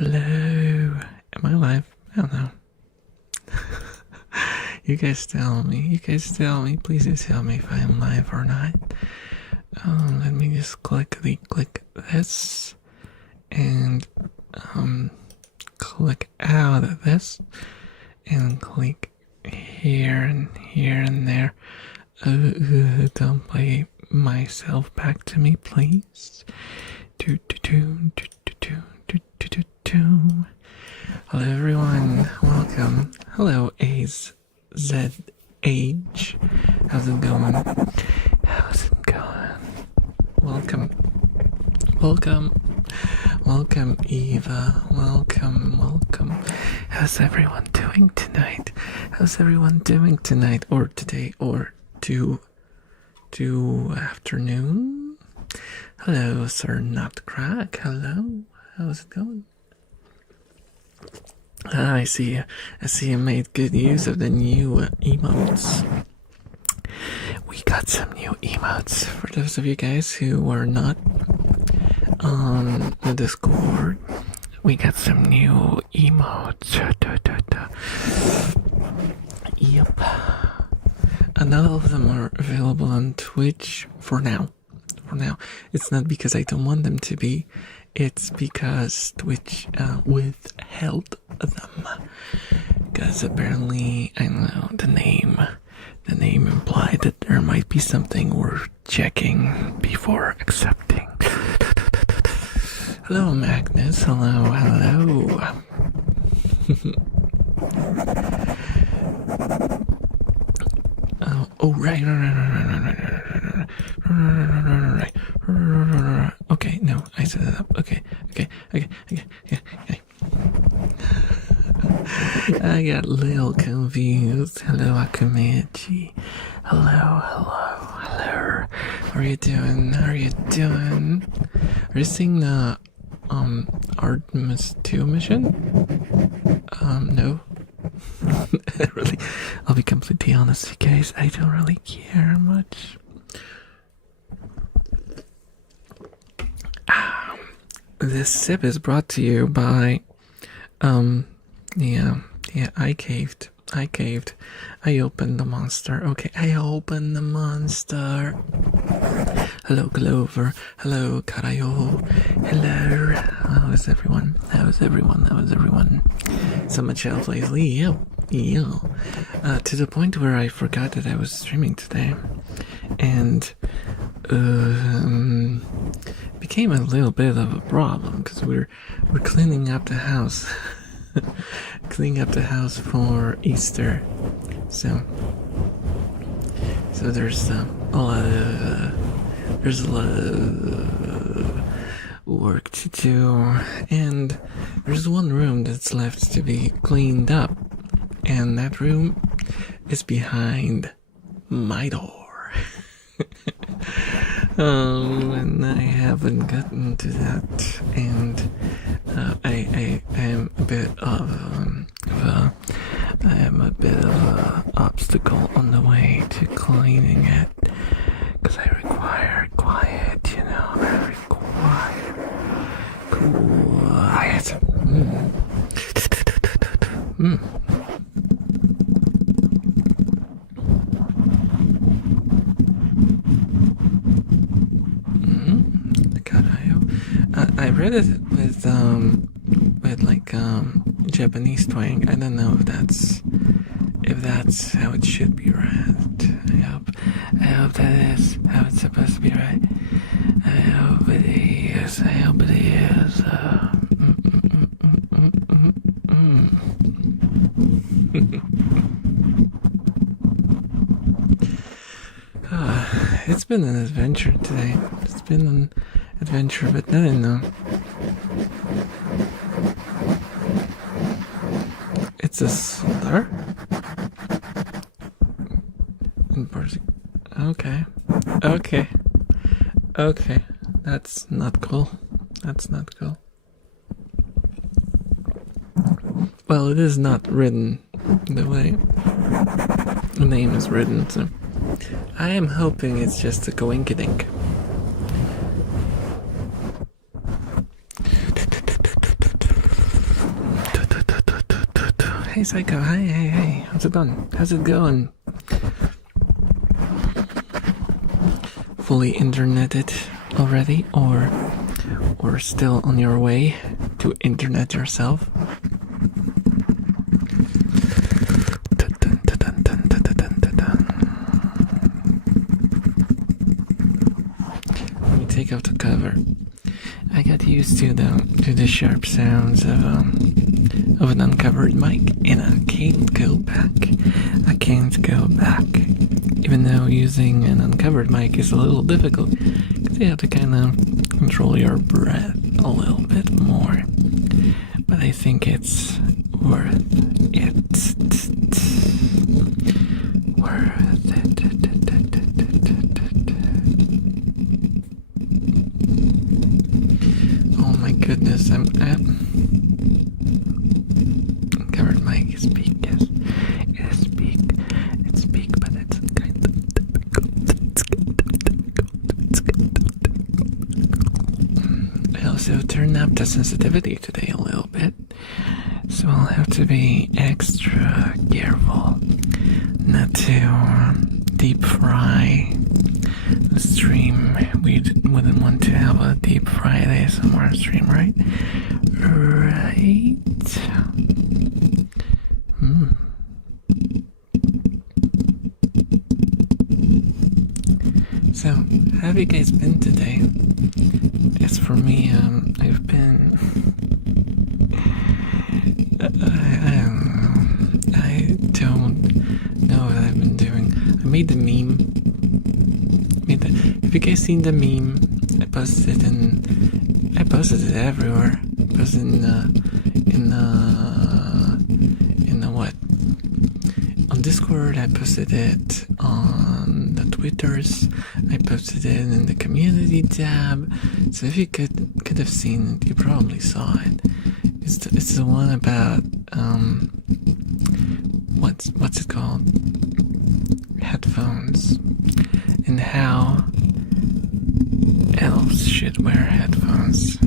Hello. Am I live? I don't know. You guys tell me. You guys tell me. Please just tell me if I'm live or not. Let me just click this and click out of this and click here and there. Don't play myself back to me, please. Hello everyone, welcome. Hello AZH. How's it going? How's it going? Welcome Eva. Welcome. How's everyone doing tonight? Or today or to afternoon? Hello Sir Nutcrack. Hello. How's it going? I see you made good use of the new emotes. We got some new emotes for those of you guys who were not on the Discord. We got some new emotes. Yep. And all of them are available on Twitch for now. It's not because I don't want them to be. It's because Twitch withheld them. Because apparently, I know the name implied that there might be something worth checking before accepting. Hello Magnus, hello. Right. Okay, no, I set it up. Okay. I got a little confused. Hello, Akumechi. Hello. How are you doing? Are you seeing the Artemis 2 mission? No. Really, I'll be completely honest, you guys. I don't really care much. This sip is brought to you by I caved. I opened the monster. Okay, I opened the monster. Hello Clover. Hello Karayo. Hello. How is everyone? So much elf lately. Yeah. To the point where I forgot that I was streaming today. And became a little bit of a problem because we're cleaning up the house. Cleaning up the house for Easter. So there's a lot of work to do, and there's one room that's left to be cleaned up, and that room is behind my door. And I haven't gotten to that, and I am a bit of a obstacle on the way to cleaning it, because I require quiet, very quiet. I read it with like Japanese twang. I don't know if that's how it should be read. I hope that is how it's supposed to be read. I hope it is. It's been an adventure today. But I don't know. It's a slur? In Persian. Okay. That's not cool. Well, it is not written the way the name is written, so I am hoping it's just a coinkydink. Hi, Psycho. Hey. How's it going? How's it going? Fully interneted already, or still on your way to internet yourself? Let me take out the cover. I got used to the sharp sounds of an uncovered mic, and I can't go back. Even though using an uncovered mic is a little difficult, because you have to kind of control your breath a little bit more. But I think it's worth it. Oh my goodness, uncovered mic is big, yes. It is big. It's big, but it's kind of I also turned up the sensitivity today a little bit, so I'll have to be extra careful not to deep fry the stream. We wouldn't want to have a deep fried ASMR stream, right? Right? So, how have you guys been today? As for me, I've been... I don't know what I've been doing. I made the meme. Have you guys seen the meme? I posted it everywhere. I posted in the what? On Discord, I posted it on the Twitters, I posted it in the community tab. So if you could have seen it, you probably saw it. It's the one about what's it called? Headphones, and how elves should wear headphones.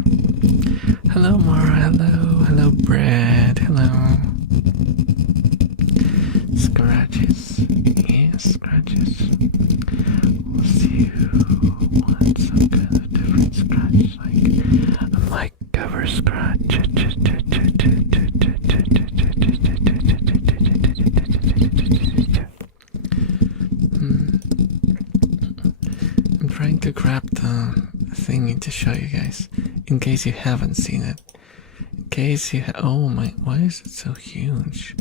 Hello, Mara. Hello, Brad. Hello. Scratches. Yeah, scratches. We'll see who wants some kind of different scratch, like a mic cover scratch. I'm trying to grab the thingy to show you guys, in case you haven't seen it. In case you oh my, why is it so huge?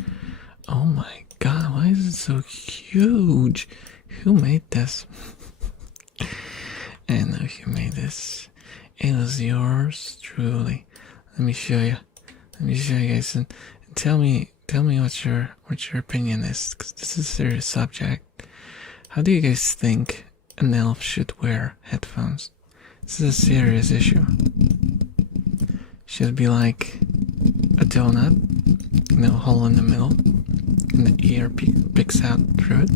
Oh my god, why is it so huge? Who made this? I know who made this. It was yours truly. Let me show you guys, and tell me what your opinion is, because this is a serious subject. How do you guys think an elf should wear headphones? This is a serious issue. Should it be like a donut, hole in the middle, and the ear picks out through it?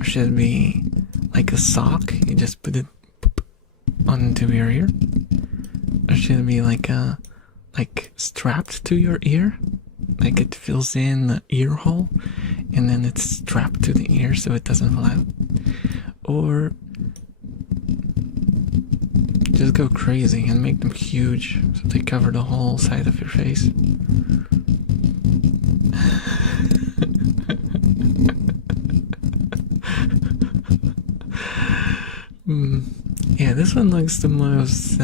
Or should it be like a sock, you just put it onto your ear? Or should it be like strapped to your ear? Like it fills in the ear hole, and then it's strapped to the ear so it doesn't fall out? Or just go crazy and make them huge so they cover the whole side of your face? Yeah, this one looks the most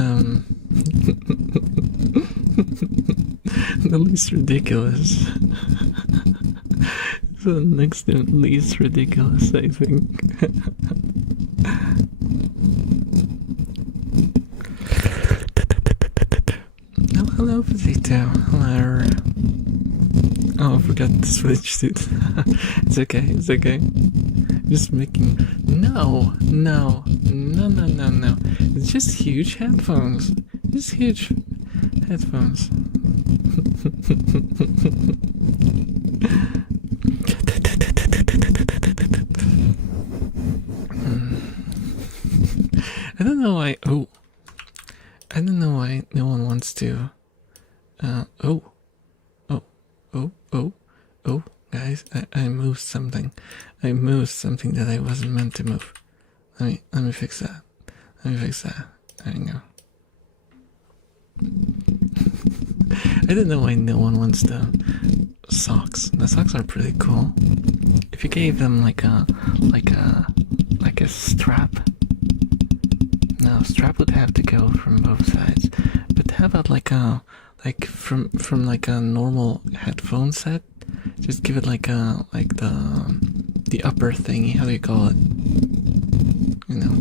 the least ridiculous. This one looks the least ridiculous, I think. Oh, hello, Potato. Hello. Oh, I forgot to switch to it. It's okay. Just making... No. It's just huge headphones. Just huge headphones. I don't know why... I don't know why no one wants to... Oh, guys, I moved something. I moved something that I wasn't meant to move. Let me fix that. Let me fix that. There you go. I don't know why no one wants the socks. The socks are pretty cool. If you gave them like a strap. No, strap would have to go from both sides. But how about from like a normal headphone set? Just give it like the upper thingy. How do you call it? You know,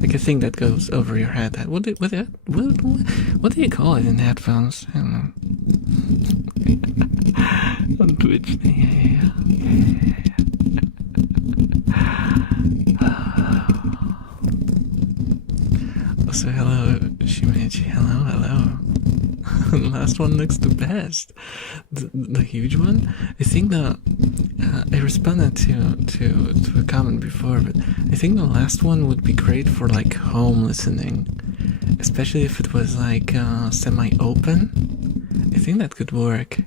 like a thing that goes over your head. What do you call it in headphones? I don't know. On Twitch. Yeah. Also, hello, Shimeji. Hello. Last one looks the best. The huge one. I think I responded to a comment before, but I think the last one would be great for like home listening, especially if it was like semi-open. I think that could work.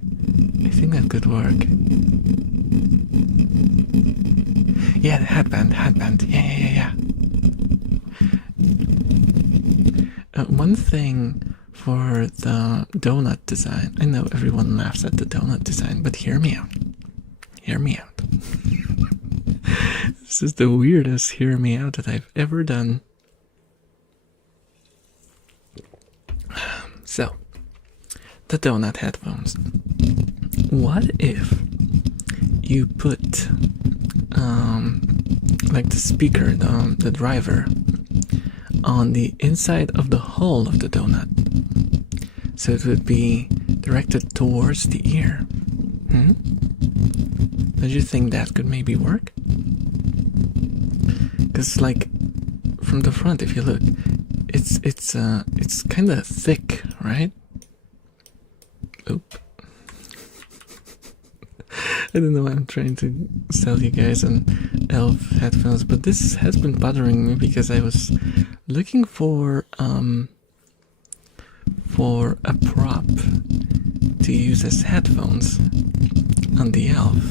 Yeah, the headband. Yeah. One thing for the donut design. I know everyone laughs at the donut design, but hear me out. This is the weirdest hear me out that I've ever done. So, the donut headphones. What if you put like the speaker, the driver, on the inside of the hole of the donut, so it would be directed towards the ear? Don't you think that could maybe work? Because like from the front, if you look, it's kind of thick, right? Oop. I don't know why I'm trying to sell you guys an Elf headphones, but this has been bothering me because I was looking for a prop to use as headphones on the Elf.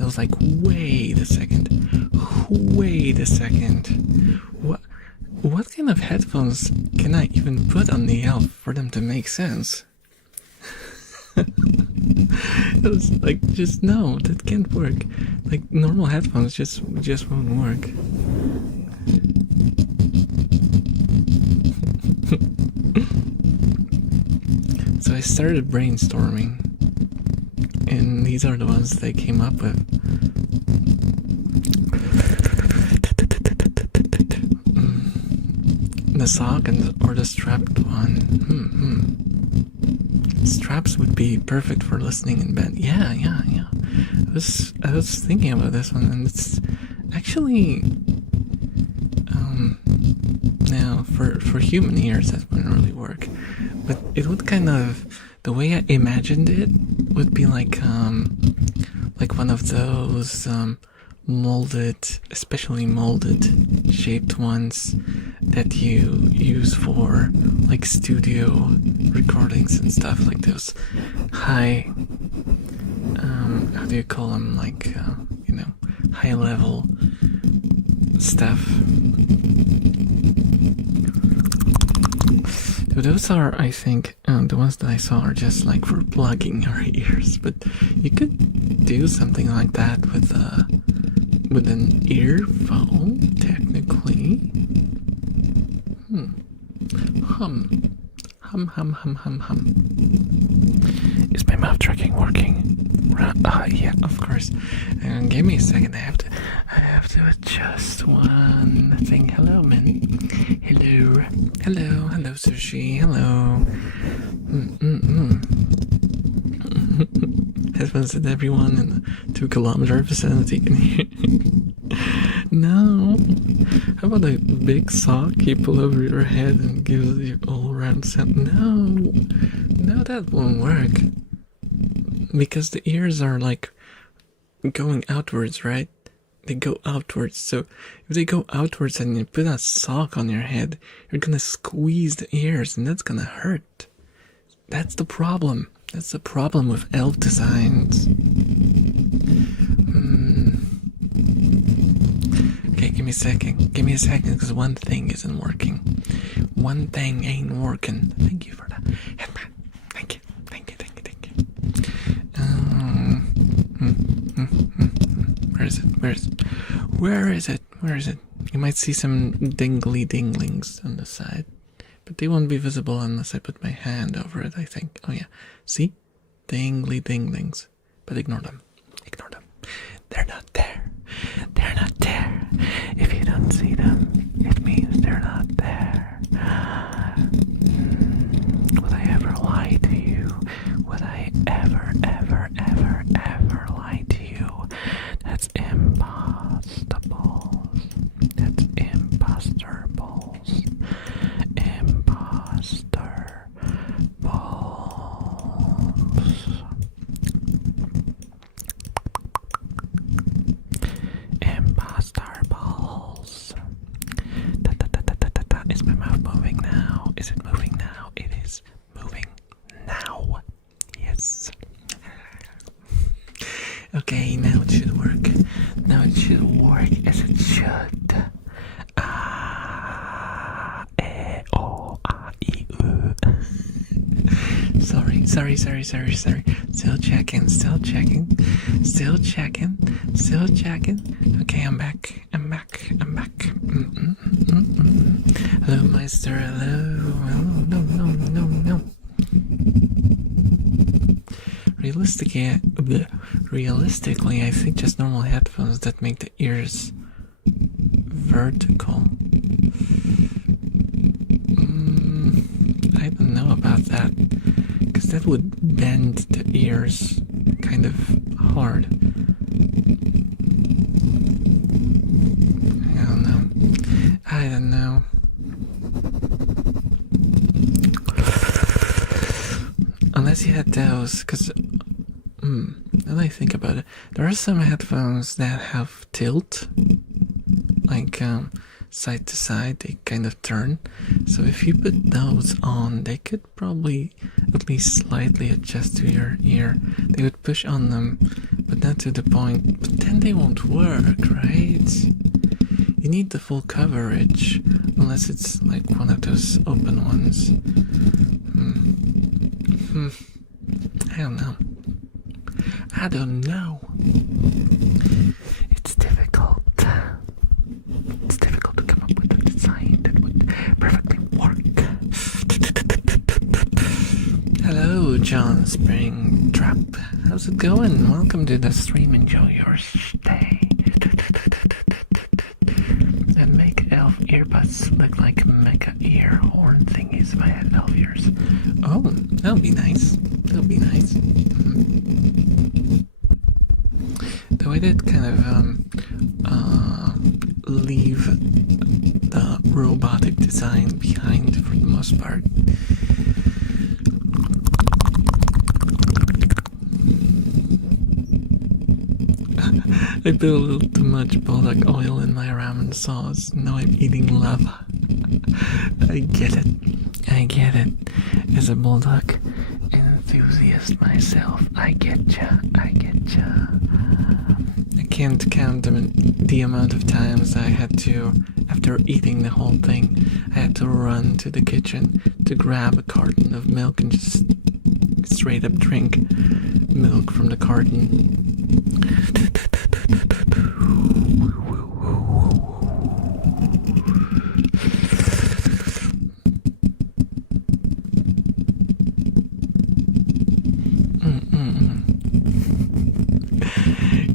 I was like, wait a second. What kind of headphones can I even put on the Elf for them to make sense? It was like, just no, that can't work. Like normal headphones just won't work. So I started brainstorming, and these are the ones that I came up with. The sock or the strapped one. Straps would be perfect for listening in bed. Yeah. I was thinking about this one, and it's actually now for human ears that wouldn't really work, but it would kind of, the way I imagined it would be like one of those especially molded shaped ones that you use for like studio recordings and stuff, like those high, how do you call them, like high level stuff. Those are, I think, the ones that I saw are just like for plugging your ears, but you could do something like that with an earphone, technically. Hum. Is my mouth tracking working? Yeah, of course. Give me a second. I have to adjust one thing. Hello, man. Hello, sushi. Hello. Headphones that everyone in the 2 kilometer vicinity can hear. No. How about a big sock you pull over your head and gives you all around sound? No, that won't work. Because the ears are like going outwards, right? They go outwards. So if they go outwards and you put a sock on your head, you're gonna squeeze the ears, and that's gonna hurt. That's the problem. That's the problem with elf designs. Okay, give me a second. Give me a second, because one thing isn't working. One thing ain't working. Thank you for that. Thank you. Thank you. Thank you. Thank you. Where is it? Where is it? Where is it? Where is it? You might see some dingly dinglings on the side, but they won't be visible unless I put my hand over it, I think. Oh yeah. See? Dingly dinglings. But ignore them. Ignore them. They're not there. They're not there. If you don't see them, it means they're not there. Would I ever lie to you? Would I ever lie to you? That's impossible. That's imposter balls. Imposter balls. Imposter balls. Is my mouth moving now? Is it moving now? It is moving now. Yes. Okay, now it should work. Now it should work as it should. Aa I. Sorry. Still checking. Okay, I'm back. Hello, Meister. Hello. No. Realistically, I think just normal headphones that make the ears vertical. I don't know about that, because that would bend the ears kind of hard. I don't know. Unless you had those, because now that I think about it, there are some headphones that have tilt, like side to side, they kind of turn. So if you put those on, they could probably at least slightly adjust to your ear. They would push on them, but not to the point. But then they won't work, right? You need the full coverage, unless it's like one of those open ones. I don't know. It's difficult. It's difficult to come up with a design that would perfectly work. Hello, John Springtrap. How's it going? Welcome to the stream. Enjoy your stay. And make elf earbuds look like mecha ear horn thingies if I had elf ears. Oh, that would be nice. Though I did kind of leave the robotic design behind for the most part. I put a little too much bulldog oil in my ramen sauce. Now I'm eating lava. I get it. As a bulldog enthusiast myself, I getcha. I can't count the amount of times I had to, after eating the whole thing, I had to run to the kitchen to grab a carton of milk and just straight up drink milk from the carton.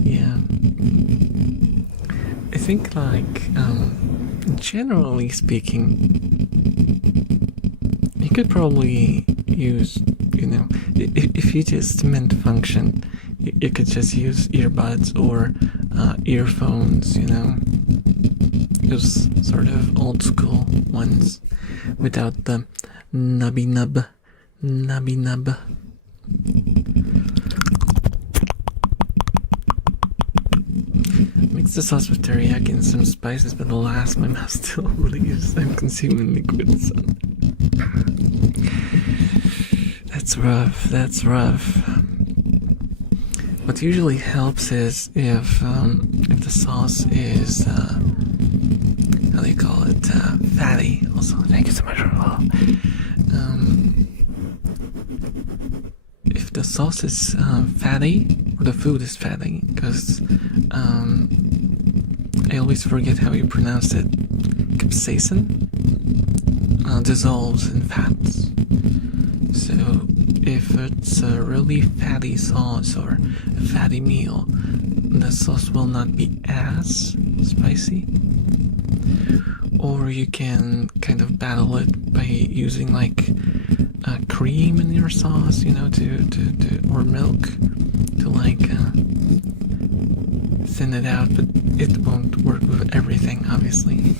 Yeah. I think, like, generally speaking, you could probably use, if you just meant function, you could just use earbuds or earphones, those sort of old school ones without the nubby nub. Mix the sauce with teriyaki and some spices, but alas, my mouth still bleeds. I'm consuming liquid sun. That's rough. That's rough. What usually helps is if the sauce is how do you call it? Fatty. Also, thank you so much for follow. If the sauce is fatty or the food is fatty, because I always forget how you pronounce it. Capsaicin dissolves in fats. So if it's a really fatty sauce or a fatty meal, the sauce will not be as spicy. Or you can kind of battle it by using like cream in your sauce, you know, or milk to like thin it out, but it won't work with everything, obviously.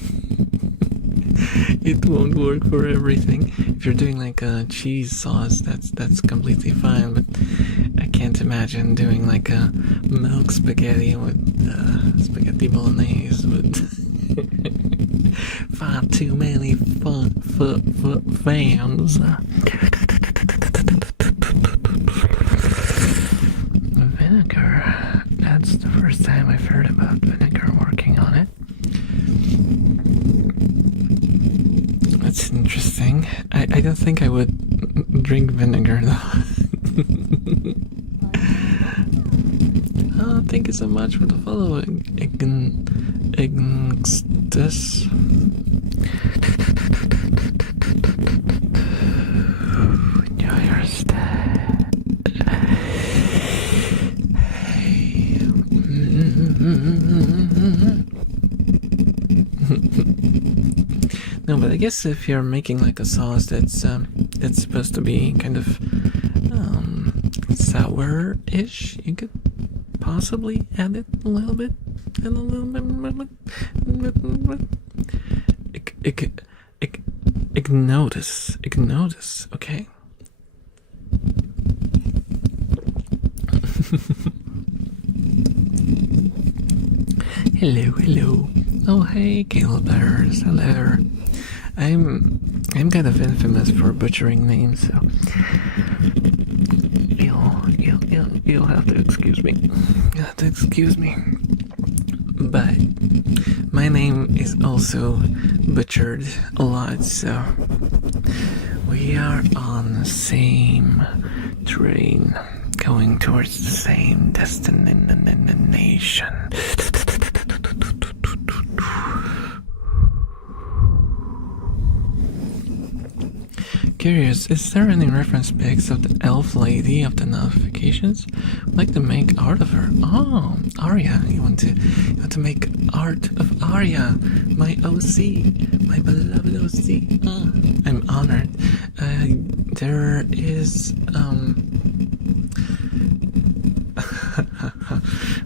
It won't work for everything. If you're doing like a cheese sauce, that's completely fine, but I can't imagine doing like a milk spaghetti with spaghetti bolognese with far too many fans. Vinegar. That's the first time I've heard about vinegar working on it. That's interesting. I don't think I would drink vinegar though. Oh, thank you so much for the follow, Ignstus. Enjoy your stay. No, but I guess if you're making like a sauce that's supposed to be kind of sour-ish, you could possibly add it a little bit and a little bit. Ignotus, okay. Hello. Oh, hey, Caleb Bears. Hello. I'm kind of infamous for butchering names, so you'll have to excuse me. You'll have to excuse me. But my name is also butchered a lot, so we are on the same train, going towards the same destination. Curious, is there any reference pics of the elf lady of the notifications? I'd like to make art of her. Oh, Arya, you want to make art of Arya, my OC, my beloved OC. Oh, I'm honored. There is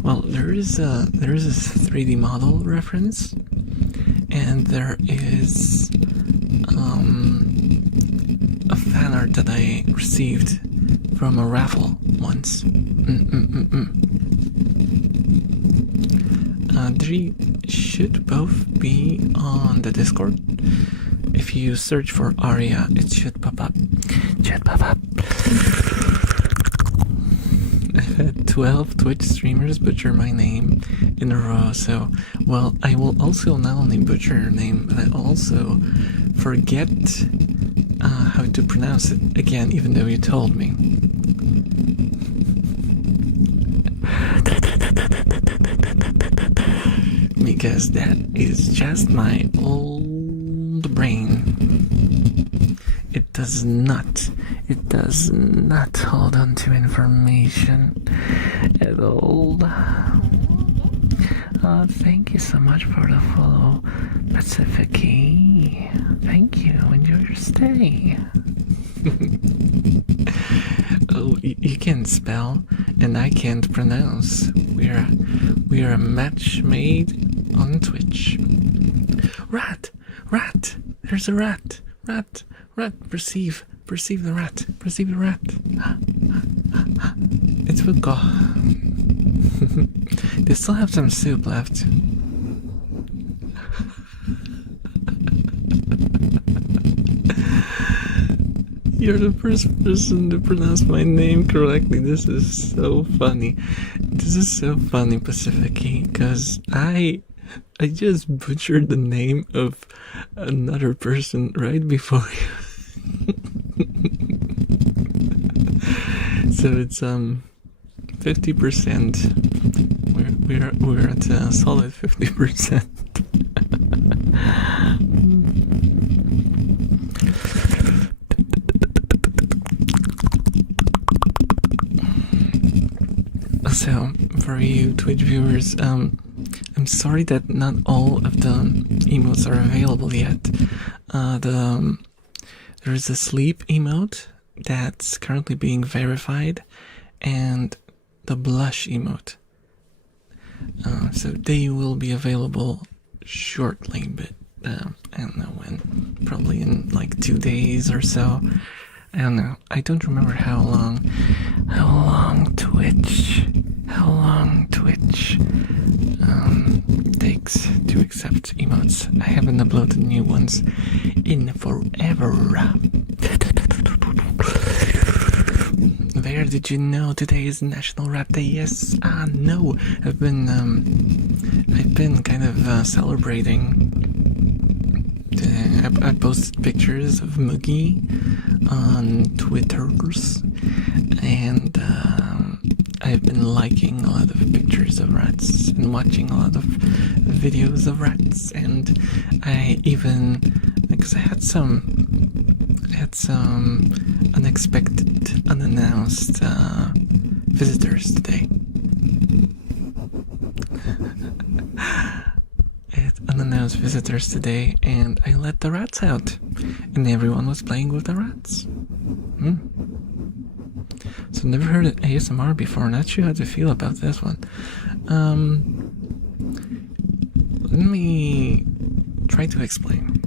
well, there is a 3D model reference, and there is a fan art that I received from a raffle once. They should both be on the Discord. If you search for Arya, it should pop up. I've had 12 Twitch streamers butcher my name in a row, so, well, I will also not only butcher your name, but I also forget how to pronounce it again, even though you told me. Because that is just my old brain. It does not hold on to information at all. Thank you so much for the follow, Pacific-y. Thank you. Enjoy your stay. Oh, you can spell, and I can't pronounce. We are a match made on Twitch. Rat. There's a rat. Perceive the rat. It's Vuko. They still have some soup left. You're the first person to pronounce my name correctly. This is so funny. This is so funny, Pacifici, because I just butchered the name of another person right before you. So it's 50%. We're at a solid 50%. So, for you Twitch viewers, I'm sorry that not all of the emotes are available yet. There is a sleep emote that's currently being verified, and the blush emote. So they will be available shortly, but I don't know when. Probably in like 2 days or so. I don't know. I don't remember how long Twitch takes to accept emotes. I haven't uploaded new ones in forever. Where did you know today is National Rap Day? Yes, no. I've been kind of celebrating. I posted pictures of Moogie on Twitters, and I've been liking a lot of pictures of rats and watching a lot of videos of rats, and I even, because I had some unexpected, unannounced visitors today. Unannounced visitors today, and I let the rats out, and everyone was playing with the rats. So never heard of ASMR before, not sure how to feel about this one. Let me try to explain.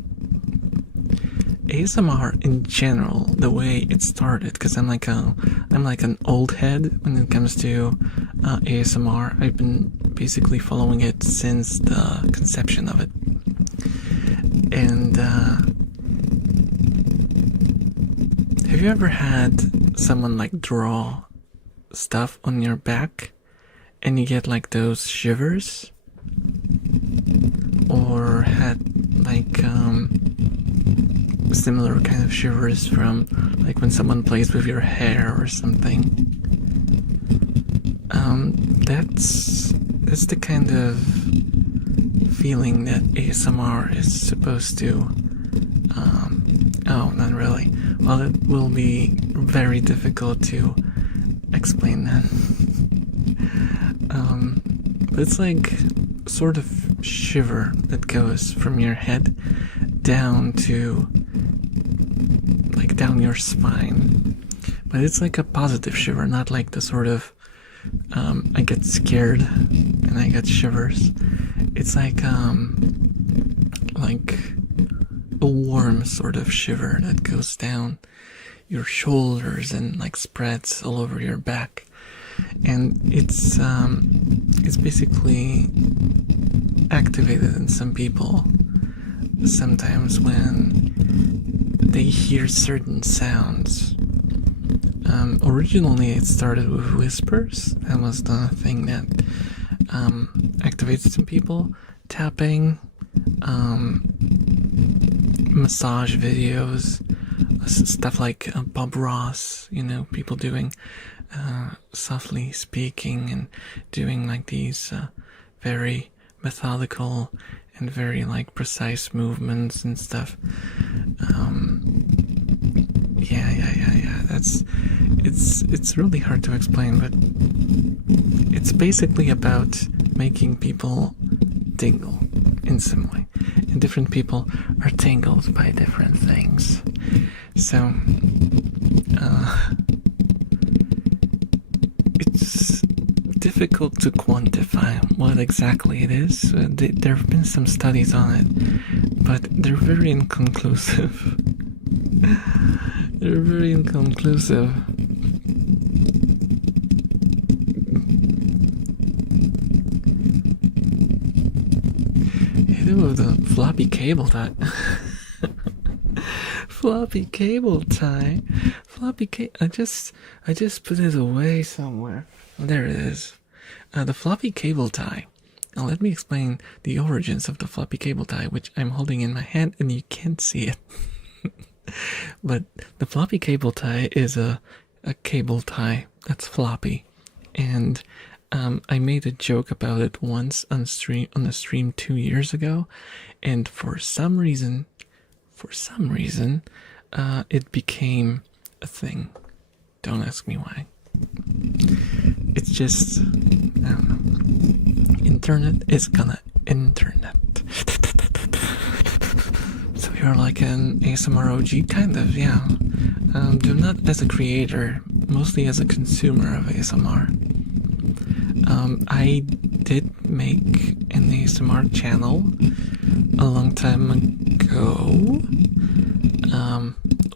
ASMR in general, the way it started, because I'm like an old head when it comes to ASMR. I've been basically following it since the conception of it, and have you ever had someone like draw stuff on your back and you get like those shivers, or had like similar kind of shivers from like when someone plays with your hair or something? That's the kind of feeling that ASMR is supposed to oh, not really. Well, it will be very difficult to explain that. But it's like sort of shiver that goes from your head down to like down your spine, but it's like a positive shiver, not like the sort of I get scared and I get shivers. It's like a warm sort of shiver that goes down your shoulders and like spreads all over your back, and it's basically activated in some people sometimes when they hear certain sounds. Originally it started with whispers. That was the thing that activates some people. Tapping, massage videos, stuff like Bob Ross, you know, people doing softly speaking and doing like these very methodical and very like precise movements and stuff. It's really hard to explain, but it's basically about making people tingle in some way, and different people are tingled by different things. So it's difficult to quantify what exactly it is. There have been some studies on it, but they're very inconclusive. They're very inconclusive. Hit it with a floppy cable that floppy cable tie. I just put it away somewhere. Oh, there it is. The floppy cable tie. Now let me explain the origins of the floppy cable tie, which I'm holding in my hand and you can't see it. But the floppy cable tie is a cable tie that's floppy, and I made a joke about it once on a stream 2 years ago, and for some reason, it became a thing. Don't ask me why. It's just, I don't know. Internet is gonna internet. So you're like an ASMR OG, kind of, yeah. Do not as a creator, mostly as a consumer of ASMR. I did make an ASMR channel a long time ago.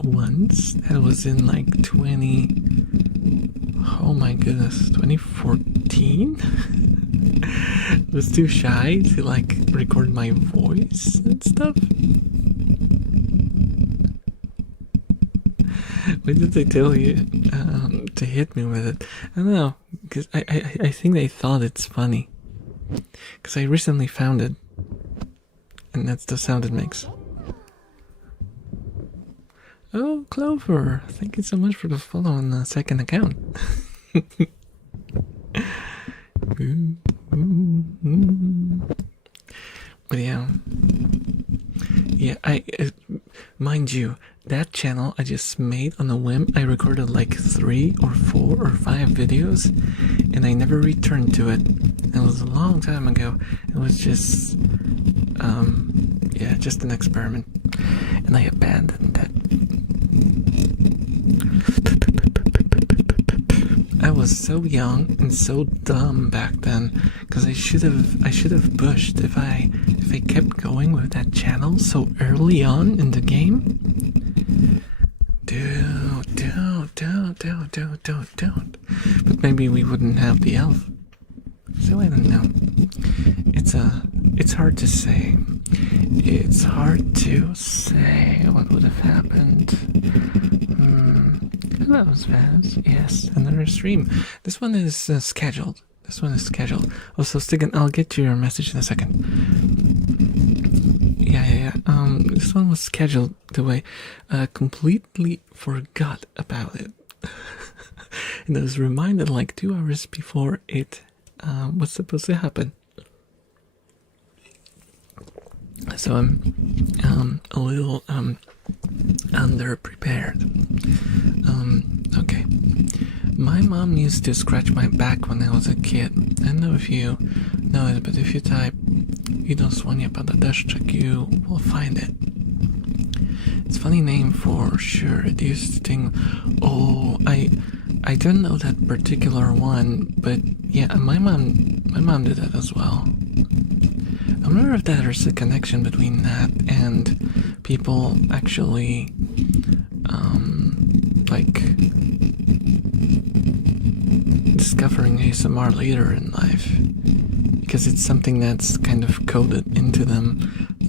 Once, that was in like 2014? I was too shy to like record my voice and stuff. Why did they tell you to hit me with it? I don't know, because I think they thought it's funny. Because I recently found it, and that's the sound it makes. Oh, Clover, thank you so much for the follow on the second account. But yeah, mind you, that channel I just made on a whim. I recorded like 3 or 4 or 5 videos, and I never returned to it. It was a long time ago. It was just, just an experiment, and I abandoned it. I was so young and so dumb back then, because I should have pushed if I kept going with that channel so early on in the game. Don't. But maybe we wouldn't have the elf. So I don't know. It's hard to say. It's hard to say what would have happened. Hello, Spaz. Yes, another stream. This one is scheduled. Also, Stigan, I'll get to your message in a second. Yeah. This one was scheduled the way. Completely forgot about it. And I was reminded like 2 hours before it was supposed to happen. So I'm a little underprepared. Okay. My mom used to scratch my back when I was a kid. I don't know if you know it, but if you type "Idą słonie pada deszczyk," you will find it. It's a funny name for sure. It used to ting. Oh, I don't know that particular one, but yeah, my mom did that as well. I wonder if there's a connection between that and people actually like discovering ASMR later in life, because it's something that's kind of coded into them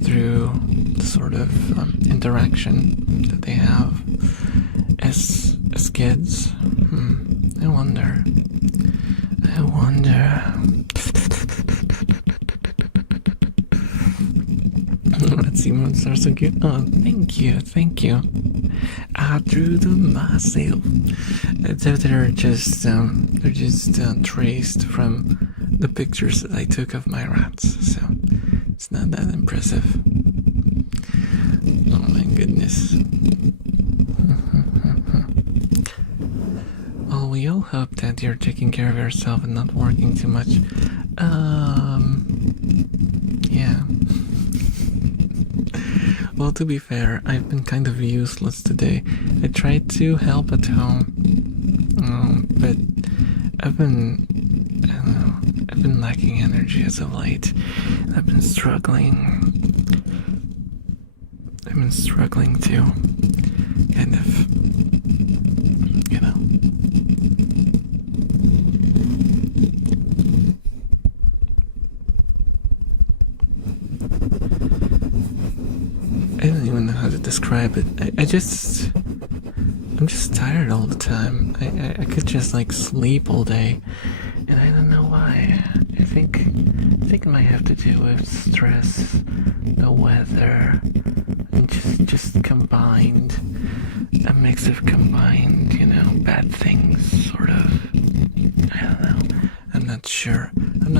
through the sort of interaction that they have as kids. I wonder. Let's see, emotes are so cute. Oh, thank you. I drew them myself. They're just traced from the pictures that I took of my rats, so it's not that impressive. Oh my goodness. Well, we all hope that you're taking care of yourself and not working too much. Yeah. Well, to be fair, I've been kind of useless today. I tried to help at home, but I've been lacking energy as of late. I've been struggling to kind of, describe it. I'm just tired all the time. I could just like sleep all day, and I don't know why. I think it might have to do with stress, the weather, and just combined, a mix of combined, bad things, sort of. I don't know. I'm not sure. I'm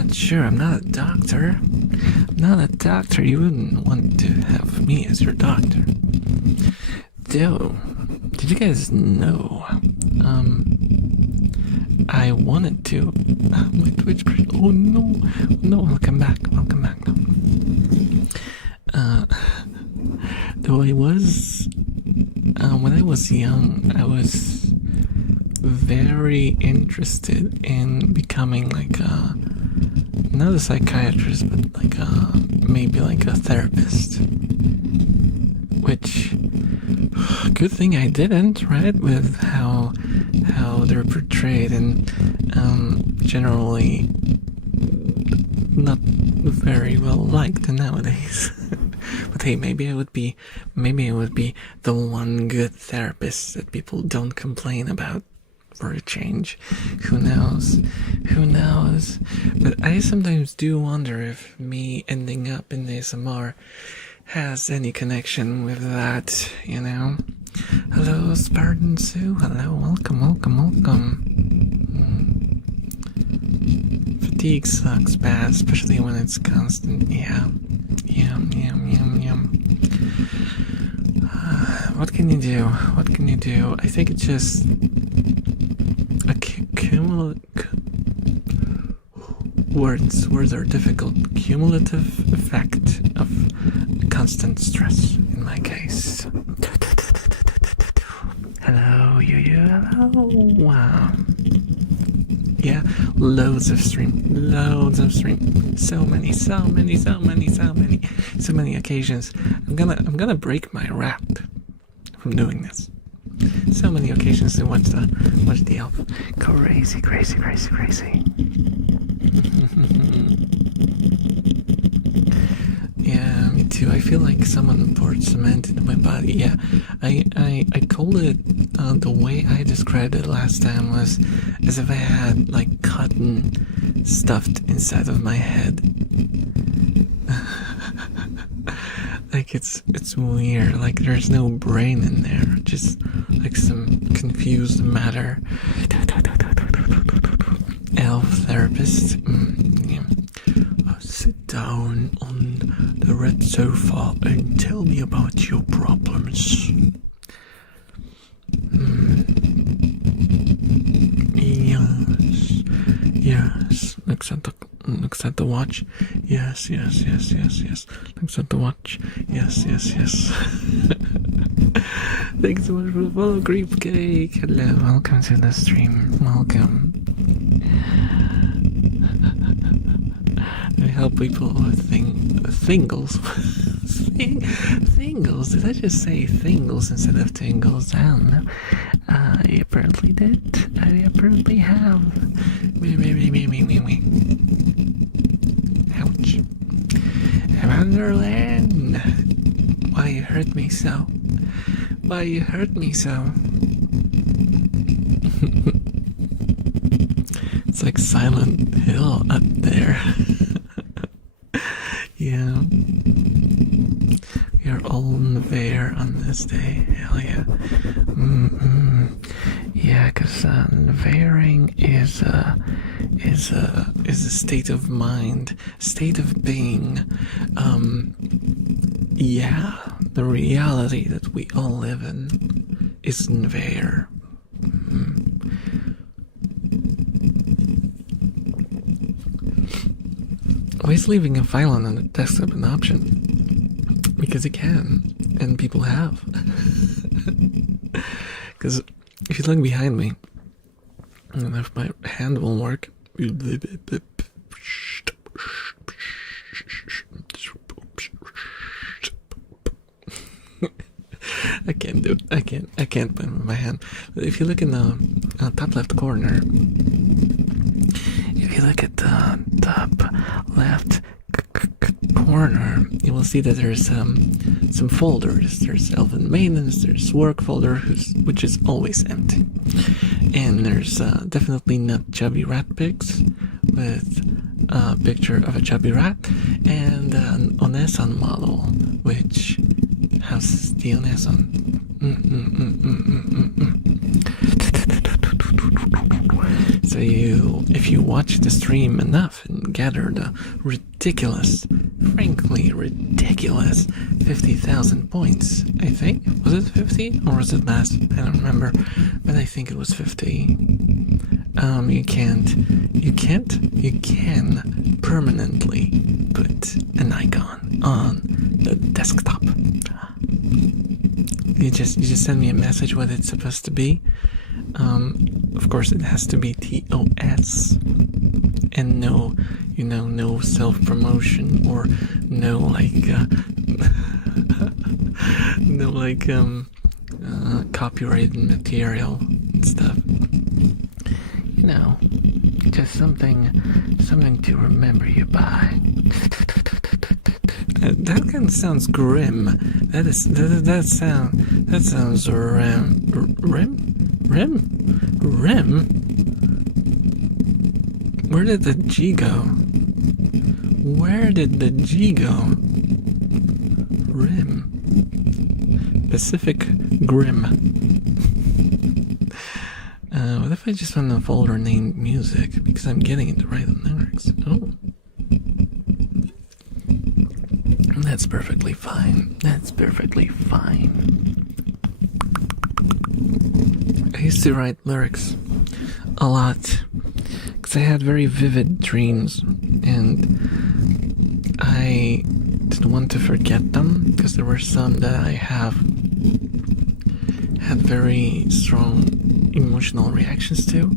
not a doctor. I'm not a doctor. You wouldn't want to have me as your doctor. Though, did you guys know? I wanted to. My Twitch. Oh no! Welcome back. No. Though I was, when I was young, I was very interested in becoming like not a psychiatrist, but like maybe like a therapist. Which, good thing I didn't, right? With how they're portrayed, and generally not very well liked nowadays. But hey, maybe I would be the one good therapist that people don't complain about for a change. Who knows? But I sometimes do wonder if me ending up in ASMR has any connection with that, Hello, Spartan Sue. Hello, welcome. Fatigue sucks bad, especially when it's constant. Yeah. What can you do? I think it's just a words are difficult. Cumulative effect of constant stress, in my case. Hello, hello. Wow. Yeah, loads of stream. So many occasions. I'm gonna break my rap from doing this. So many occasions to watch the elf. Crazy. Yeah, me too. I feel like someone poured cement into my body. Yeah, I called it, the way I described it last time was as if I had like cotton stuffed inside of my head. Like it's weird. Like there's no brain in there, just like some confused matter. Elf therapist. Yeah. Sit down on the red sofa and tell me about your problems. Yes. Looks at the watch. Yes. Looks at the watch. Yes. Thanks so much for the follow, Creep Cake. Hello, welcome to the stream. Welcome. I help people with Tingles. Thingles. Did I just say Tingles instead of Tingles? I don't know. I apparently did. I apparently have. Ouch. Wonderland. Why you hurt me so? It's like Silent Hill up there. Yeah. We are all there on this day. Hell yeah. Yeah, because varying is a state of mind, state of being. Yeah, the reality that we all live in isn't there. Why is leaving a file on the desktop an option? Because it can, and people have. Because if you look behind me, and if my hand will work, I can't do it. I can't put it with my hand. But if you look in the top left corner, if you look at the top left corner, you will see that there's some folders. There's Elven Maidens, there's work folder, which is always empty. And there's definitely not chubby rat pics with a picture of a chubby rat, and an Onesan model, which houses the Onesan. So if you watch the stream enough and gather the ridiculous, frankly ridiculous 50,000 points, I think. Was it 50 or was it less? I don't remember, but I think it was 50. You can permanently put an icon on the desktop. You just send me a message what it's supposed to be. Of course, it has to be TOS, and no self-promotion or no copyrighted material and stuff. Just something to remember you by. That kind of sounds grim. That sounds rim. Where did the G go? Where did the G go? Rim. Pacific Grim. What if I just found a folder named music? Because I'm getting it to write the lyrics. Oh. That's perfectly fine. That's perfectly fine. I used to write lyrics a lot because I had very vivid dreams and I didn't want to forget them because there were some that I had very strong emotional reactions to,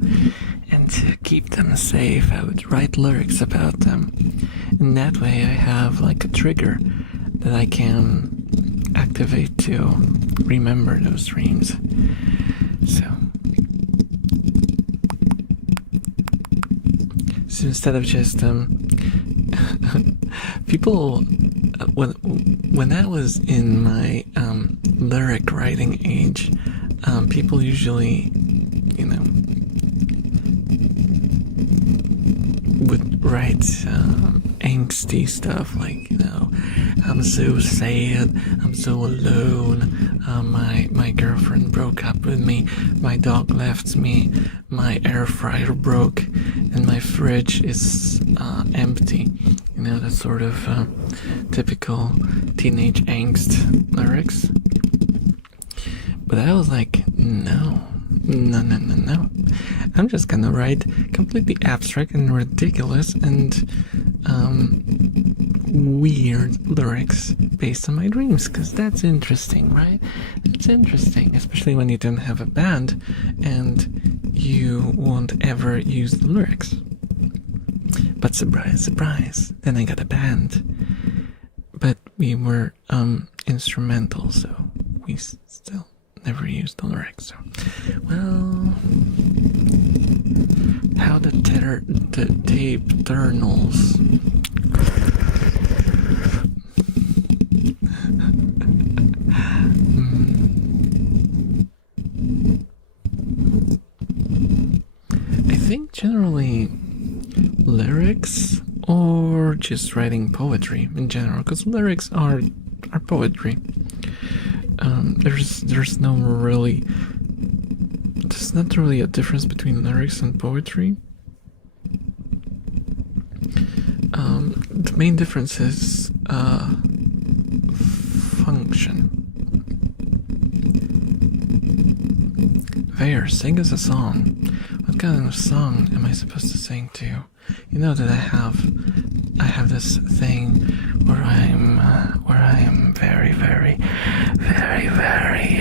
and to keep them safe I would write lyrics about them, and that way I have like a trigger that I can activate to remember those dreams. So instead of just people when I was in my lyric writing age, people usually would write angsty stuff like, I'm so sad, I'm so alone, my girlfriend broke up with me, my dog left me, my air fryer broke, and my fridge is empty. That sort of typical teenage angst lyrics. But I was like, no. I'm just gonna write completely abstract and ridiculous and weird lyrics based on my dreams, because that's interesting, right? It's interesting, especially when you don't have a band and you won't ever use the lyrics. But surprise, surprise, then I got a band. But we were instrumental, so we still never used the lyrics. So, well, how the tape turnals. I think generally lyrics or just writing poetry in general, because lyrics are poetry. There's not really a difference between lyrics and poetry. The main difference is function. There, sing us a song. What kind of song am I supposed to sing to? You know that I have this thing where I'm very, very, very, very,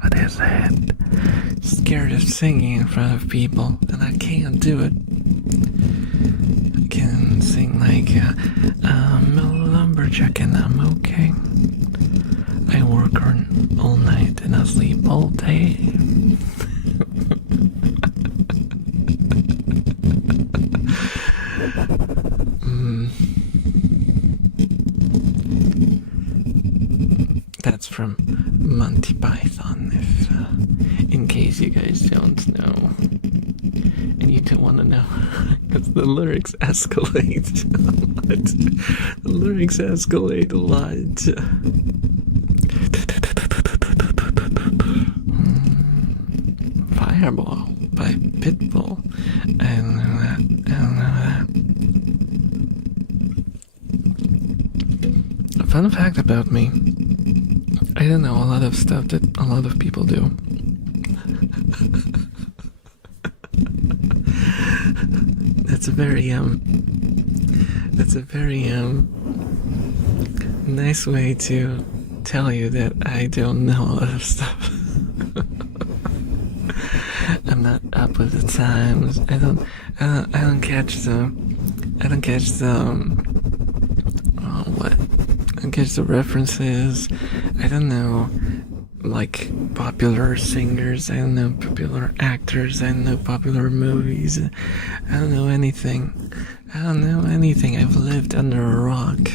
what is it? Scared of singing in front of people, and I can't do it. I can sing like, I'm a lumberjack and I'm okay. I work all night and I sleep all day. from Monty Python, if in case you guys don't know. And you don't want to know, because the lyrics escalate a lot. The lyrics escalate a lot. Fireball by Pitbull. I don't know that. I don't know that. A fun fact about me. I don't know a lot of stuff that a lot of people do. That's a very nice way to tell you that I don't know a lot of stuff. I'm not up with the times. I don't catch the references. I don't know, like, popular singers. I don't know popular actors. I don't know popular movies. I don't know anything. I've lived under a rock.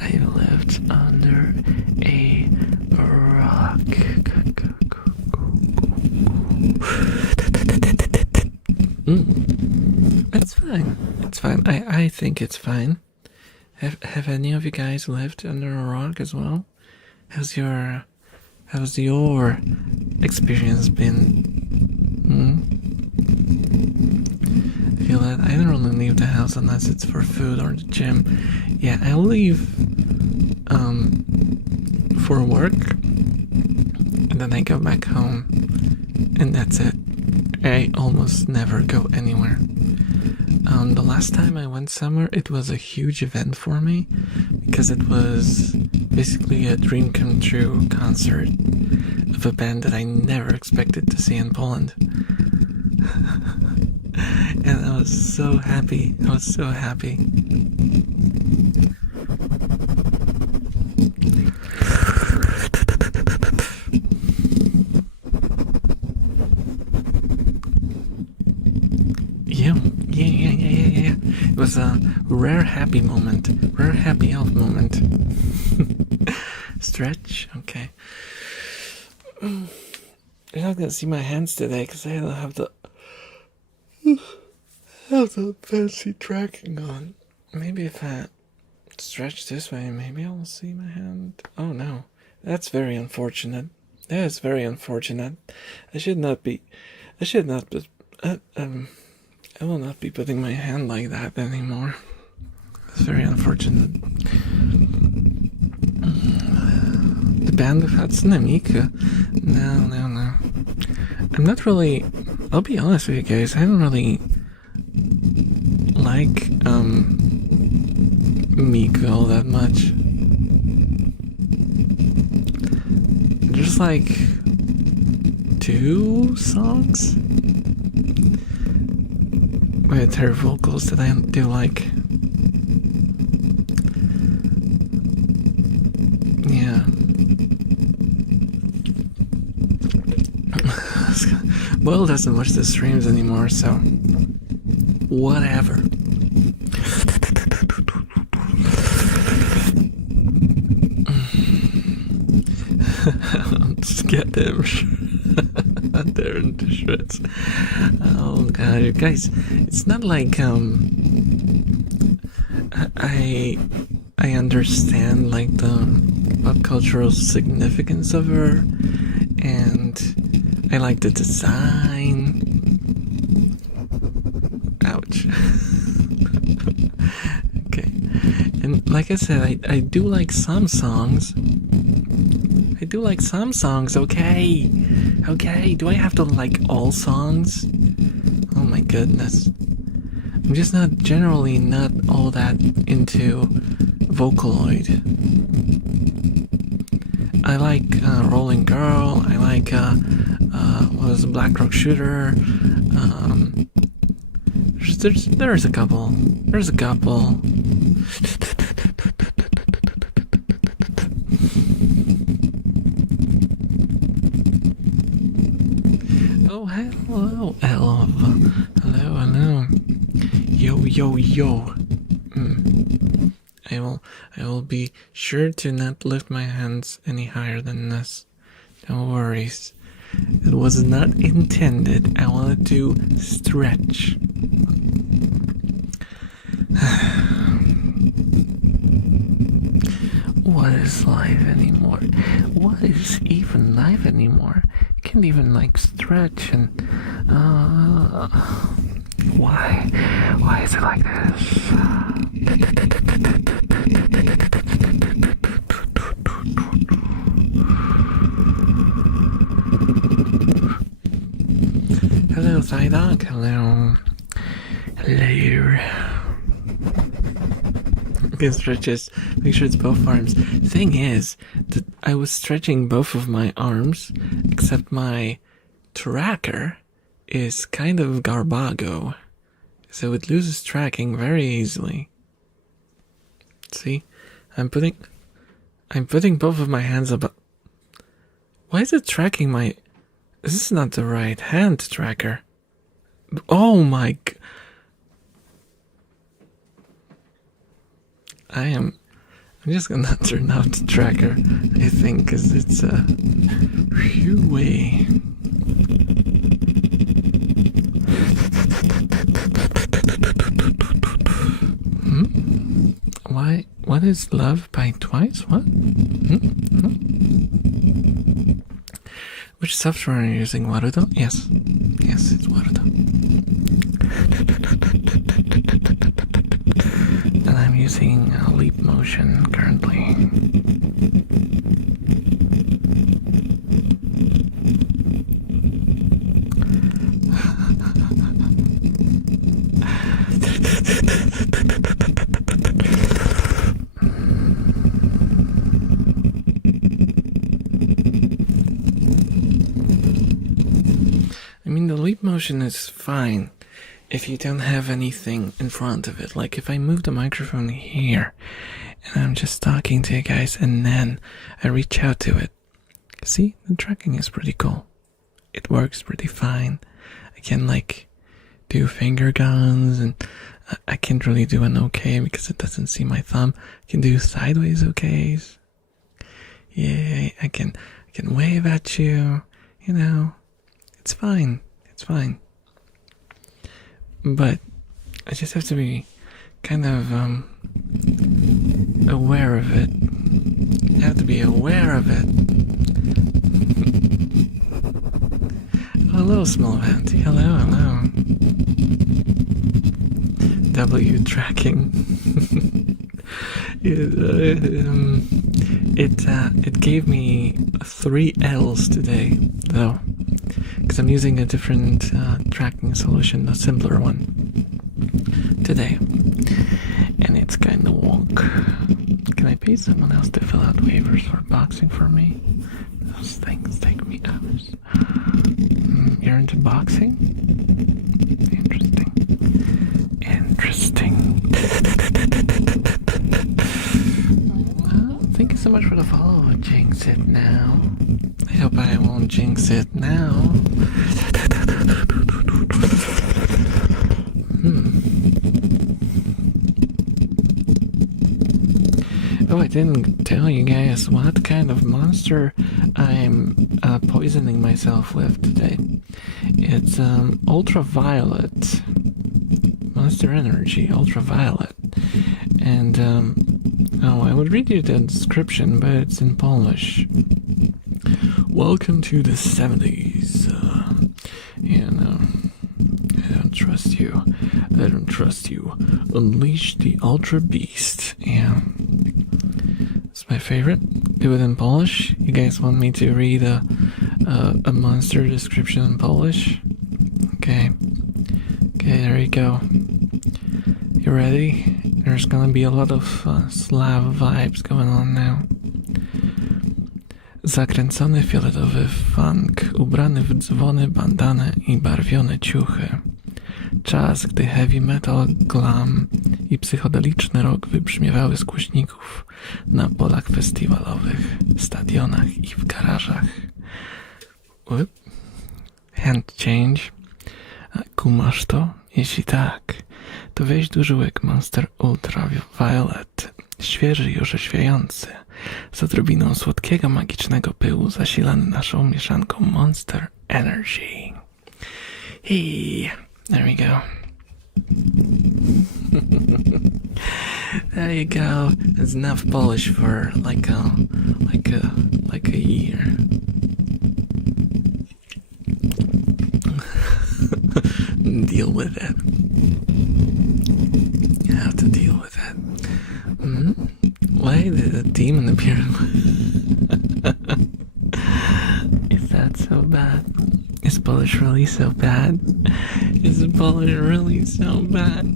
I've lived under a rock. It's fine. It's fine. I think it's fine. Have any of you guys lived under a rock as well? How's your experience been? I feel that I don't really leave the house unless it's for food or the gym. Yeah, I leave for work, and then I go back home, and that's it. I almost never go anywhere. The last time I went somewhere, it was a huge event for me, because it was basically a dream come true concert of a band that I never expected to see in Poland. And I was so happy. Yeah. It was a rare happy elf moment. Stretch, okay. You're not gonna see my hands today because I don't have the fancy tracking on. Maybe if I stretch this way, maybe I'll see my hand. Oh no, that's very unfortunate. That is very unfortunate. I will not be putting my hand like that anymore. It's very unfortunate. The band of Hatsune Miku. No. I'm not really. I'll be honest with you guys. I don't really like Miku all that much. There's like 2 songs with her vocals that I do like. Yeah. Will doesn't watch the streams anymore, so whatever. Get them. They're into shreds. Oh god, you guys, it's not like I understand like the pop cultural significance of her, and I like the design. Ouch. Okay, and like I said, I do like some songs. Okay, do I have to like all songs? Oh my goodness. I'm just generally not all that into Vocaloid. I like Rolling Girl, I like what was it, Black Rock Shooter. There's a couple. Oh, hello, Elf. Hello. Yo. I will be sure to not lift my hands any higher than this. No worries. It was not intended. I wanted to stretch. What is life anymore? What is even life anymore? You can't even like stretch and why? Why is it like this? Hello, Psydog. Hello. Hello. Stretches. Make sure it's both arms. Thing is that I was stretching both of my arms, except my tracker is kind of garbago, so it loses tracking very easily. See, I'm putting both of my hands up. Why is it tracking my? This is not the right hand tracker. Oh my! I'm just gonna turn off the tracker, I think, because it's way. Why? What is love by twice? What? Which software are you using? Warudo? Yes. Yes, it's Warudo. And I'm using Leap Motion currently. I mean, the leap motion is fine if you don't have anything in front of it. Like if I move the microphone here and I'm just talking to you guys and then I reach out to it. See, the tracking is pretty cool. It works pretty fine. I can like do finger guns, and I can't really do an okay because it doesn't see my thumb. I can do sideways okays. Yeah, I can wave at you, you know. It's fine. It's fine. But I just have to be kind of aware of it. I have to be aware of it. Hello, small vent. Hello, hello. W tracking. It gave me 3 L's today, though, because I'm using a different tracking solution, a simpler one, today, and it's kind of wonk. Can I pay someone else to fill out waivers for boxing for me? Those things take me hours. You're into boxing? Interesting. Thank you so much for the follow. Jinx it now. I hope I won't jinx it now. Oh, I didn't tell you guys what kind of monster I'm poisoning myself with today. It's ultraviolet. Monster Energy, ultraviolet. And, I would read you the description, but it's in Polish. Welcome to the 70s. I don't trust you. I don't trust you. Unleash the Ultra Beast. Yeah. It's my favorite. Do it in Polish. You guys want me to read a monster description in Polish? Okay. Okay, there you go. You ready? There's gonna be a lot of Slav vibes going on now. Zakręcony fioletowy funk, ubrany w dzwony, bandany i barwione ciuchy. Czas, gdy heavy metal, glam i psychodeliczny rock wybrzmiewały z głośników na polach festiwalowych, stadionach i w garażach. Hand change. Kumasz to? Jeśli tak, to weź duży łyk Monster Ultraviolet. świeży i orzeźwiający, z odrobiną słodkiego, magicznego pyłu, zasilany naszą mieszanką Monster Energy. Hey, there we go. There you go. It's enough Polish for like a year. Deal with it. You have to deal with it. Why did a demon appear? Is that so bad? Is Polish really so bad? Is Polish really so bad?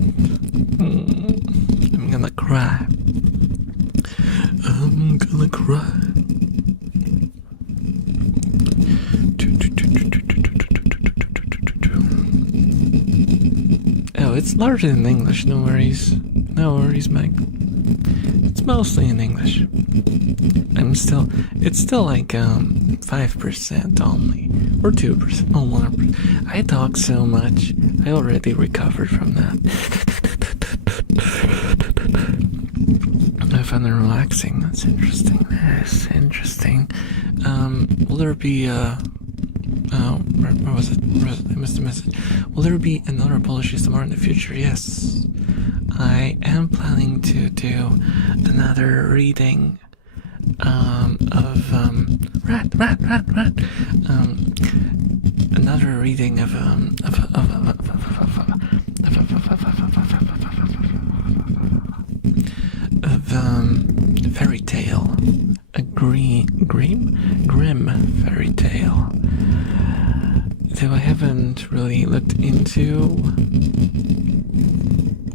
I'm gonna cry. I'm gonna cry. Oh, it's largely in English, no worries. No worries, Mike. It's mostly in English. It's still like 5% only, or 2%, or 1%. I talk so much, I already recovered from that. I find it relaxing. That's interesting. That's interesting. Will there be where was it? I missed a message. Will there be another Polish ASMR in the future? Yes. I am planning to do another reading of another reading of fairy tale, a grim fairy tale. So I haven't really looked into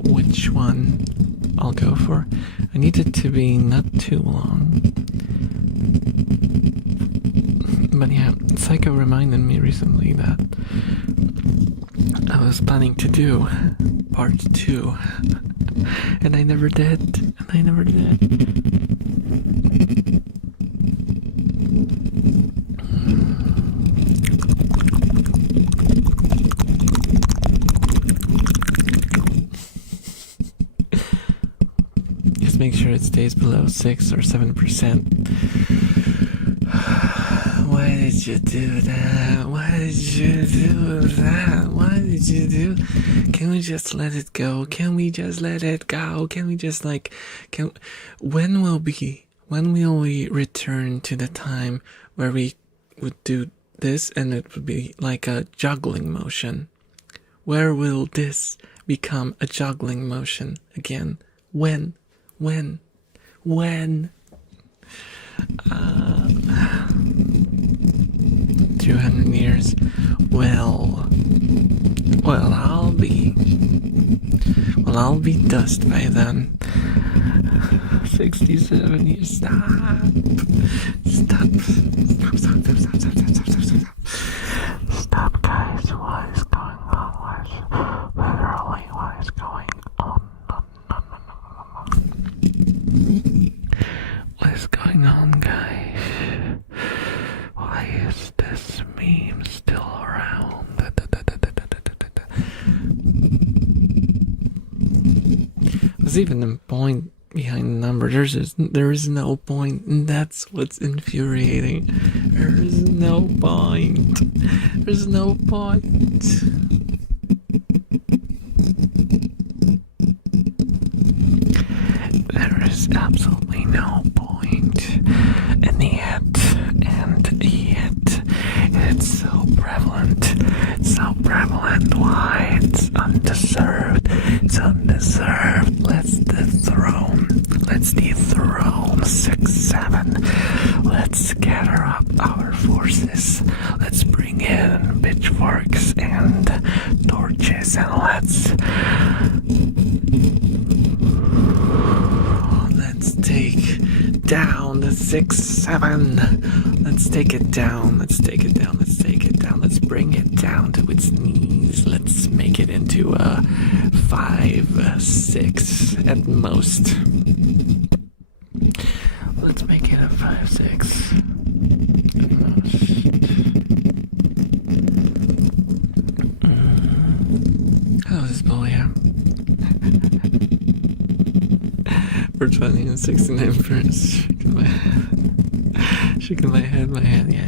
which one I'll go for. I need it to be not too long. But yeah, Psycho reminded me recently that I was planning to do part 2. And I never did. Just make sure it stays below 6 or 7%. Why did you do that? Why did you do that? What did you do? Can we just let it go? Can we just let it go? Can we just when will we return to the time where we would do this and it would be like a juggling motion? Where will this become a juggling motion again? When? 200 years. Well, I'll be dust by then. 67 years. Stop, guys. What is going on? Literally, what is going on? What is going on, guys? Why is this meme still around? There's even a point behind the number. There is no point, and that's what's infuriating. There is no point. There's no point. There is absolutely no point. And yet, it's so prevalent. It's so prevalent. Why? It's undeserved. It's undeserved. Let's dethrone 6-7. Let's gather up our forces. Let's bring in pitchforks and torches, and let's take down the 6-7. Let's take it down. Let's bring it down to its knees. Let's make it into a 5-6 at most. Let's make it a 5-6 at most. Hello, this is Bolia. for 20 and 69 for shaking my head. Shaking my head, yeah.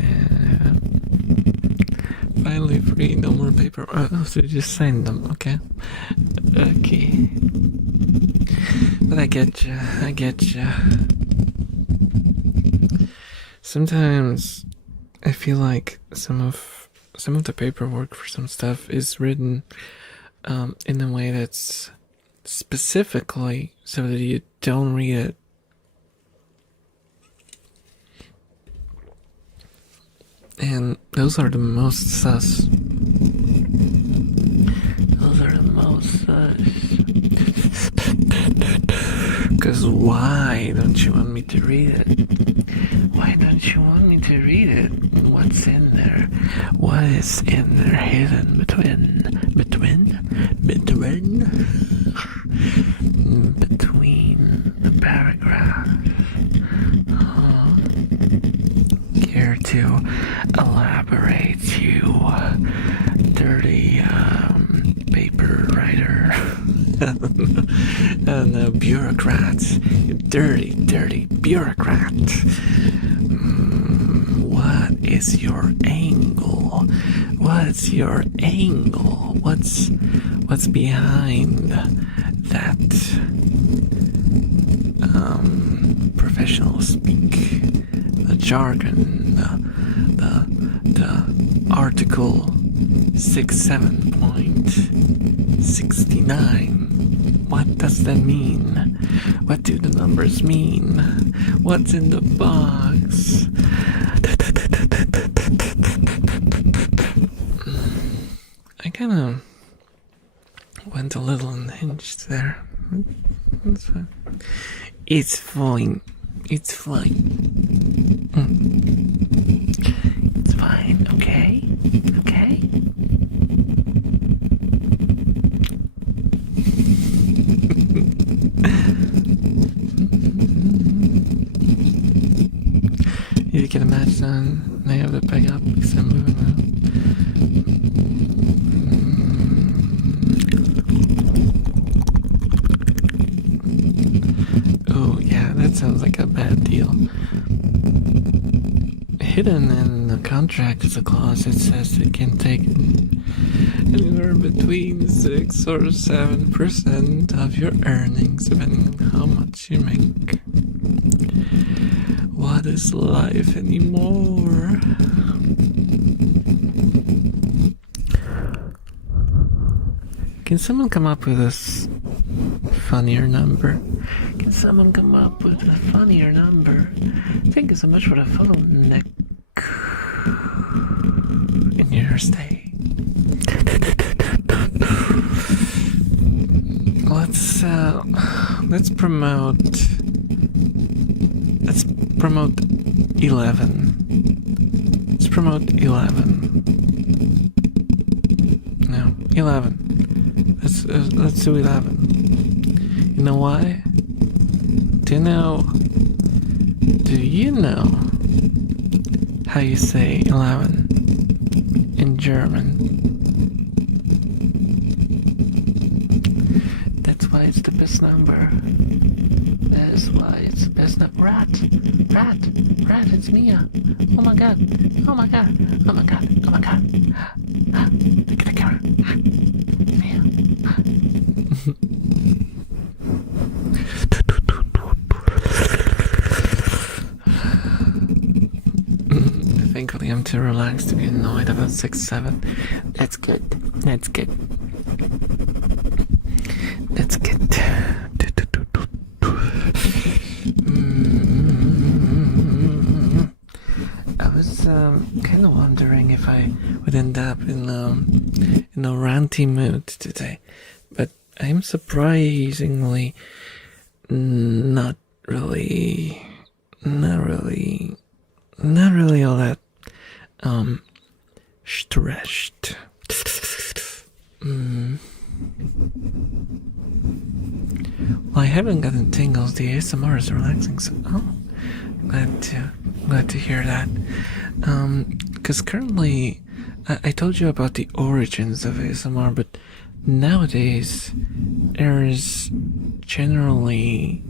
Finally free, no more paper. Oh, so you just signed them, okay? Okay. But I get ya. Sometimes I feel like some of the paperwork for some stuff is written in a way that's specifically so that you don't read it. And those are the most sus. Those are the most sus. Because why don't you want me to read it? Why don't you want me to read it? What's in there? What is in there hidden between the paragraphs? Care to elaborate, you dirty paper writer? No, bureaucrats. You dirty bureaucrat. What is your angle? What's your angle? What's behind that professional speak? The jargon, the Article 67.69. What does that mean? What do the numbers mean? What's in the box? I kind of went a little unhinged there. That's fine. It's fine. It's fine. It's fine, okay? Okay? You get a match done. Now you have to pick up because I'm moving now. Oh, yeah, that sounds like a bad deal. Hidden in the contract is a clause that says it can take anywhere between 6 or 7% of your earnings, depending on how much you make. What is life anymore? Can someone come up with a funnier number? Can someone come up with a funnier number? Thank you so much for the follow, Nick. In your stay. Let's promote 11. Let's promote 11. No, 11. Let's do 11. You know why? Do you know how you say 11 in German? That's why it's the best number. That is why it's the best number. Rat, it's Mia. Oh my god. Look at the camera. Mia. Thankfully, I'm too relaxed to be annoyed about 6-7. That's good. I was kind of wondering if I would end up in a ranty mood today, but I'm surprisingly not really all that stressed. Well, I haven't gotten tingles. The ASMR is relaxing, so glad to hear that. Because currently, I told you about the origins of ASMR, but nowadays there's generally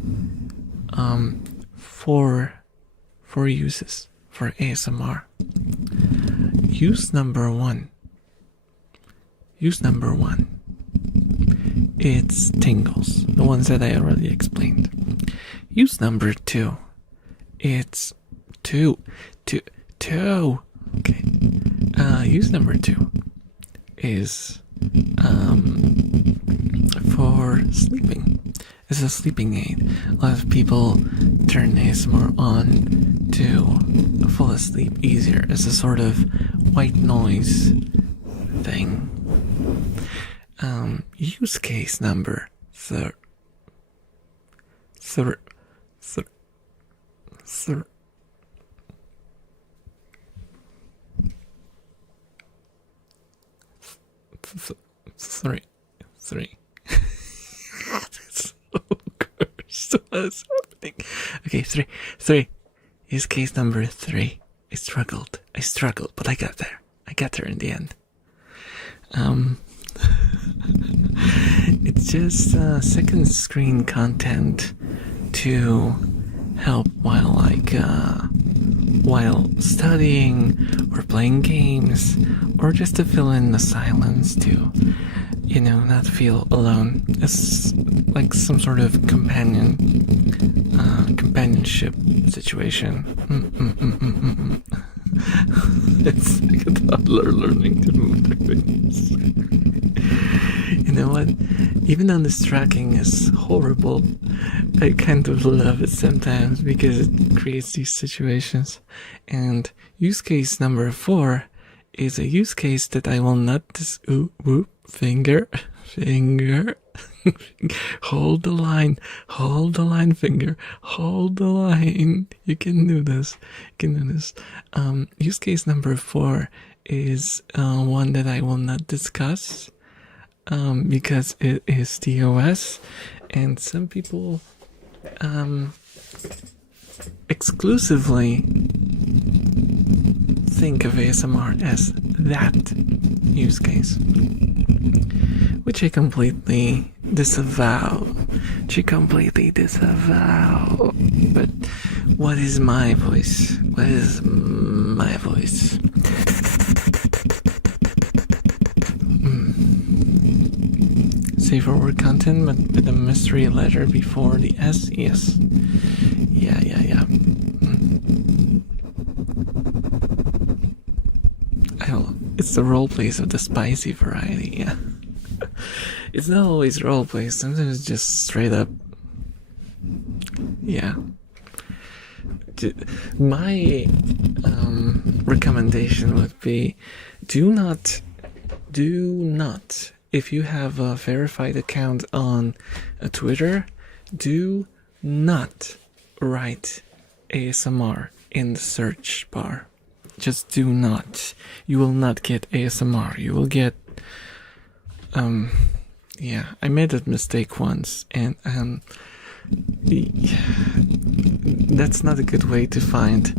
four uses for ASMR. Use number one. It's tingles, the ones that I already explained. Use number two. It's two. Okay. Use number two is for sleeping. It's a sleeping aid. A lot of people turn ASMR on to fall asleep easier. It's a sort of white noise thing. Use case number three. It's so cursed. What's happening? Okay, three. Use case number three. I struggled, but I got there. I got there in the end. It's just second screen content to help while studying or playing games, or just to fill in the silence to, not feel alone. It's like some sort of companionship situation. It's like a toddler learning to move their fingers. You know what? Even though this tracking is horrible, I kind of love it sometimes because it creates these situations. And use case number 4 is a use case that I will not finger. Hold the line, finger. Hold the line. You can do this. Use case number 4 is one that I will not discuss because it is TOS, and some people exclusively think of ASMR as that use case, which I completely disavow. But what is my voice? Safe for word content, but with a mystery letter before the S. Yes. Yeah. It's the role plays of the spicy variety. Yeah. It's not always role plays. Sometimes it's just straight up. Yeah. My recommendation would be do not, if you have a verified account on Twitter, do not write ASMR in the search bar. Just do not. You will not get ASMR. You will get yeah, I made that mistake once, and that's not a good way to find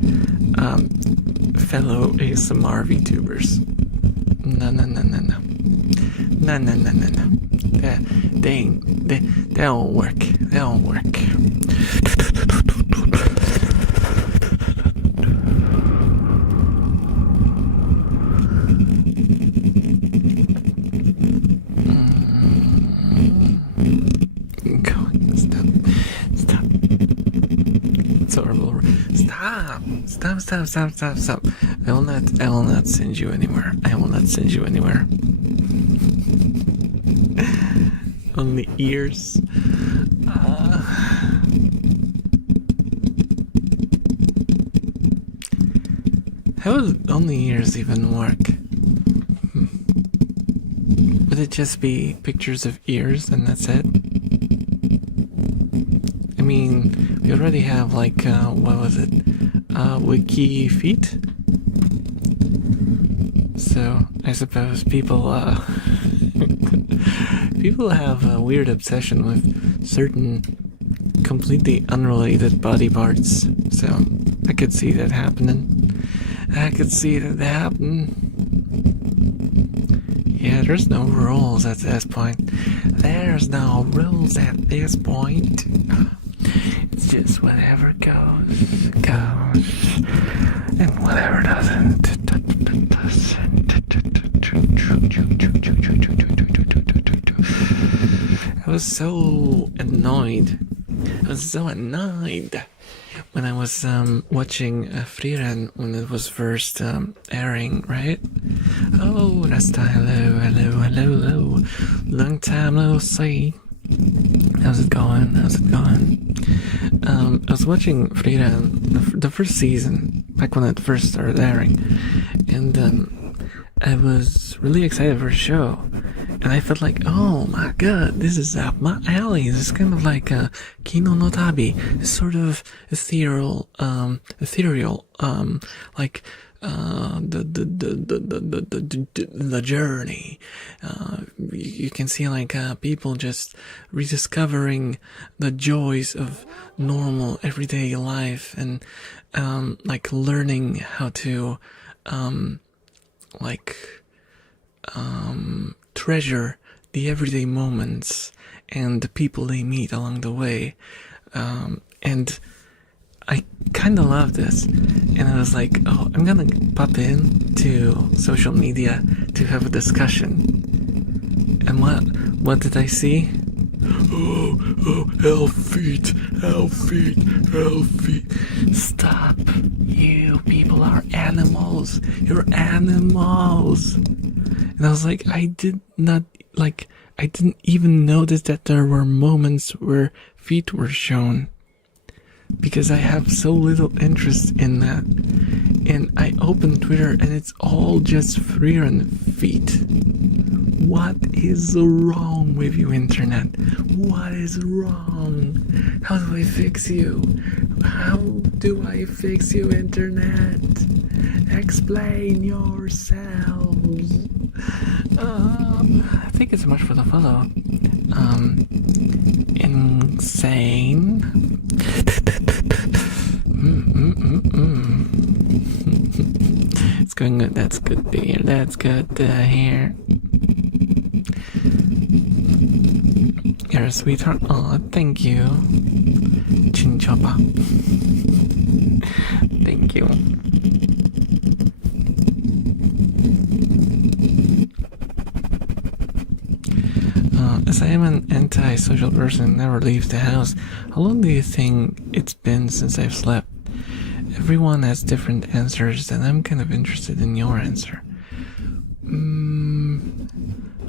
fellow ASMR VTubers. No. They don't work. It's horrible. Stop. I will not send you anywhere. Only ears. How would only ears even work? Would it just be pictures of ears and that's it? I mean, we already have like, wiki feet? So, I suppose people have a weird obsession with certain completely unrelated body parts. So, I could see that happening. Yeah, there's no rules at this point. There's no rules at this point. It's just whatever goes, goes. And whatever doesn't. I was so annoyed. When I was watching Frieren when it was first airing, right? Oh, Rasta, hello. Long time no see. How's it going? I was watching Frieren, the first season, back when it first started airing, and I was really excited for the show. And I felt like, oh my god, this is up my alley. This is kind of like a Kino no Tabi, sort of ethereal, like the journey. You can see like people just rediscovering the joys of normal everyday life, and like learning how to treasure the everyday moments and the people they meet along the way. And I kind of love this. And I was like, oh, I'm gonna pop in to social media to have a discussion. And what did I see? Oh, elf feet. Stop. You people are animals. You're animals. And I was like, I didn't even notice that there were moments where feet were shown, because I have so little interest in that. And I opened Twitter and it's all just Frieren feet. What is wrong with you, internet? What is wrong? How do I fix you? How do I fix you, internet? Explain yourselves. Thank you so much for the follow. Insane. It's going good. That's good to hear. That's good to hear. You're a sweetheart. Oh, thank you. Chinchapa. Thank you. As I am an anti-social person and never leaves the house, how long do you think it's been since I've slept? Everyone has different answers, and I'm kind of interested in your answer.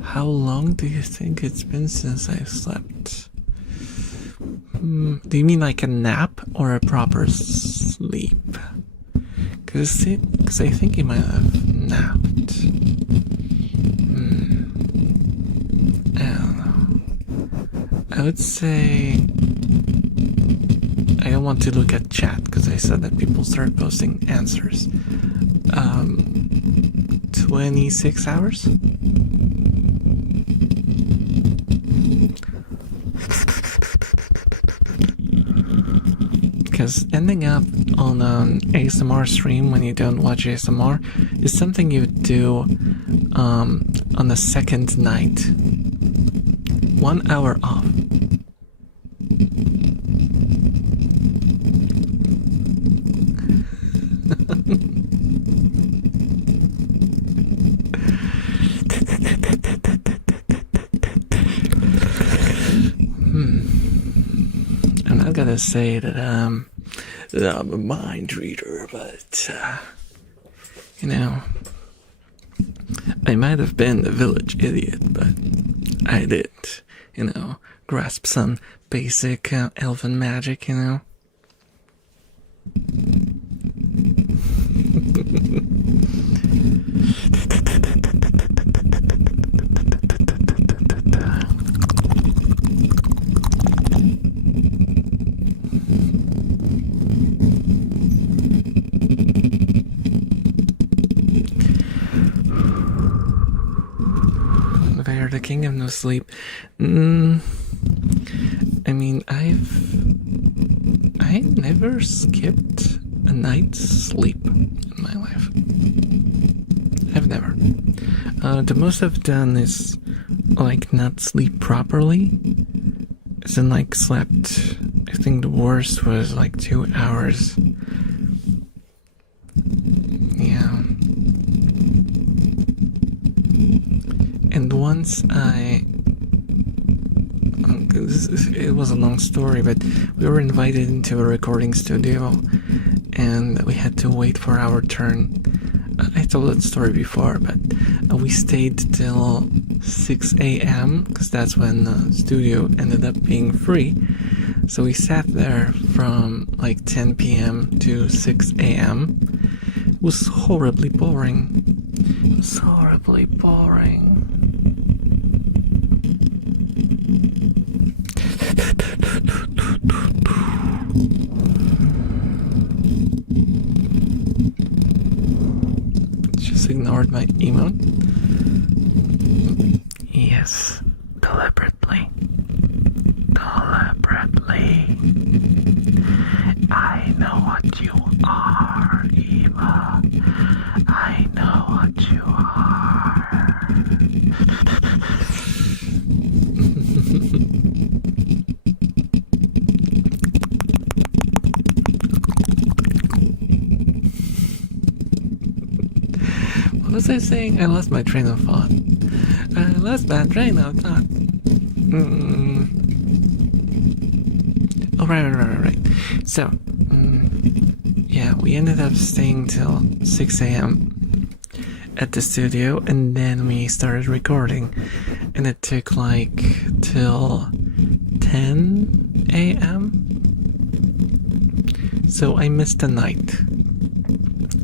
How long do you think it's been since I've slept? Do you mean like a nap or a proper sleep? Because I think you might have napped. I don't know. I would say I don't want to look at chat because I said that people start posting answers. 26 hours? Because ending up on an ASMR stream when you don't watch ASMR is something you would do on the second night. 1 hour off. I'm not gonna say that I'm a mind reader, but you know, I might have been the village idiot, but I did, you know, grasp some basic elven magic, you know. They're the king of no sleep. I mean, I've never skipped a night's sleep in my life. I've never. The most I've done is like not sleep properly. As in like slept, I think the worst was like 2 hours. Yeah. And once it was a long story, but we were invited into a recording studio and we had to wait for our turn. I told that story before, but we stayed till 6 a.m. because that's when the studio ended up being free. So we sat there from like 10 p.m. to 6 a.m. It was horribly boring. It was horribly boring. Just ignored my emote. Yes, deliberately. Deliberately. I know what you are, Eva. I know what you are. What was I saying? I lost my train of thought. Oh, right. So, yeah, we ended up staying till 6 a.m. at the studio, and then we started recording, and it took like till 10 a.m. So I missed the night.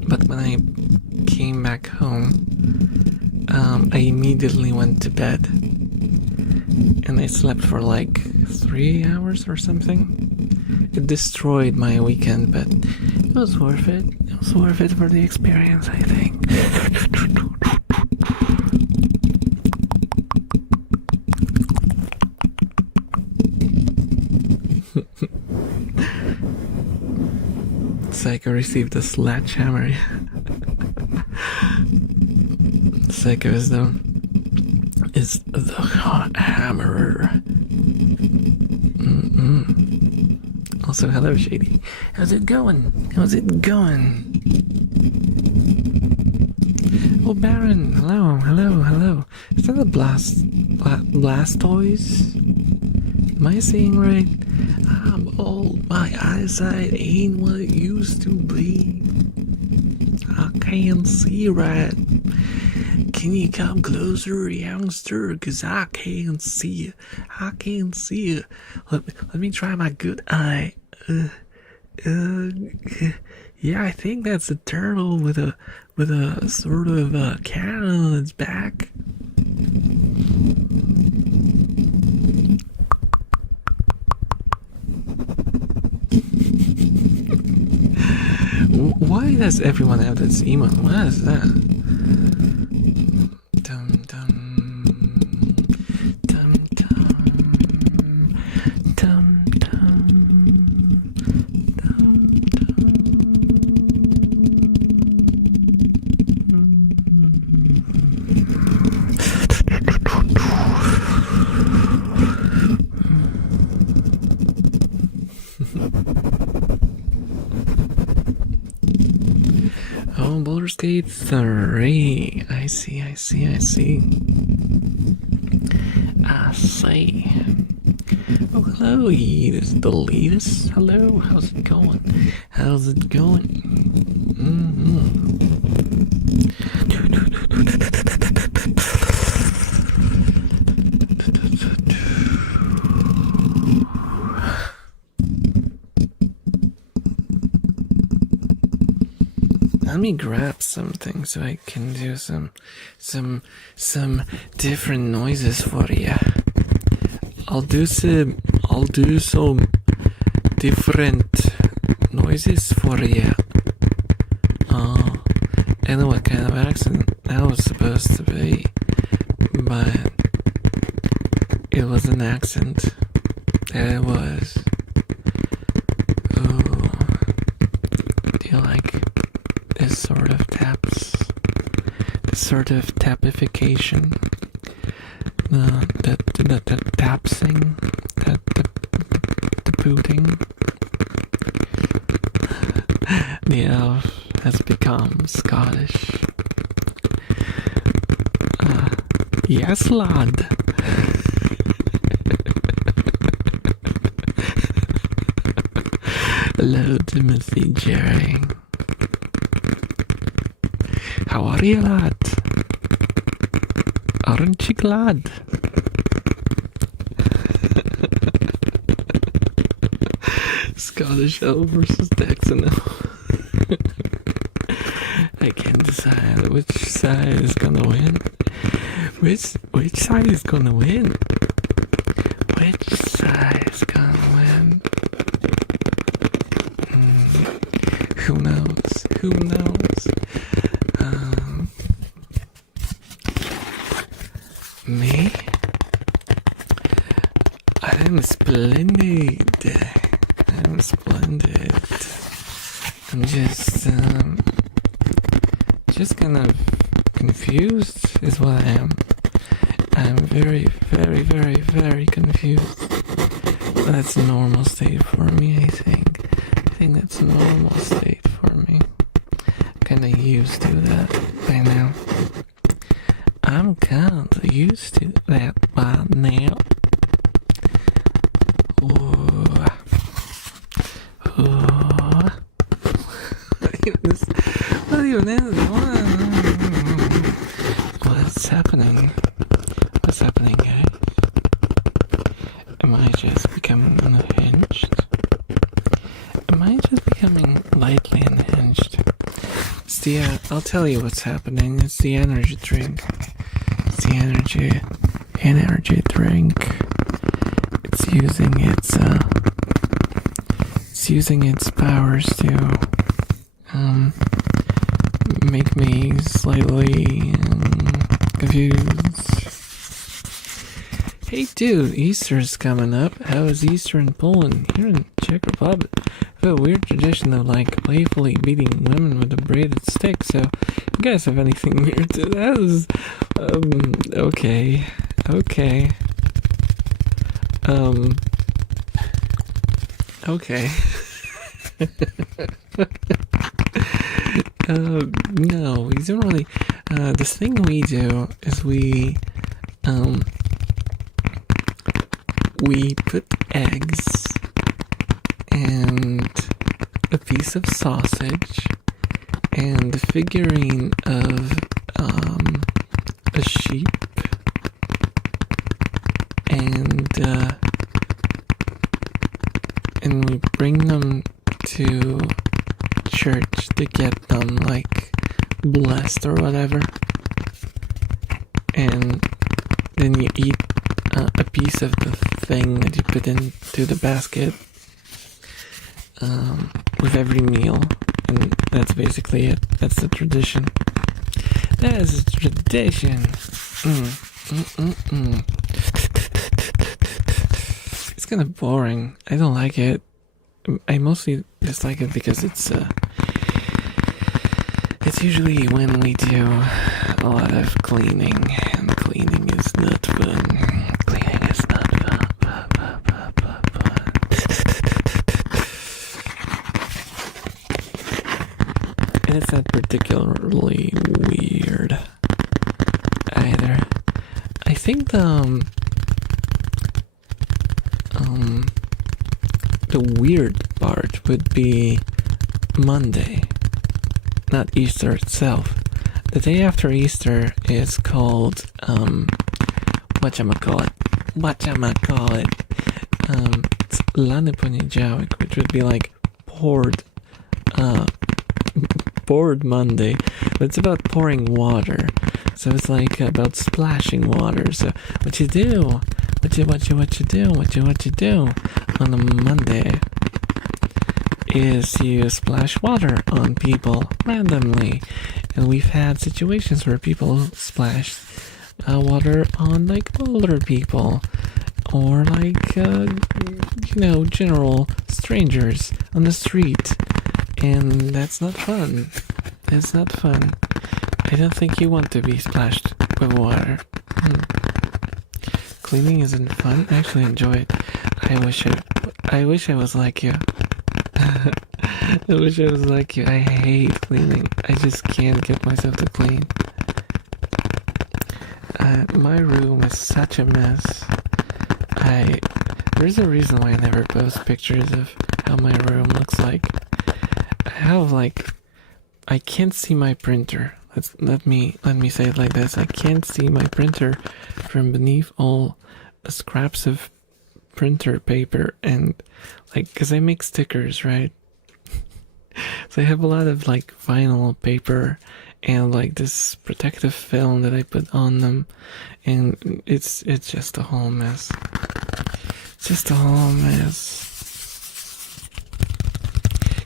But when I came back home, I immediately went to bed, and I slept for like 3 hours or something. It destroyed my weekend, but it was worth it. It was worth it for the experience, I think. Psycho received a sledgehammer. Psycho is the hot hammerer. Also, hello, Shady. How's it going? Oh, Baron. Hello. Is that a Blastoise? Am I seeing right? I'm old. My eyesight ain't what it used to be. I can't see right. Can you come closer, youngster? Cause I can't see you. Let me try my good eye. Yeah, I think that's a turtle with a sort of cannon on its back. Why does everyone have this emote? What is that? Dum dum dum dum dum dum dum Oh, Baldur's Gate 3. I see. Oh, hello, this is the latest. Hello, how's it going? Let me grab something so I can do some different noises for you. I'll do some different noises for you. I know what kind of accent that was supposed to be, but it was an accent. There it was. Ooh. Do you like this sort of taps? This sort of tapification, the tapsing, the booting. The elf has become Scottish. Yes, lad. Hello, Timothy Jerry. How are you, lad? Aren't you glad? Scottish elf versus Texan elf. I can't decide which side is gonna win. Which side is gonna win? Which side is gonna win? Who knows? Who knows? Me? I'm splendid. I'm splendid. I'm just kind of confused is what I am. I'm very, very, very, very confused. That's a normal state for me, I think. I think that's a normal state for me. Kinda used to that by now. I'm kinda used to that by now. What's happening? What's happening, guys? Am I just becoming unhinged? Am I just becoming lightly unhinged? It's the, I'll tell you what's happening. It's the energy drink. It's the energy drink. It's using its powers to make me slightly confused. Hey dude, Easter's coming up. How is Easter in Poland? Here in Czech Republic, we have a weird tradition of like playfully beating women with a braided stick, so if you guys have anything weird to that is okay. Okay. No, we don't really. This thing we do is we put eggs and a piece of sausage and a figurine of a sheep and we bring them to church to get them like blessed or whatever, and then you eat a piece of the thing that you put into the basket with every meal, and that's basically it. That's the tradition. That is a tradition. It's kind of boring. I don't like it. I mostly dislike it because it's usually when we do a lot of cleaning, and cleaning is not fun. Cleaning is not fun. And it's not particularly weird either. I think the weird part would be Monday, not Easter itself. The day after Easter is called whatchamacallit. It's Lany Poniedziałek, which would be like poured Monday, but it's about pouring water. So it's like about splashing water. So what you do on a Monday is you splash water on people randomly. And we've had situations where people splash water on like older people, or like general strangers on the street, and that's not fun. It's not fun. I don't think you want to be splashed with water. Cleaning isn't fun. I actually enjoy it. I wish I was like you. I wish I was like you. I hate cleaning. I just can't get myself to clean. My room is such a mess. There's a reason why I never post pictures of how my room looks like. I can't see my printer. Let me say it like this. I can't see my printer from beneath all scraps of printer paper, and because I make stickers, right? So I have a lot of vinyl paper and this protective film that I put on them, and it's just a whole mess. It's just a whole mess.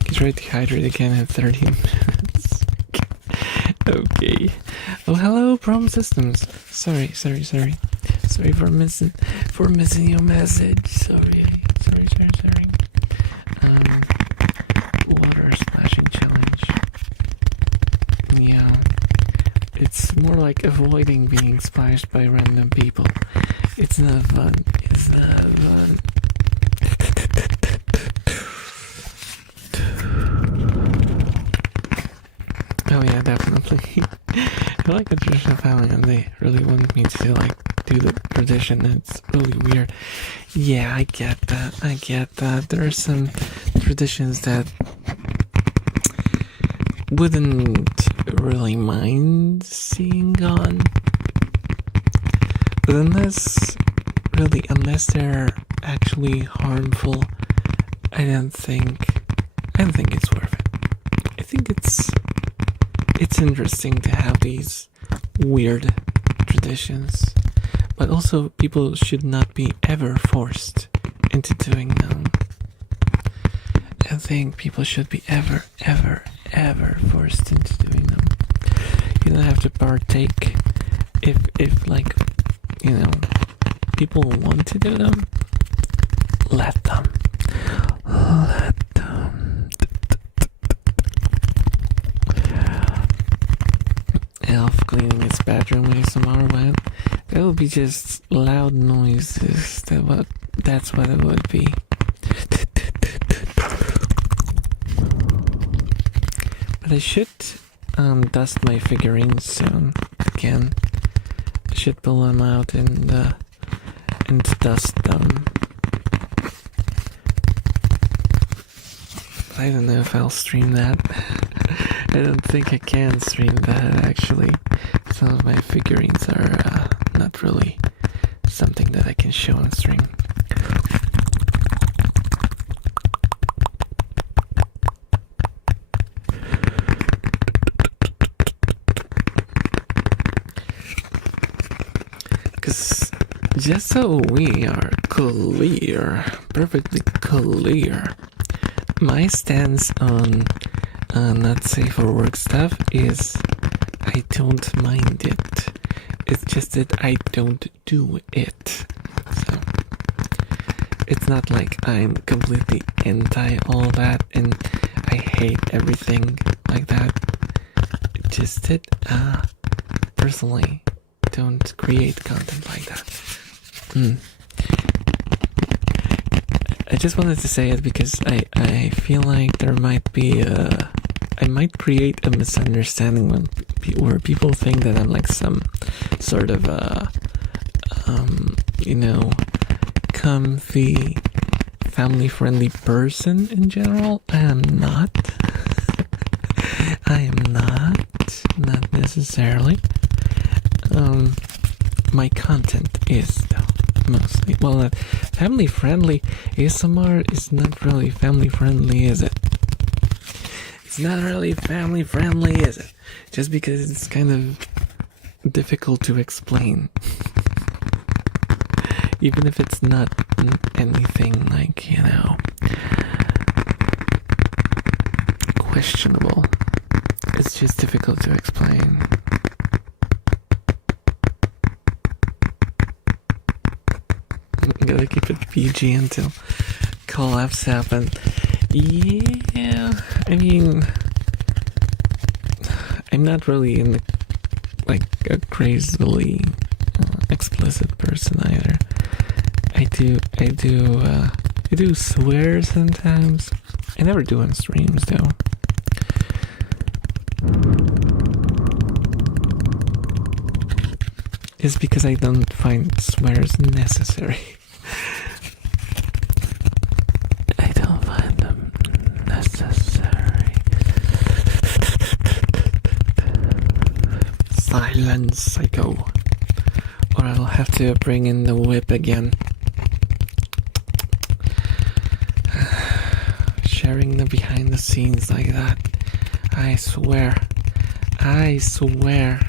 Get ready to hydrate again in 30 minutes. Okay. Oh, hello, Prom Systems. Sorry for missing your message. Sorry. Water splashing challenge. Yeah. It's more like avoiding being splashed by random people. It's not fun. Oh yeah, definitely. I like the tradition of family, and they really want me to do the tradition. It's really weird. Yeah, I get that. There are some traditions that wouldn't really mind seeing gone, but unless they're actually harmful, I don't think it's worth it. I think it's interesting to have these weird traditions, but also people should not be ever forced into doing them. I think people should be ever forced into doing them. You don't have to partake if people want to do them. Let them. Elf cleaning its bedroom ASMR. Well, that would be just loud noises. That's what it would be. But I should dust my figurines soon again. I should pull them out and dust them. I don't know if I'll stream that. I don't think I can stream that, actually. Some of my figurines are not really something that I can show on stream. Because just so we are clear, perfectly clear, my stance on not safe for work stuff is I don't mind it. It's just that I don't do it. So it's not like I'm completely anti all that and I hate everything like that. It's just that personally don't create content like that. I just wanted to say it because I feel like there might be I might create a misunderstanding where people think that I'm some sort of comfy, family-friendly person in general. I am not. Not necessarily. My content is, though, mostly. Well, family-friendly ASMR is not really family-friendly, is it? It's not really family-friendly, is it? Just because it's kind of difficult to explain. Even if it's not anything questionable. It's just difficult to explain. I'm gonna keep it PG until collabs happen. Yeah, I mean, I'm not really in the like a crazily explicit person either. I do swear sometimes. I never do on streams though. It's because I don't find swears necessary. I don't find them necessary. Silence, psycho. Or I'll have to bring in the whip again. Sharing the behind the scenes like that. I swear. I swear.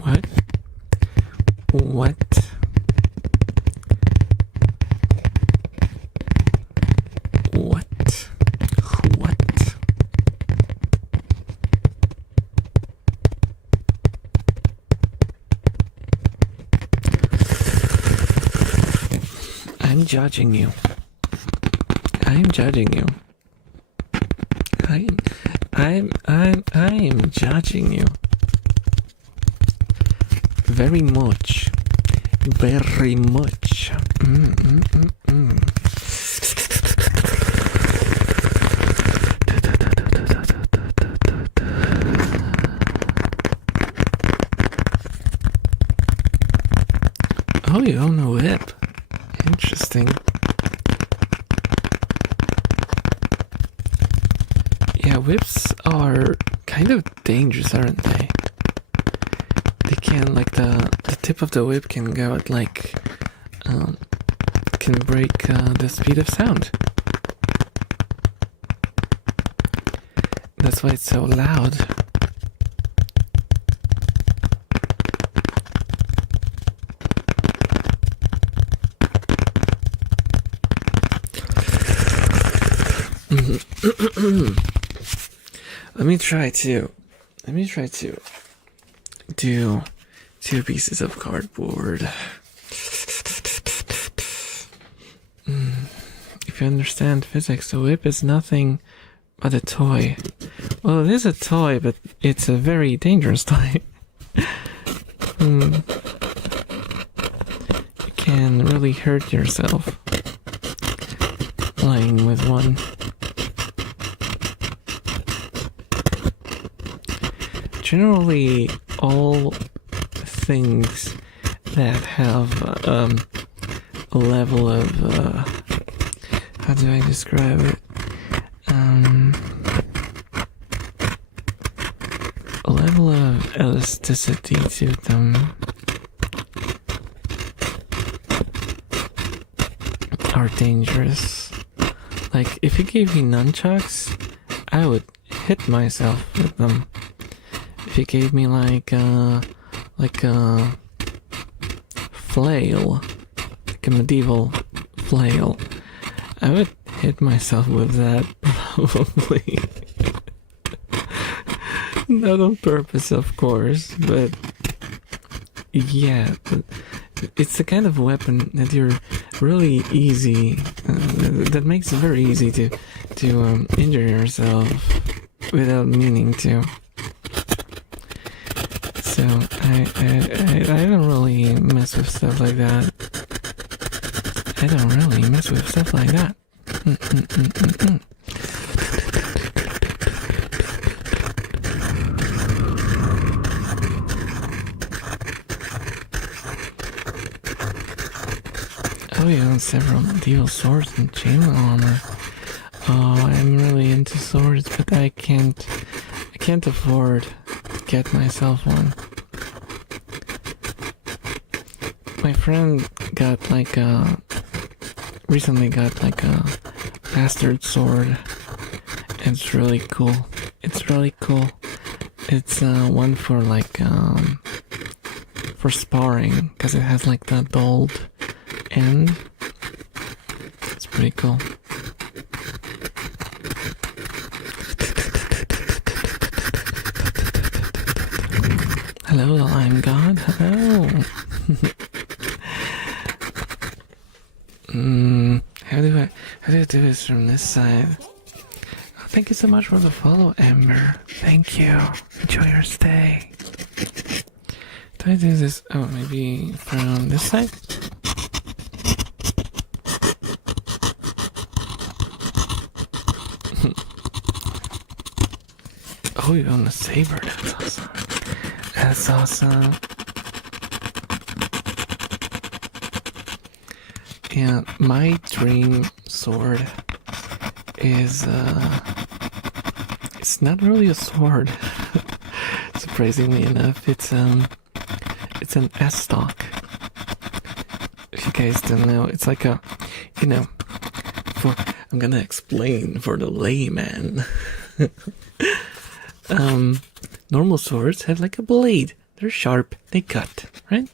What? What? What? What? I'm judging you. I'm judging you. I am judging you. Very much. Very much. Oh, you own a whip. Interesting. Yeah, whips are kind of dangerous, aren't they? They can, like, the tip of the whip can go at, like, can break the speed of sound. That's why it's so loud. Let me try to do 2 pieces of cardboard. If you understand physics, a whip is nothing but a toy. Well, it is a toy, but it's a very dangerous toy. You can really hurt yourself playing with one. Generally, all things that have a level of how do I describe it? A level of elasticity to them are dangerous. Like, if you gave me nunchucks, I would hit myself with them. If you gave me like a flail, like a medieval flail, I would hit myself with that, probably. Not on purpose, of course, but yeah, it's the kind of weapon that you're really easy, that makes it very easy to injure yourself without meaning to. So I don't really mess with stuff like that. I don't really mess with stuff like that. Oh, you own several medieval swords and chainmail armor. Oh, I'm really into swords, but I can't afford to get myself one. My friend got recently got like a bastard sword. It's really cool. It's really cool. It's one for like for sparring, because it has like that dulled end. It's pretty cool. Hello, I'm God. Hello. How do I do this from this side? Oh, thank you so much for the follow, Amber. Thank you. Enjoy your stay. Do I do this? Oh, maybe from this side? Oh, you own a saber. That's awesome. That's awesome. And my dream sword is it's not really a sword. Surprisingly enough, it's an S-stock. If you guys don't know, it's like a, I'm gonna explain for the layman. Normal swords have like a blade. They're sharp, they cut, right?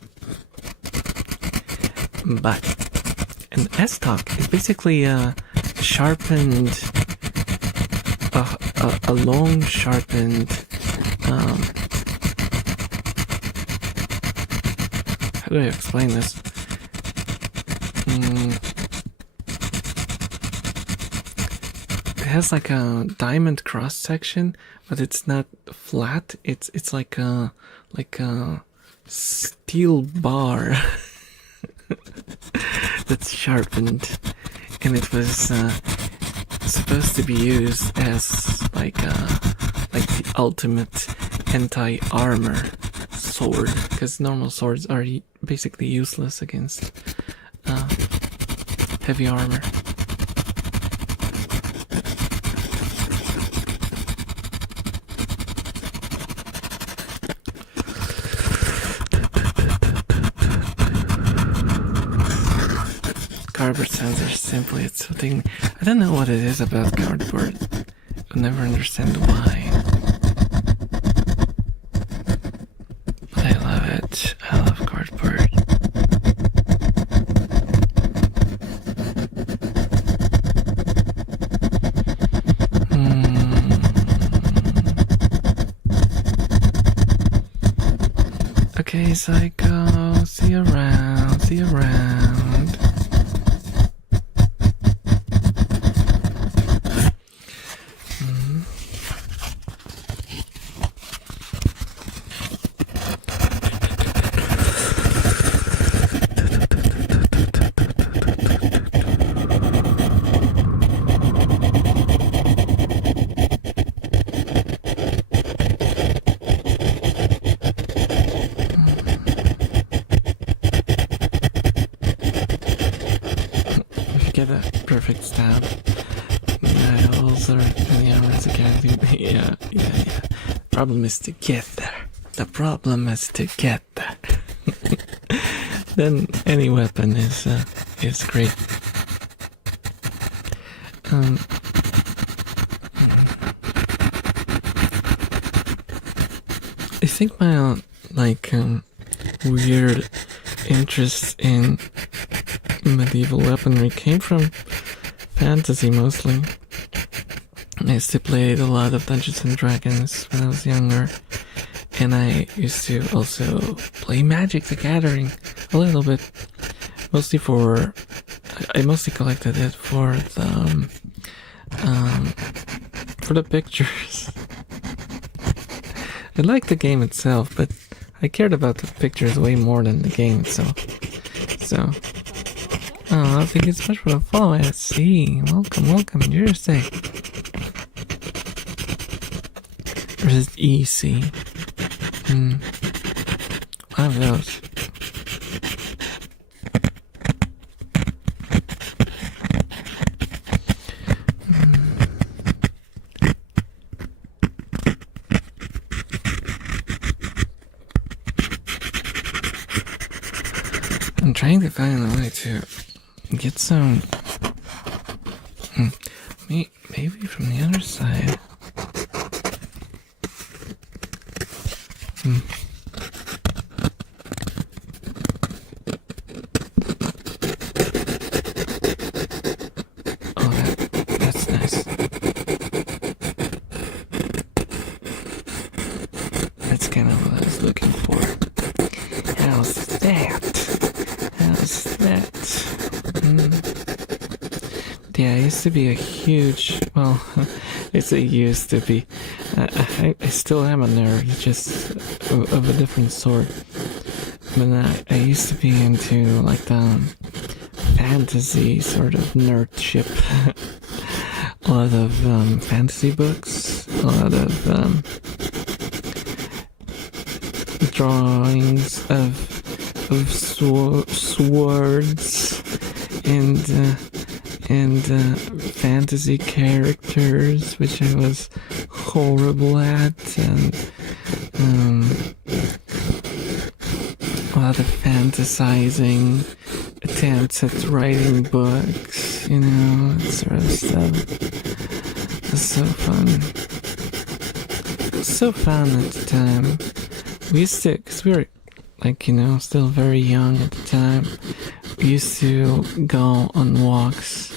But an S-stock is basically a sharpened, a long sharpened, how do I explain this? It has like a diamond cross section, but it's not flat. It's like a steel bar that's sharpened, and it was supposed to be used as like the ultimate anti-armor sword, because normal swords are basically useless against heavy armor. Cardboard sounds are simply it's something I don't know what it is about cardboard. I'll never understand why. But I love it. I love cardboard. Okay, Psycho. See you around. See you around. Get a perfect stab. Medals or any armors again. Yeah. Problem is to get there. The problem is to get there. Then any weapon is great. I think my weird interest in medieval weaponry came from fantasy mostly. I used to play a lot of Dungeons and Dragons when I was younger, and I used to also play Magic the Gathering a little bit, mostly I mostly collected it for the pictures. I liked the game itself, but I cared about the pictures way more than the game itself. So, thank you so much for the follow. SC. Welcome. Enjoy your stay. Or is it EC? One of those. I'm trying to find a way to get some. Maybe from the other side. Oh, that's nice. That's kind of what I was looking for. Yeah, I used to be a huge, well, I say used to be. I still am a nerd, just of a different sort. But I used to be into like the fantasy sort of nerdship. A lot of fantasy books, a lot of drawings of swords and fantasy characters, which I was horrible at, and a lot of fantasizing attempts at writing books, you know, that sort of stuff. It was so fun. It was so fun at the time. We used to, because we were, like, you know, still very young at the time, we used to go on walks.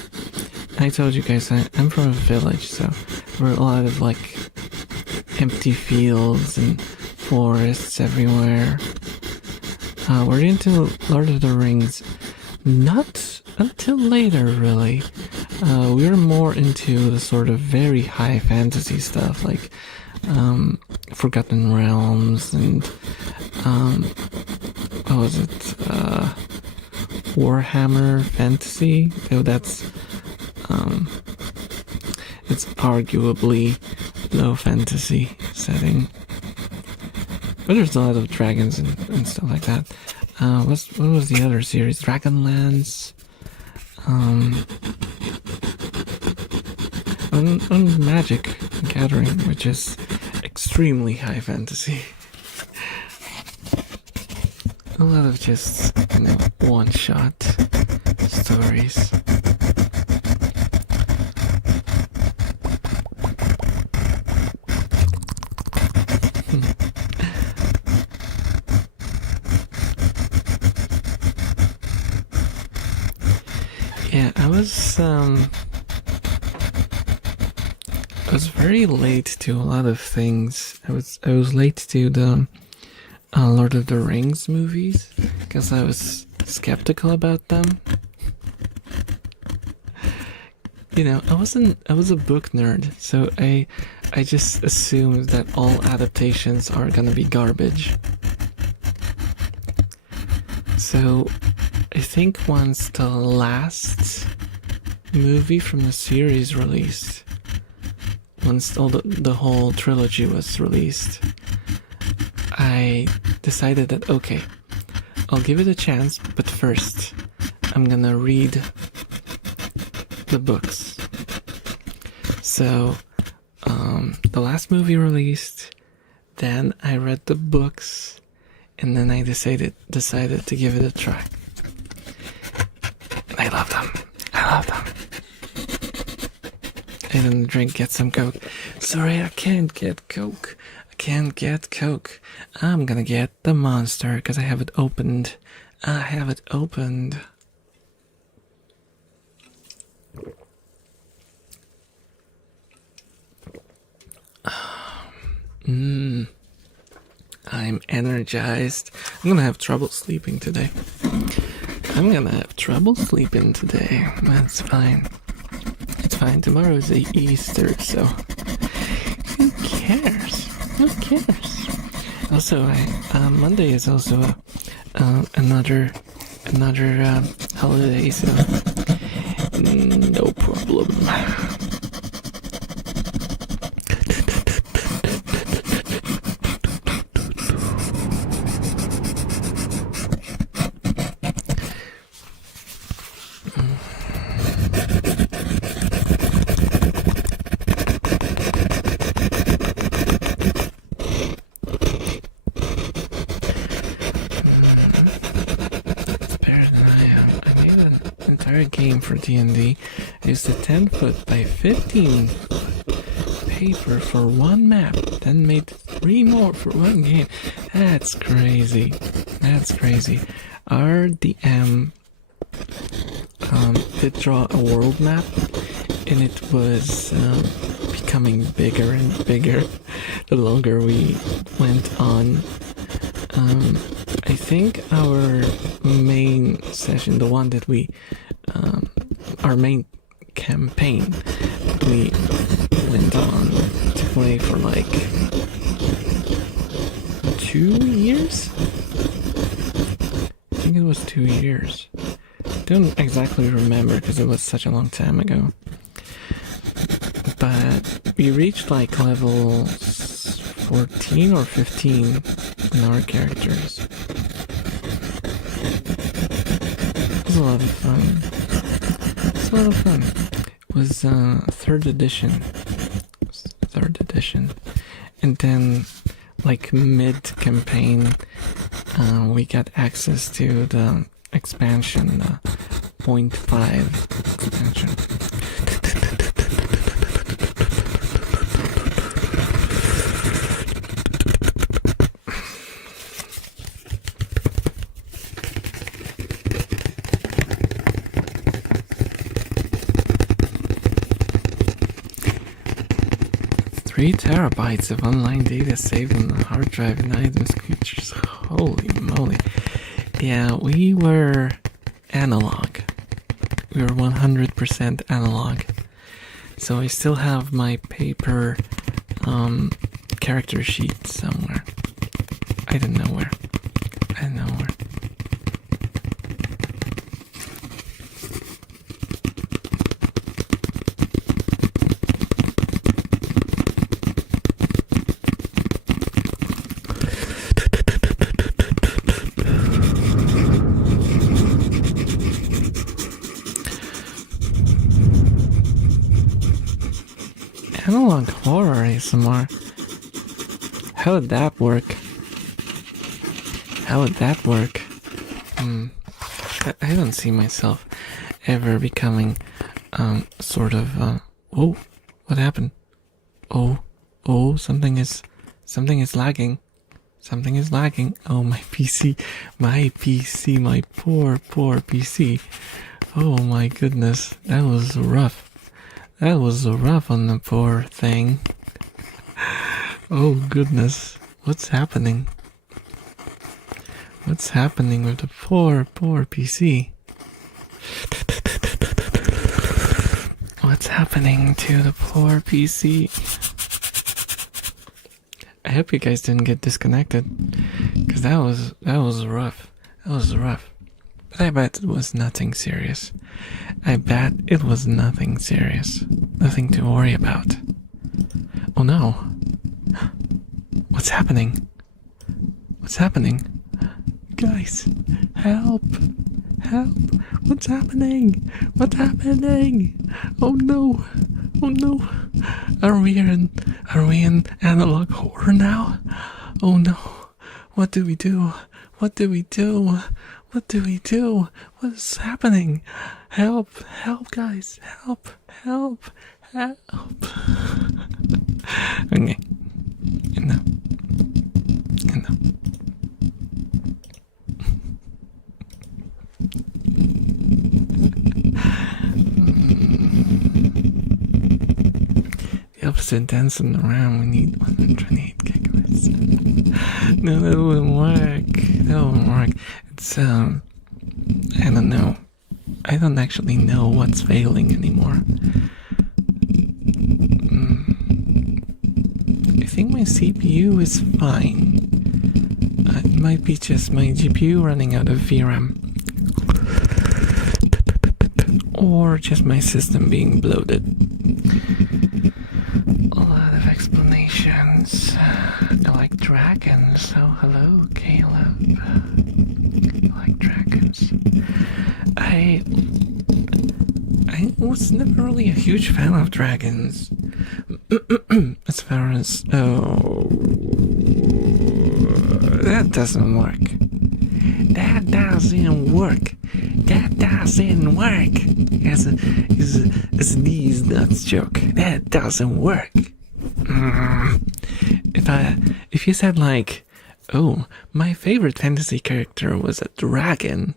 I told you guys, I'm from a village, so there were a lot of, like, empty fields and forests everywhere. We're into Lord of the Rings. Not until later, really. We were more into the sort of very high fantasy stuff, like Forgotten Realms and what was it? Warhammer Fantasy. Though that's it's arguably low fantasy setting. But there's a lot of dragons and stuff like that. What was the other series? Dragonlance. And Magic Gathering, which is extremely high fantasy. A lot of just, you know, one-shot stories. Yeah, I was very late to a lot of things. I was late to the Lord of the Rings movies because I was skeptical about them. You know, I was a book nerd, so I just assumed that all adaptations are gonna be garbage. So I think once the last movie from the series released, once all the whole trilogy was released, I decided that, okay, I'll give it a chance, but first I'm gonna read the books. So the last movie released, then I read the books, and then I decided to give it a try. And I love them. I didn't get some Coke. Sorry, I can't get Coke. I'm gonna get the Monster because I have it opened. I'm energized. I'm gonna have trouble sleeping today. That's fine. It's fine. Tomorrow is Easter, so who cares? Also, Monday is also another holiday, so no problem. Game for D&D. I used a 10-foot by 15-foot paper for one map, then made 3 more for one game. That's crazy. Our DM did draw a world map, and it was becoming bigger and bigger the longer we went on. I think our main session, the one that we our main campaign we went on to play for like 2 years? I think it was 2 years. Don't exactly remember because it was such a long time ago. But we reached like level 14 or 15 in our characters. It was a lot of fun. It was 3rd edition. And then like mid-campaign we got access to the expansion, the 0.5 expansion. Three terabytes of online data saved on the hard drive and items creatures. Holy moly. Yeah, we were analog. We were 100% analog. So I still have my paper character sheet somewhere. I don't know where. Analog horror ASMR. How would that work? I don't see myself ever becoming sort of oh, what happened? Oh, something is lagging. Oh, my PC, my poor PC. Oh my goodness, that was rough. That was rough on the poor thing. Oh goodness, what's happening? What's happening with the poor PC? What's happening to the poor PC? I hope you guys didn't get disconnected, because that was rough. But I bet it was nothing serious. Nothing to worry about. Oh no. What's happening? Guys, help! What's happening? Oh no! Are we in analog horror now? Oh no! What do we do? What is happening? Help, guys, help. Okay. Enough. The opposite dancing around, we need 128 gigabits. No, that wouldn't work. It's, I don't know. I don't actually know what's failing anymore. I think my CPU is fine. It might be just my GPU running out of VRAM. Or just my system being bloated. A lot of explanations. I like dragons. Oh, hello, Caleb. I like dragons. I was never really a huge fan of dragons. As far as... Oh... That doesn't work. It's these nuts joke. That doesn't work. If you said like, oh, my favorite fantasy character was a dragon,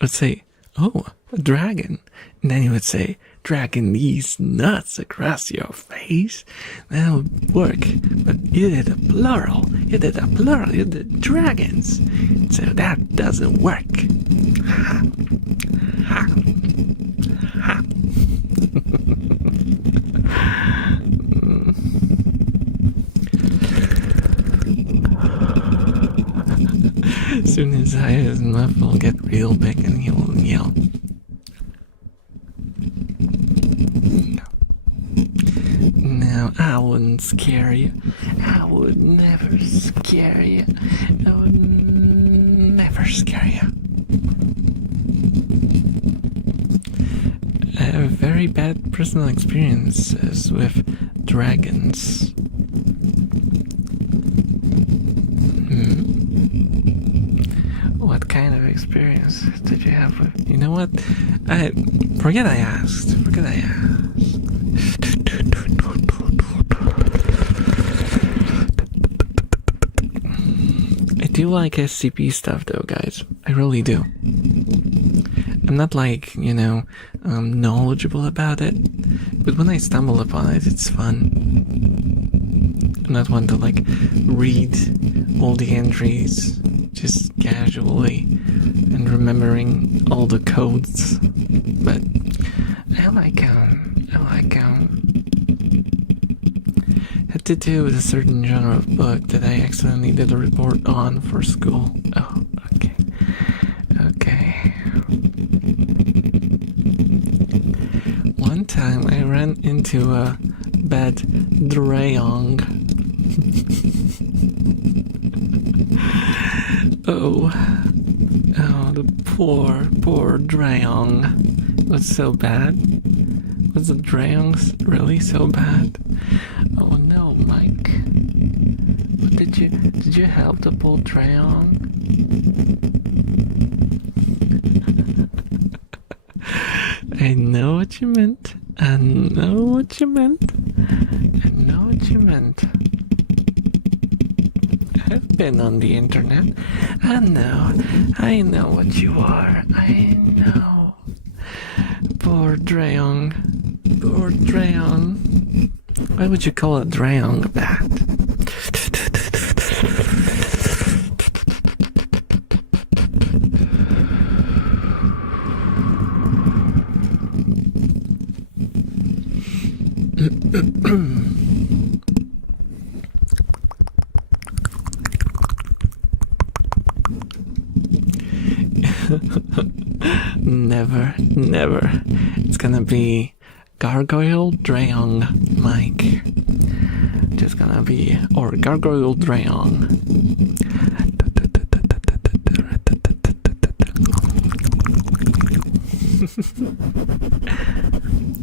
I would say, oh, a dragon. And then you would say, dragging these nuts across your face. That would work. But you did a plural. You did dragons. So that doesn't work. Ha. soon as his mouth will get real big and he will yell. No, I wouldn't scare you. I would never scare you. I would never scare you. I have very bad personal experiences with dragons. What kind of experience did you have with? You know what? Forget I asked. I do like SCP stuff though, guys. I really do. I'm not like, knowledgeable about it, but when I stumble upon it, it's fun. I'm not one to like read all the entries just casually and remembering all the codes, but I like had to do with a certain genre of book that I accidentally did a report on for school. Oh, okay. One time I ran into a bad drayong. Oh, the poor drayong. What's so bad? Was the drayong really so bad? Oh no, Mike. Did you help the poor drayong? I know what you meant. I've been on the internet. I know what you are. I know. Poor drayong. Why would you call a drayong a bat? Never. It's gonna be Gargoyle Drayong Mike. Just gonna be, or Gargoyle Drayong.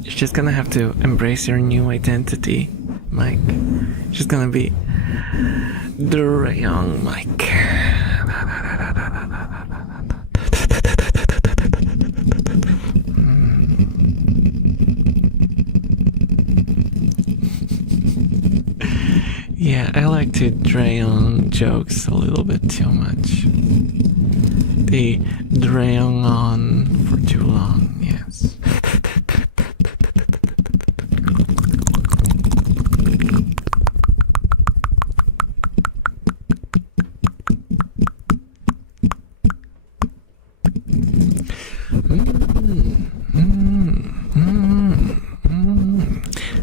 You're just gonna have to embrace your new identity, Mike. It's just gonna be Drayong Mike. Yeah, I like to drayong jokes a little bit too much. They drayong on for too long, yes.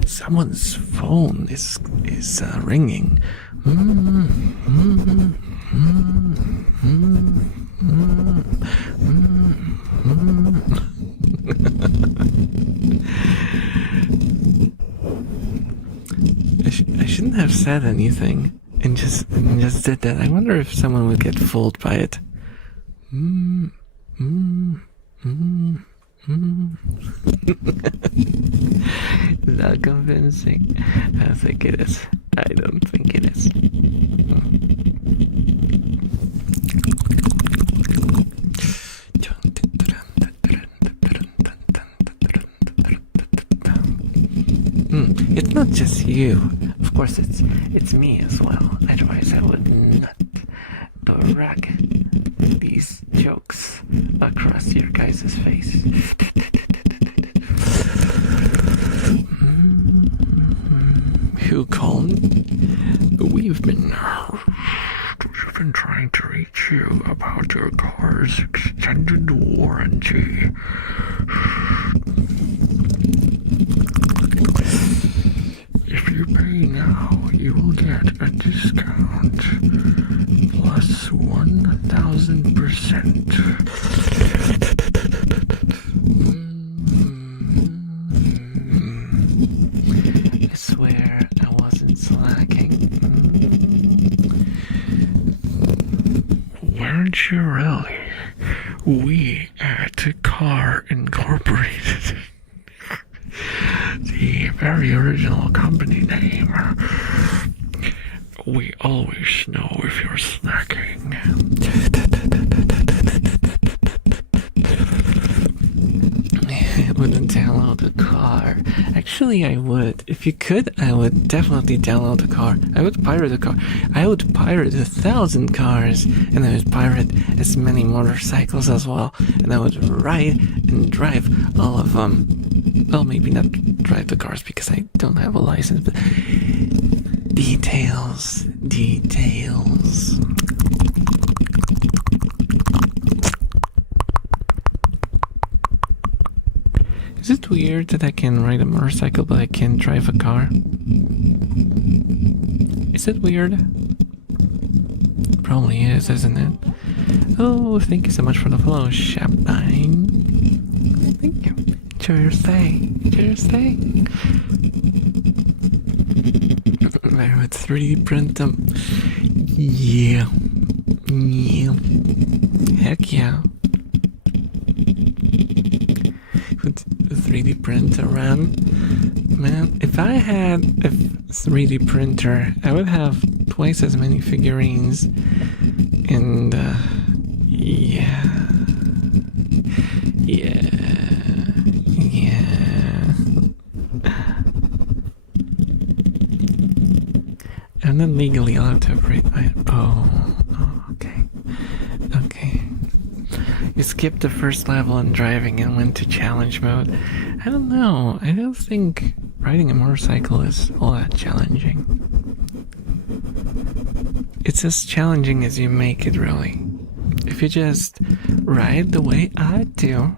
Someone's phone is ringing. I shouldn't have said anything and just did that. I wonder if someone would get fooled by it. Not convincing. I think it is. I don't think it is. It's not just you. Of course, it's me as well. Otherwise, I would not drag these jokes across your guys' face. Who called? We've been trying to reach you about your car's extended warranty. If you pay now, you will get a discount. plus 1000%. I swear I wasn't slacking. Weren't you really? We at Car Incorporated. The very original company name. We always know if you're slacking. I wouldn't download the car. Actually, I would. If you could, I would definitely download the car. I would pirate the car. I would pirate 1,000 cars, and I would pirate as many motorcycles as well. And I would ride and drive all of them. Well, maybe not drive the cars because I don't have a license, but details. Is it weird that I can ride a motorcycle but I can't drive a car? Is it weird? Probably is, isn't it? Oh, thank you so much for the follow, Shapine. Thank you. Enjoy your stay. I would 3D print them. Yeah. Heck yeah. With a 3D printer run. Man, if I had a 3D printer, I would have twice as many figurines. And, yeah. I'm not legally allowed to operate my... Oh, okay. You skipped the first level in driving and went to challenge mode. I don't know. I don't think riding a motorcycle is all that challenging. It's as challenging as you make it, really. If you just ride the way I do,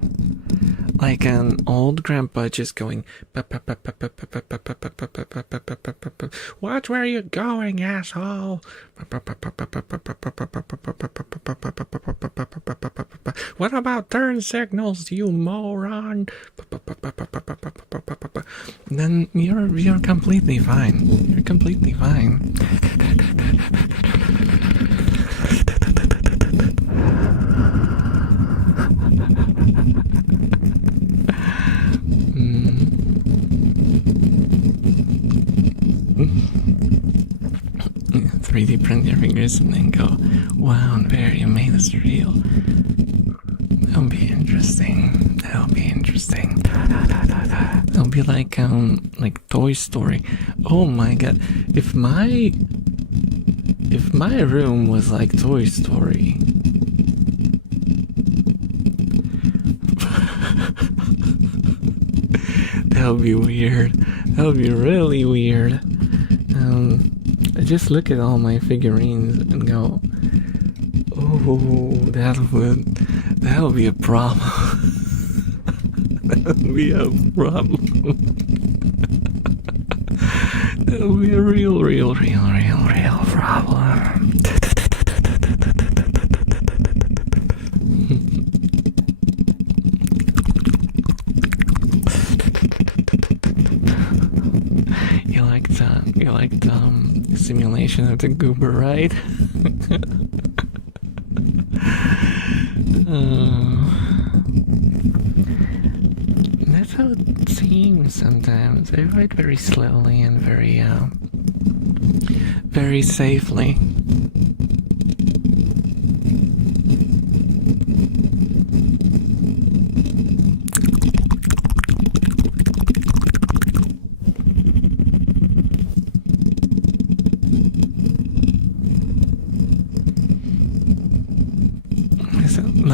like an old grandpa just going, "Watch where you going, asshole? What about turn signals, you moron?" Then you're completely fine. You're completely fine. "3D print your fingers and then go, wow, and there you made this real." That'll be interesting. That'll be like Toy Story. Oh my god. If my room was like Toy Story. That would be weird. That would be really weird. I just look at all my figurines and go, oh, that would be a problem. That would be a problem. That would be a real problem. You liked simulation of the goober, right? That's how it seems sometimes. I write very slowly and very safely.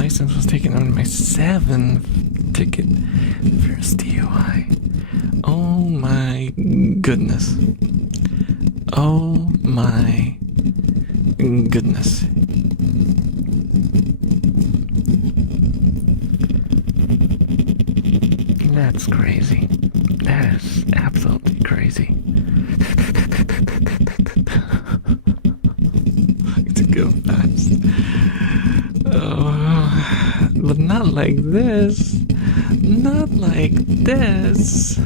License was taken on my 7th ticket. First DUI. Oh my goodness. Oh my goodness. That's crazy. That is absolutely crazy. To go fast. But not like this. Not like this.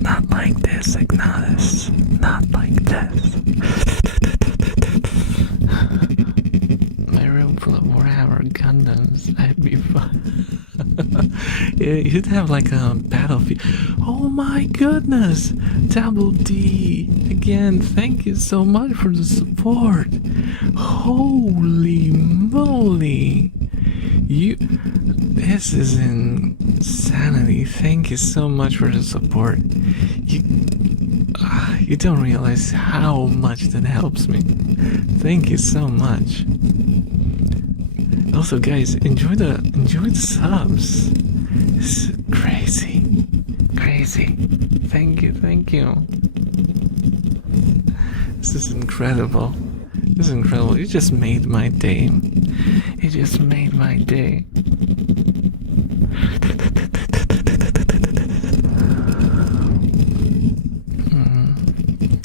Not like this, Ignatus. Not like this. My room full of Warhammer Gundams. I'd be fun. You'd have like a battlefield. Oh my goodness! Double D! Again, thank you so much for the support. Holy moly! This is insanity. Thank you so much for the support. You don't realize how much that helps me. Thank you so much. Also, guys, enjoy the subs. This is crazy. Thank you. This is incredible. You just made my day.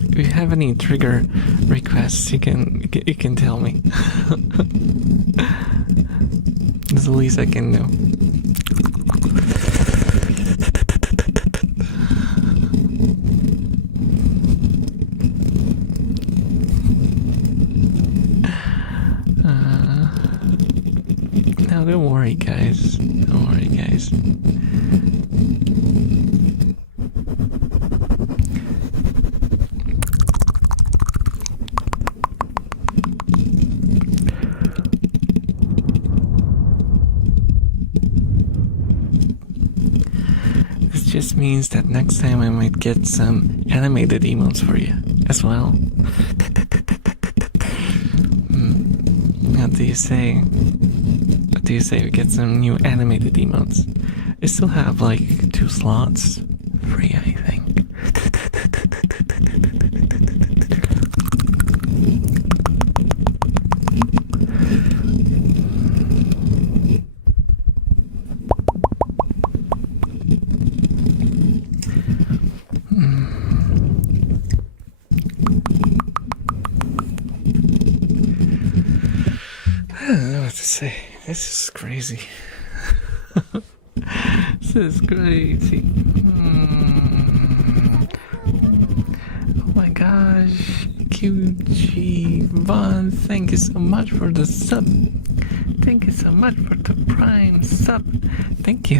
If you have any trigger requests, you can tell me. That's the least I can do. No, don't worry, guys. This just means that next time I might get some animated emotes for you as well. What do you say? We get some new animated emotes? I still have like 2 slots free, I think. I don't know what to say. This is crazy. This is crazy. Oh my gosh. QG Von, thank you so much for the sub. Thank you so much for the prime sub. Thank you.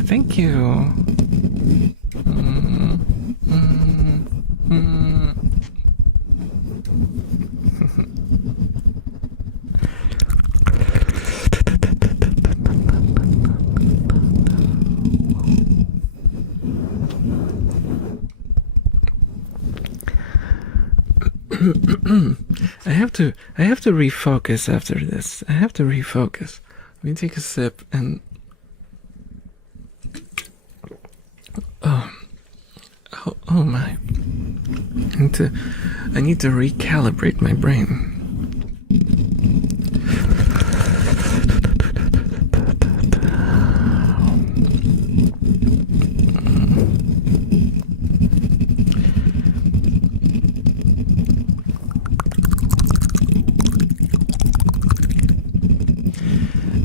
I have to refocus after this. I have to refocus. Let me take a sip and oh my. I need to recalibrate my brain.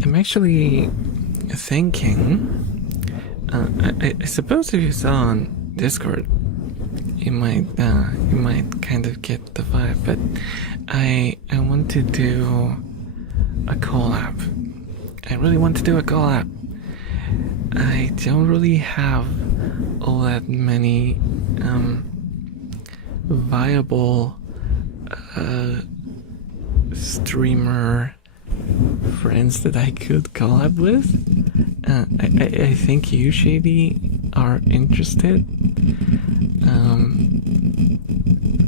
I'm actually thinking, I suppose if you saw on Discord, you might kind of get the vibe, but I want to do a collab. I really want to do a collab. I don't really have all that many viable streamer friends that I could collab with. I think you, Shady, are interested.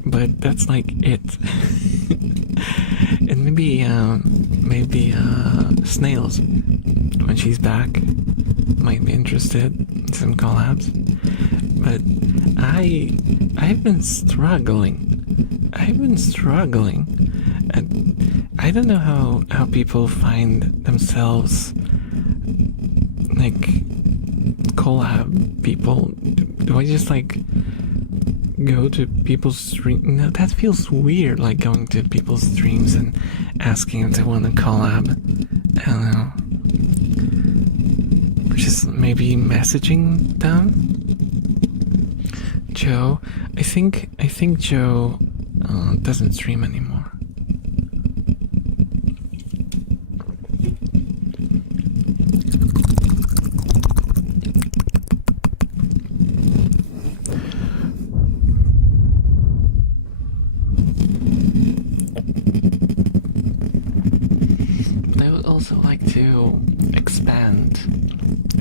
But that's like it. And maybe Snails, when she's back, might be interested in some collabs. But I've been struggling. And I don't know how people find themselves like collab people. Do I just like go to people's stream. No, that feels weird, like going to people's streams and asking if they want to collab. I don't know. Just maybe messaging them. Joe, I think Joe doesn't stream anymore.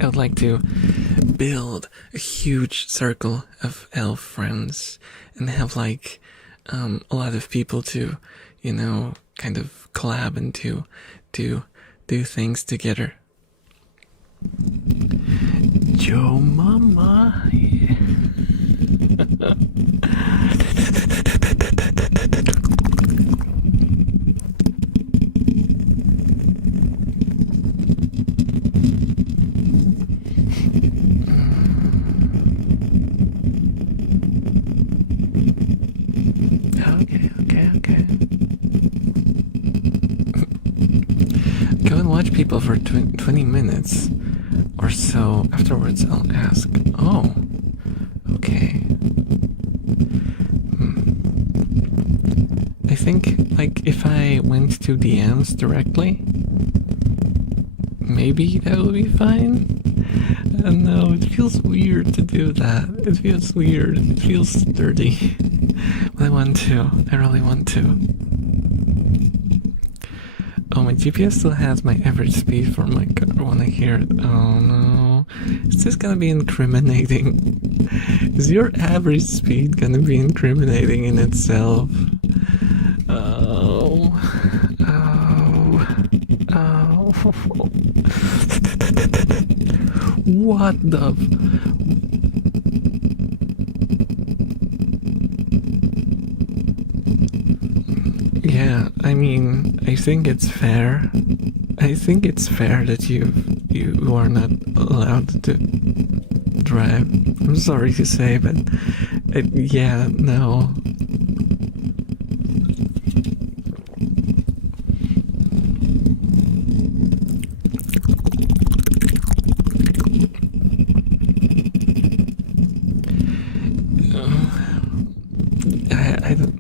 I would like to build a huge circle of elf friends and have like a lot of people to, you know, kind of collab and to do things together. Joe Mama. Okay. Go and watch people for 20 minutes or so. Afterwards, I'll ask. Oh, okay. I think, like, if I went to DMs directly, maybe that would be fine. I don't know, it feels weird to do that. It feels weird. It feels dirty. But I want to. I really want to. Oh, my GPS still has my average speed for my car when I hear it. Oh no. Is this gonna be incriminating? Is your average speed gonna be incriminating in itself? Oh. What the Yeah, I mean, I think it's fair. I think it's fair that you are not allowed to drive. I'm sorry to say, but yeah, no.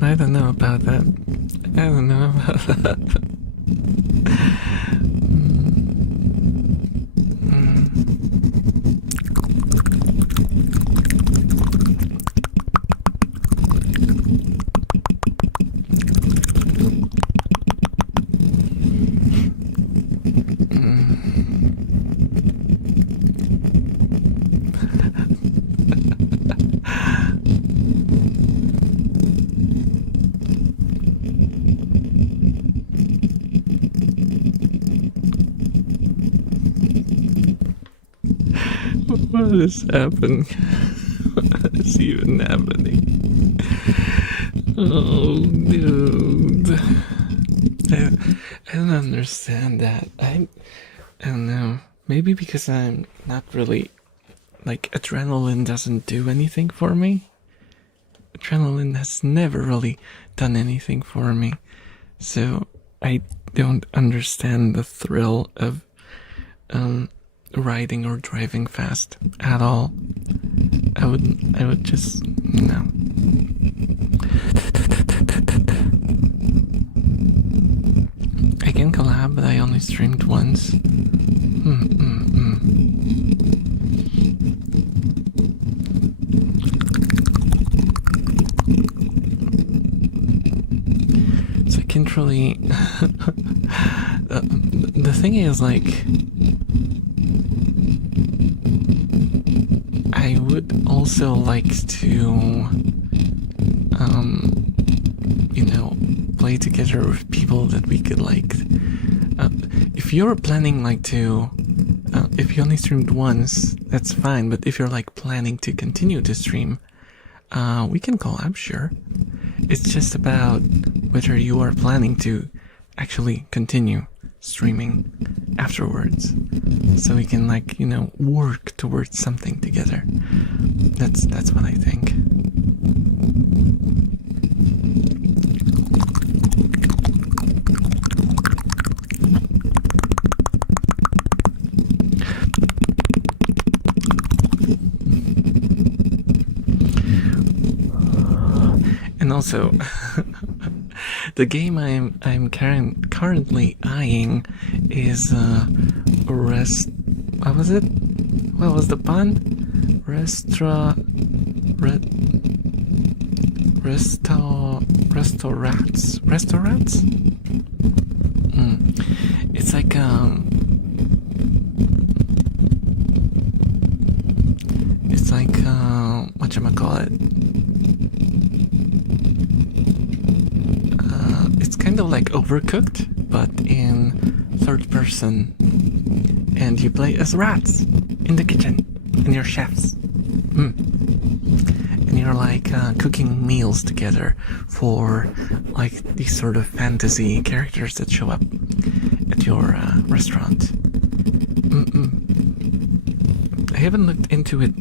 I don't know about that. I don't know about that. What is happening? What is even happening? Oh, dude. I don't understand that. I don't know. Maybe because I'm not really, like, adrenaline doesn't do anything for me. Adrenaline has never really done anything for me. So I don't understand the thrill of riding or driving fast at all. I would just no. I can collab, but I only streamed once. So I can't really. The thing is, like, I would also like to, you know, play together with people that we could, like, if you're planning, like, to, if you only streamed once, that's fine, but if you're, like, planning to continue to stream, we can collab, sure. It's just about whether you are planning to actually continue streaming afterwards, so we can, like, you know, work towards something together. That's what I think. and also, the game I'm currently eyeing is what was it? What was the pun? Restaurants? It's like whatchamacallit? It's kind of like Overcooked, but in third person, and you play as rats in the kitchen, and you're chefs. And you're like cooking meals together for like these sort of fantasy characters that show up at your restaurant. I haven't looked into it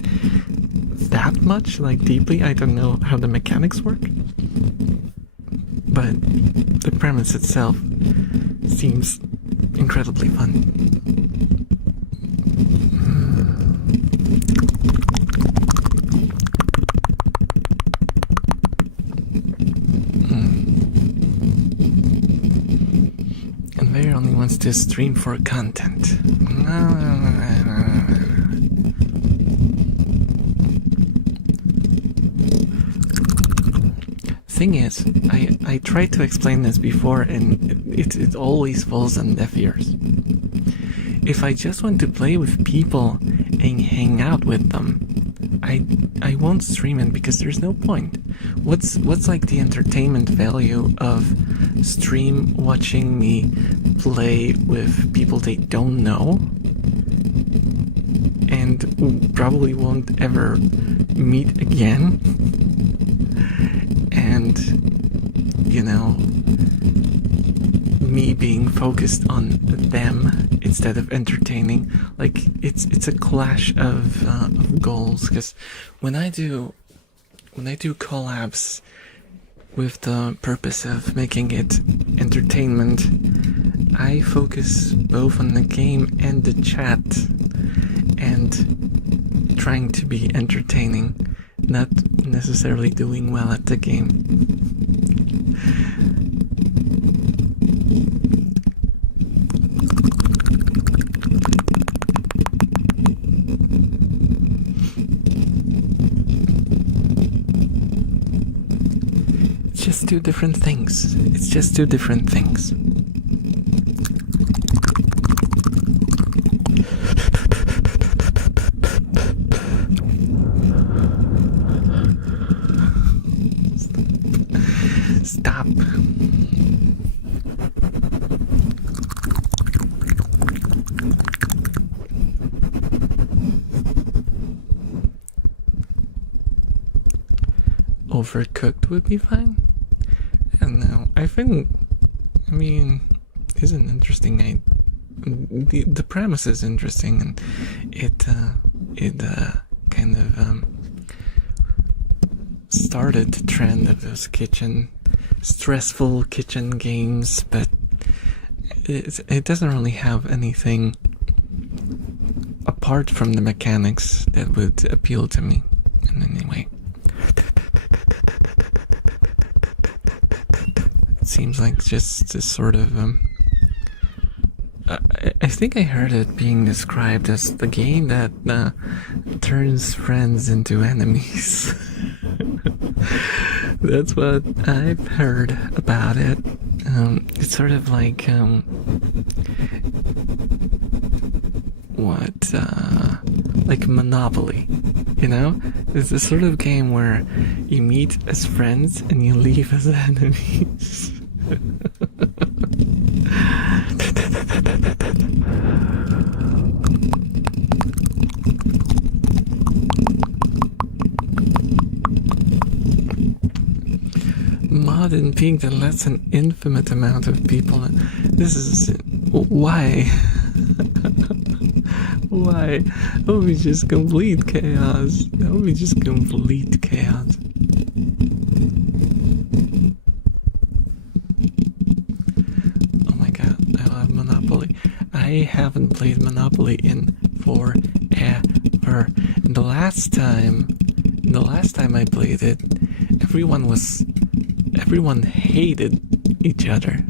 that much, like deeply. I don't know how the mechanics work, but the premise itself seems incredibly fun. And Vader only wants to stream for content. Thing is, I tried to explain this before, and it always falls on deaf ears. If I just want to play with people and hang out with them, I won't stream it because there's no point. What's like the entertainment value of stream watching me play with people they don't know and probably won't ever meet again? And, you know, me being focused on them instead of entertaining, like it's a clash of goals. Because when I do collabs with the purpose of making it entertainment, I focus both on the game and the chat and trying to be entertaining, not necessarily doing well at the game. It's just two different things. It's just two different things. Stop. Overcooked would be fine. I don't know. I mean, it's an interesting. The premise is interesting, and it kind of started the trend of those stressful kitchen games, but it doesn't really have anything apart from the mechanics that would appeal to me in any way. It seems like just this sort of I think I heard it being described as the game that turns friends into enemies. That's what I've heard about it. It's sort of like like Monopoly, you know? It's the sort of game where you meet as friends and you leave as enemies. Mod and Pink that lets an infinite amount of people in. This is why. Why? That would be just complete chaos. That would be just complete chaos. Oh my god, I love Monopoly. I haven't played Monopoly in forever. And the last time I played it, everyone was everyone hated each other.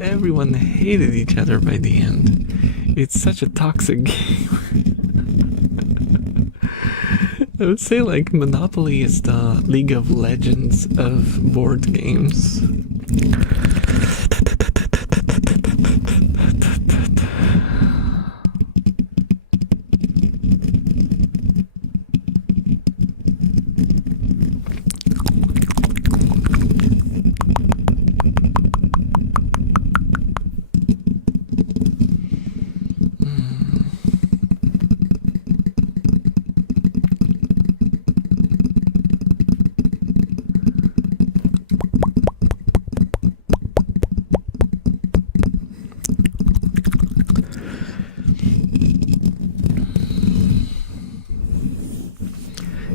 Everyone hated each other by the end. It's such a toxic game. I would say like Monopoly is the League of Legends of board games.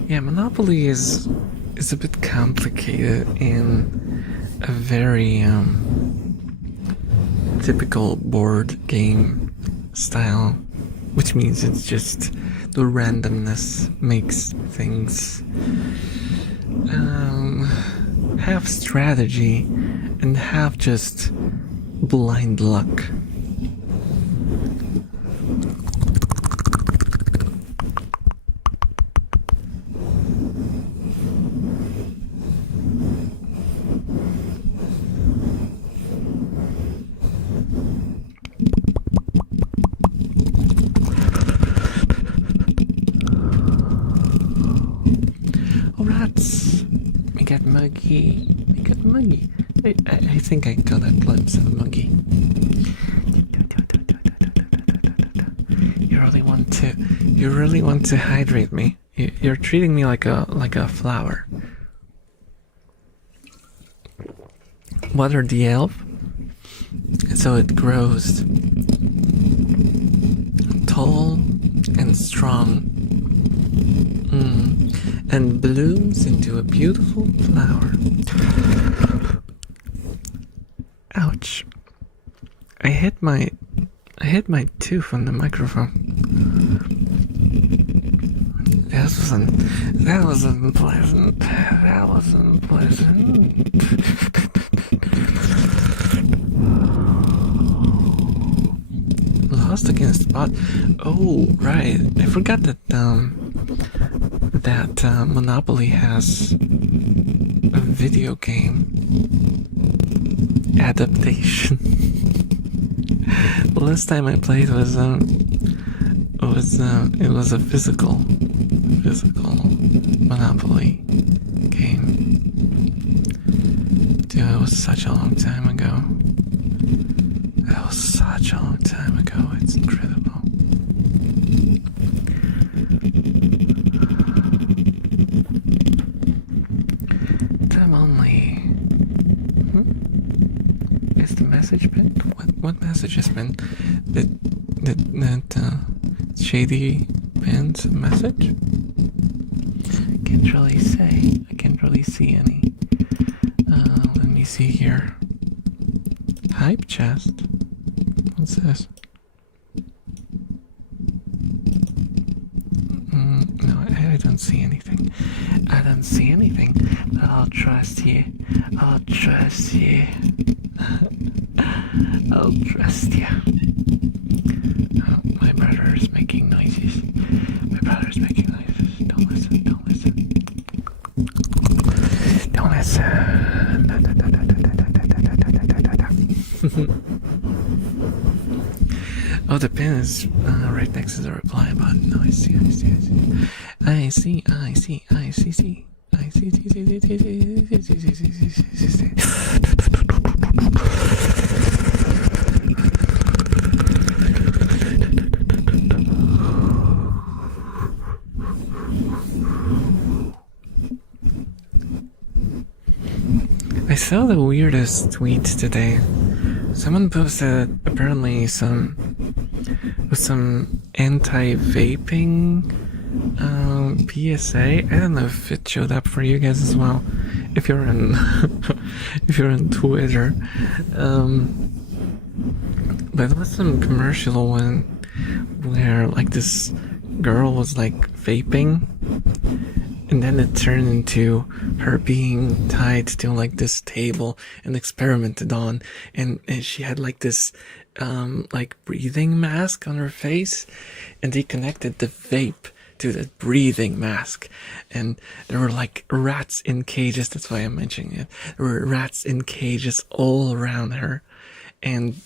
Yeah, Monopoly is a bit complicated in a very typical board game style, which means it's just the randomness makes things have strategy and have just blind luck. Rats! We got Muggy. We got Muggy. I think I got a glimpse of Muggy. You really want to hydrate me. You're treating me like a flower. Water the elf so it grows tall and strong. And blooms into a beautiful flower. Ouch. I hit my tooth on the microphone. That was unpleasant. That was unpleasant. Lost against the bot. Oh, right. I forgot that Monopoly has a video game adaptation. The last time I played was a physical Monopoly game. Dude, it was such a long time ago. It's incredible. Time only. Is the message been? What message has been? That shady band's message? Can't really say. I can't really see any. Let me see here. Hype chest. What's this? No, I don't see anything. But I'll trust you. I'll trust you. Oh, my brother is making noises. Don't listen. Oh, the pin is right next to the reply button. No, I see. I saw the weirdest tweet today. Someone posted apparently some anti-vaping PSA. I don't know if it showed up for you guys as well. If you're in Twitter, but there was some commercial one where like this girl was like vaping, and then it turned into her being tied to like this table and experimented on, and she had like this like breathing mask on her face, and they connected the vape to the breathing mask, and there were like rats in cages. That's why I'm mentioning it. There were rats in cages all around her, and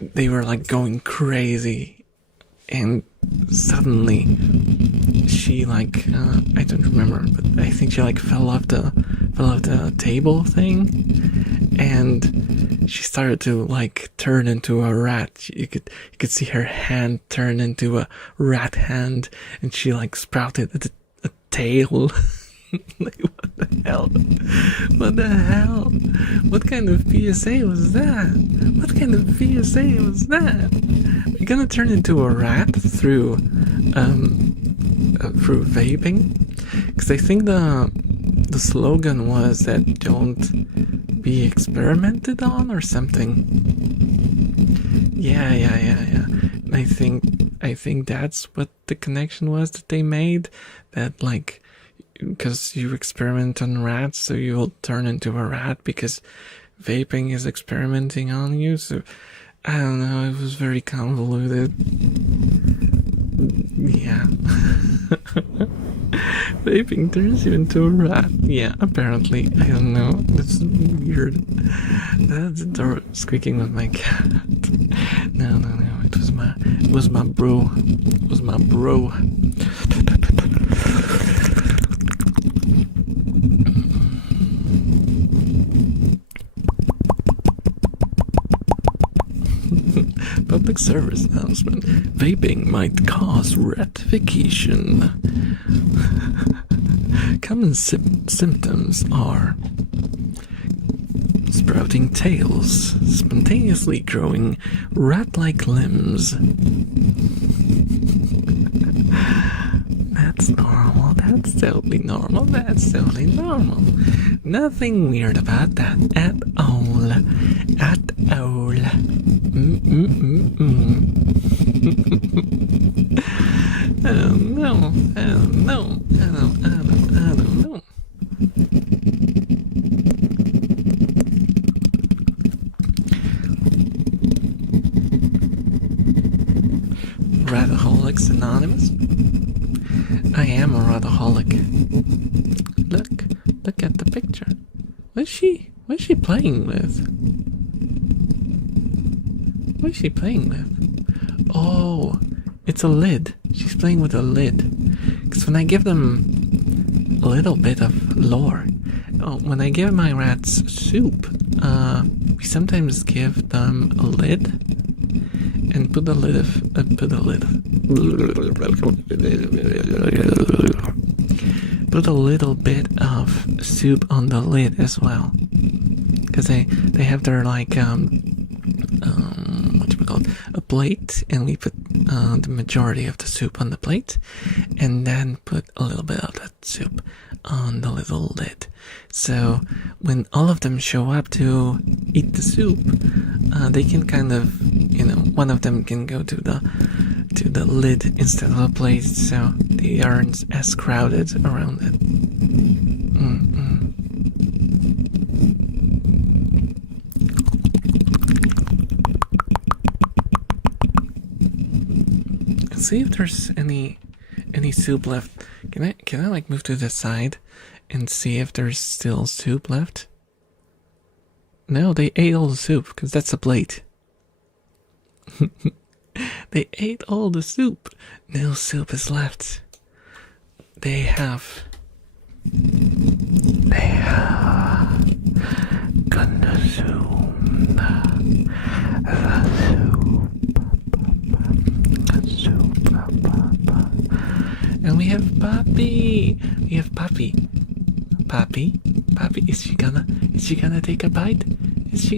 they were like going crazy, and suddenly she like I don't remember, but I think she like fell off the table thing, and she started to like turn into a rat. You could see her hand turn into a rat hand, and she like sprouted a tail. Like, what the hell? What the hell? What kind of PSA was that? What kind of PSA was that? We're gonna turn into a rat through vaping? Because I think the slogan was that don't be experimented on or something. Yeah. I think that's what the connection was that they made. That like, because you experiment on rats, so you will turn into a rat because vaping is experimenting on you. So I don't know, it was very convoluted. Yeah. Vaping turns you into a rat. Yeah, apparently. I don't know. That's weird. That's the door squeaking with my cat. No. It was my bro. It was my bro. Public service announcement. Vaping might cause ratification. Common symptoms are sprouting tails, spontaneously growing rat-like limbs. That's normal. That's totally normal. That's totally normal. Nothing weird about that at all. At all. I don't know. Rataholics Anonymous? I am a rataholic. Look at the picture. What's she playing with? What is she playing with? Oh, it's a lid. She's playing with a lid. Because when I give them a little bit of lore, when I give my rats soup, we sometimes give them a lid and put a little bit of soup on the lid as well. Because they have their like a plate, and we put the majority of the soup on the plate, and then put a little bit of that soup on the little lid. So when all of them show up to eat the soup, they can kind of, one of them can go to the lid instead of the plate, so they aren't as crowded around it. See if there's any soup left. Can I like move to the side and see if there's still soup left? No, they ate all the soup because that's a plate. They ate all the soup. No soup is left. They have consumed the soup. And we have Poppy. Poppy, is she gonna take a bite? Is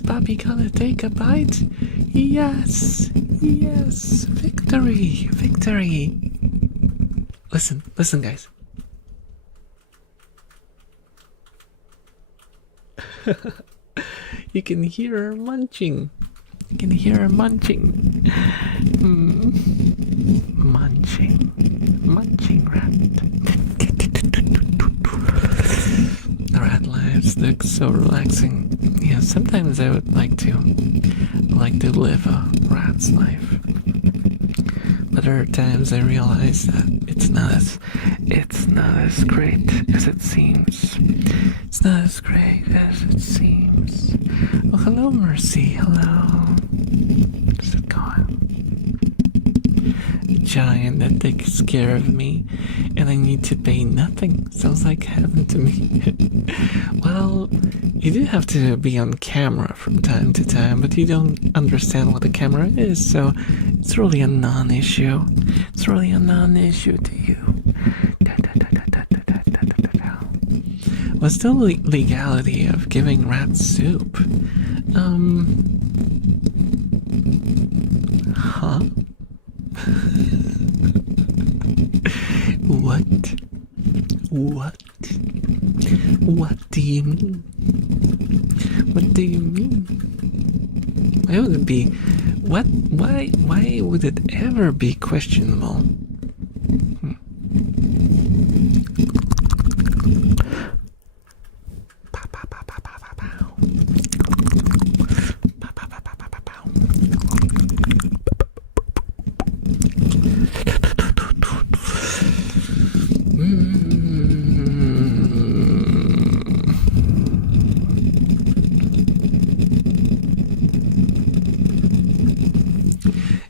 Poppy gonna take a bite? Yes, victory. Listen guys. You can hear her munching. Munching. Munching rat. The rat lives look so relaxing. Yeah, sometimes I would like to live a rat's life. But other times I realize that it's not as great as it seems. It's not as great as it seems. Oh, hello, Mercy. Hello. How's it going? A giant that takes care of me, and I need to pay nothing. Sounds like heaven to me. Well, you do have to be on camera from time to time, but you don't understand what a camera is, so it's really a non-issue. It's really a non-issue to you. What's the legality of giving rats soup? Huh? What? What do you mean? What do you mean? Why would it be? Why would it ever be questionable?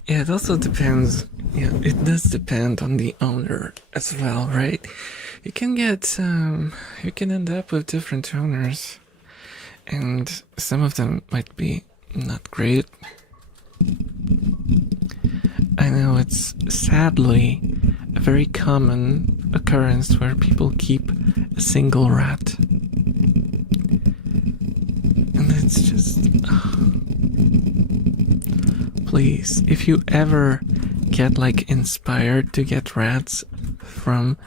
Yeah, it also depends. Yeah, it does depend on the owner as well, right? You can get, you can end up with different owners, and some of them might be not great. I know it's sadly a very common occurrence where people keep a single rat, and it's just. Please, if you ever get like inspired to get rats from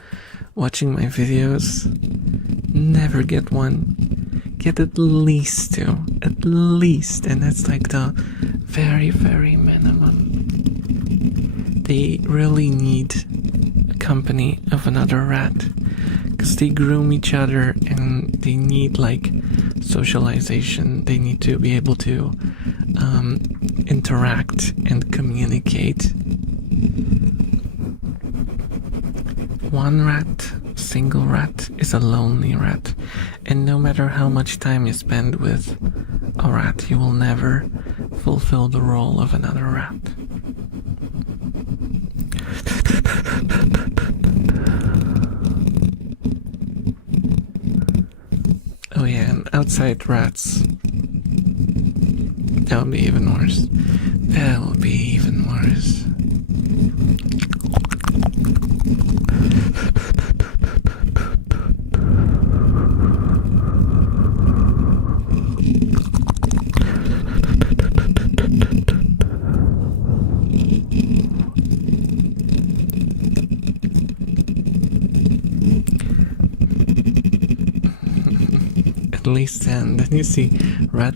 watching my videos, never get one. Get at least two. At least. And that's like the very, very minimum. They really need a company of another rat, because they groom each other and they need like socialization. They need to be able to interact and communicate. One rat, single rat, is a lonely rat, and no matter how much time you spend with a rat, you will never fulfill the role of another rat. Oh yeah, and outside rats, that would be even worse. That would be even worse. At least then you see rat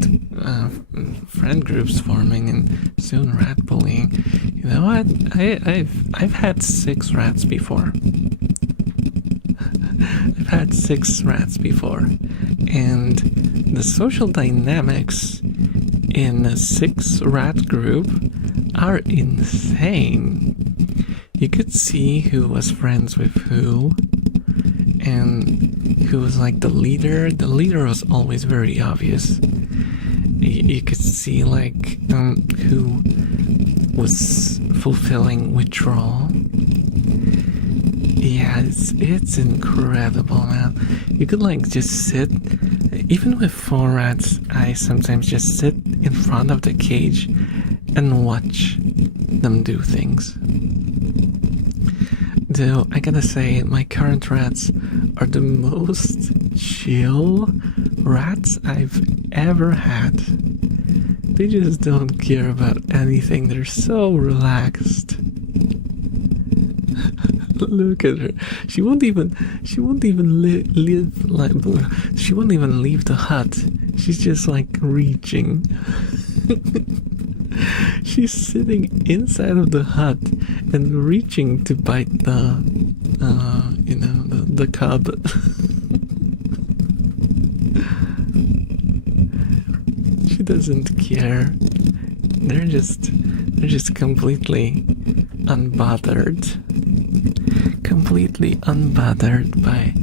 friend groups forming and soon rat bullying. You know what? I've had 6 rats before. I've had 6 rats before, and the social dynamics in a 6 rat group are insane. You could see who was friends with who, and who was like the leader. The leader was always very obvious. You could see like who was fulfilling which role. Yeah, it's incredible, man. You could like just sit, even with 4 rats, I sometimes just sit in front of the cage and watch them do things. Though I gotta say, my current rats are the most chill rats I've ever had. They just don't care about anything. They're so relaxed. Look at her. She won't even live like, she won't even leave the hut. She's just like reaching. She's sitting inside of the hut and reaching to bite the, the cub. She doesn't care. They're just completely unbothered. Completely unbothered by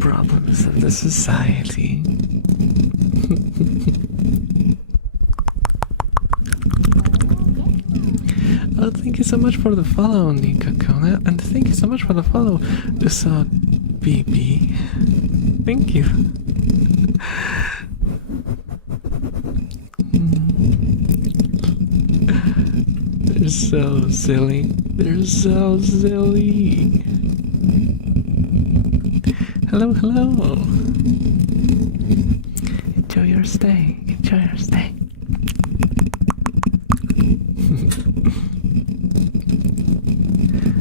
problems of the society. Oh, thank you so much for the follow, Nika Kona, and thank you so much for the follow, BB. Thank you. They're so silly. They're so silly. Hello, hello. Enjoy your stay. Enjoy your stay.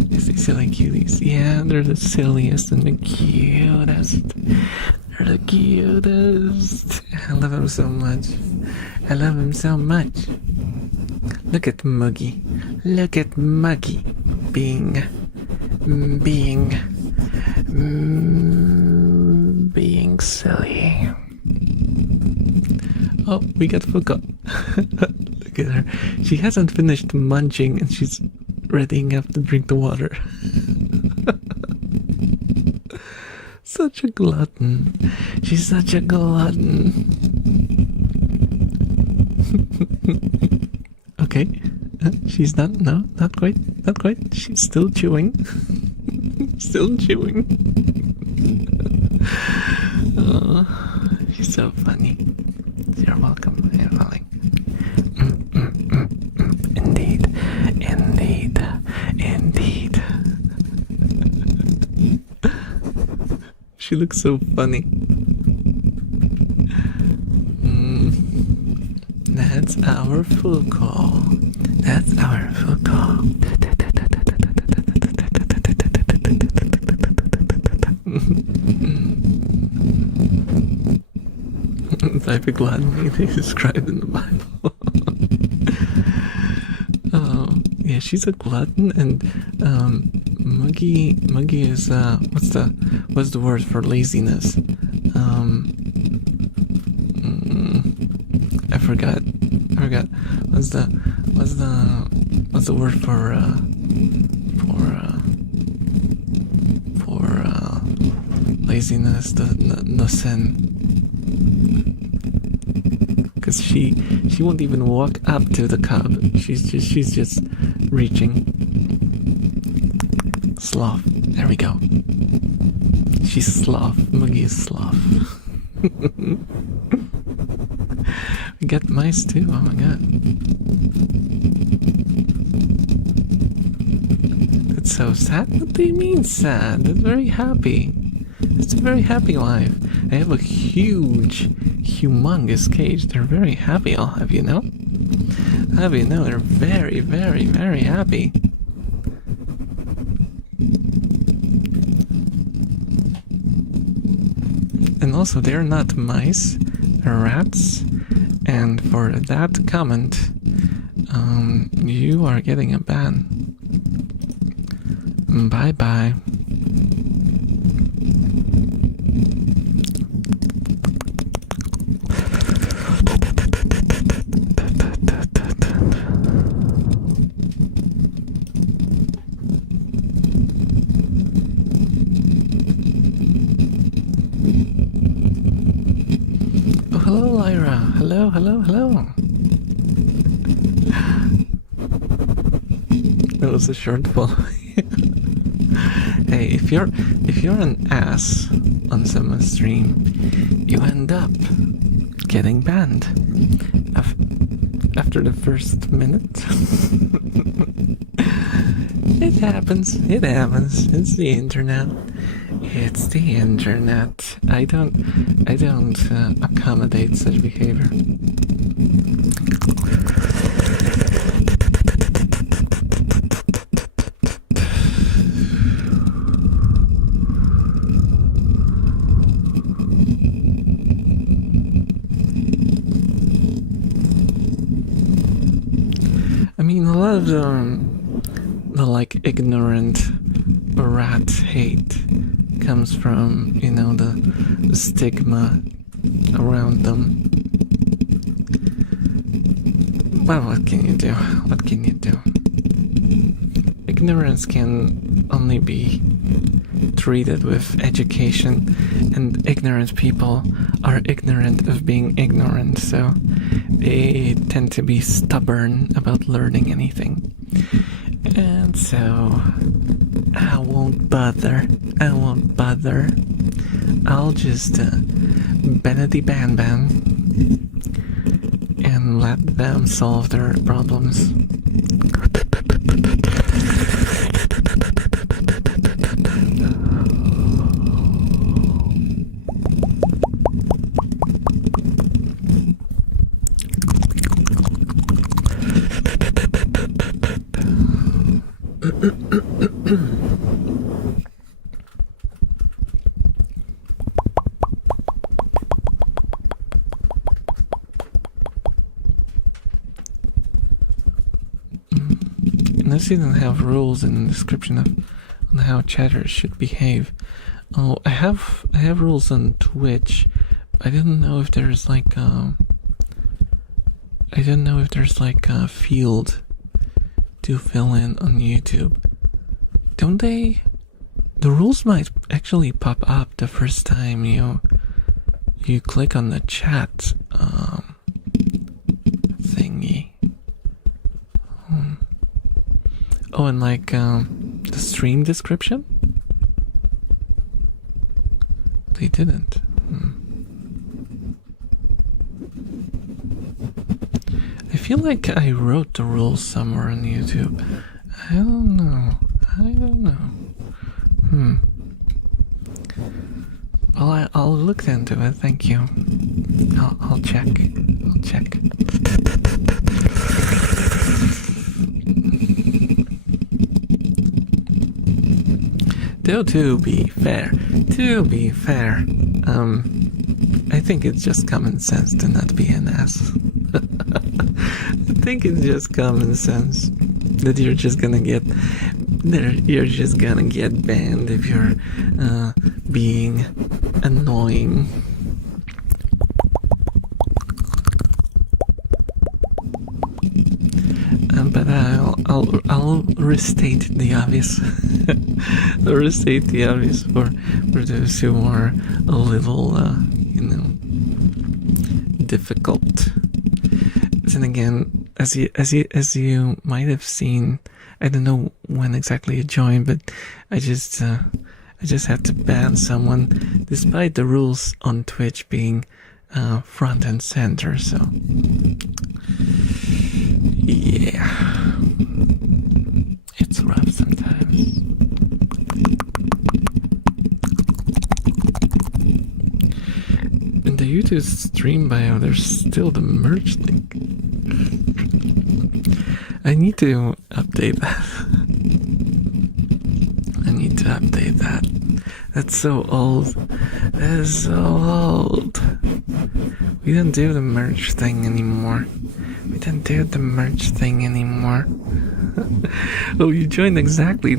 These silly cuties. Yeah, they're the silliest and the cutest. They're the cutest. I love him so much. I love him so much. Look at Muggy. Look at Muggy being silly. Oh, we got Fuka. Look at her. She hasn't finished munching and she's readying up to drink the water. Such a glutton. She's such a glutton. Okay. She's not, no, not quite, not quite. She's still chewing. Still chewing. Oh, she's so funny. You're welcome. You're welcome. Indeed. Indeed. Indeed. She looks so funny. That's our full call. That's our full call. Type of gluttony they described in the Bible. Oh, yeah, she's a glutton, and Muggy is what's the word for laziness? I forgot. What's the word for laziness? The sin. Because she won't even walk up to the cub. She's just reaching. Sloth. There we go. She's sloth. Muggy is sloth. We got mice too. Oh my god. That's so sad. What do you mean sad? That's very happy. It's a very happy life. I have a humongous cage. They're very happy, I'll have you know. I'll have you know, they're very, very, very happy. And also, they're not mice, they're rats. And for that comment, you are getting a ban. Bye-bye. Oh, hello, Lyra. Hello, hello, hello. That was a short follow. Hey, if you're an ass on someone's stream, you end up getting banned after the first minute. It happens. It happens. It's the internet. It's the internet. I don't accommodate such behavior. of the like ignorant rat hate comes from, you know, the stigma around them. Well, what can you do? What can you do? Ignorance can only be treated with education, and ignorant people are ignorant of being ignorant, so they tend to be stubborn about learning anything. And so I won't bother. I'll just Benedy Ban and let them solve their problems. Unless you don't have rules in the description of on how chatters should behave. Oh, I have rules on Twitch. I don't know if there's like a field to fill in on YouTube. Don't they? The rules might actually pop up the first time you click on the chat thingy. Oh, and like the stream description? They didn't. I feel like I wrote the rules somewhere on YouTube. I don't know. Well, I'll look into it. Thank you. I'll check. Though to be fair, I think it's just common sense to not be an ass. I think it's just common sense that you're just gonna get banned if you're being annoying. But I'll restate the obvious. I'll restate the obvious for those who are a little, difficult. Then again, as you might have seen, I don't know when exactly you joined, but I just had to ban someone, despite the rules on Twitch being front and center. So yeah, it's rough sometimes. In the YouTube stream bio, there's still the merch link. I need to update that. That's so old. That is so old. We don't do the merch thing anymore. Oh, you joined exactly.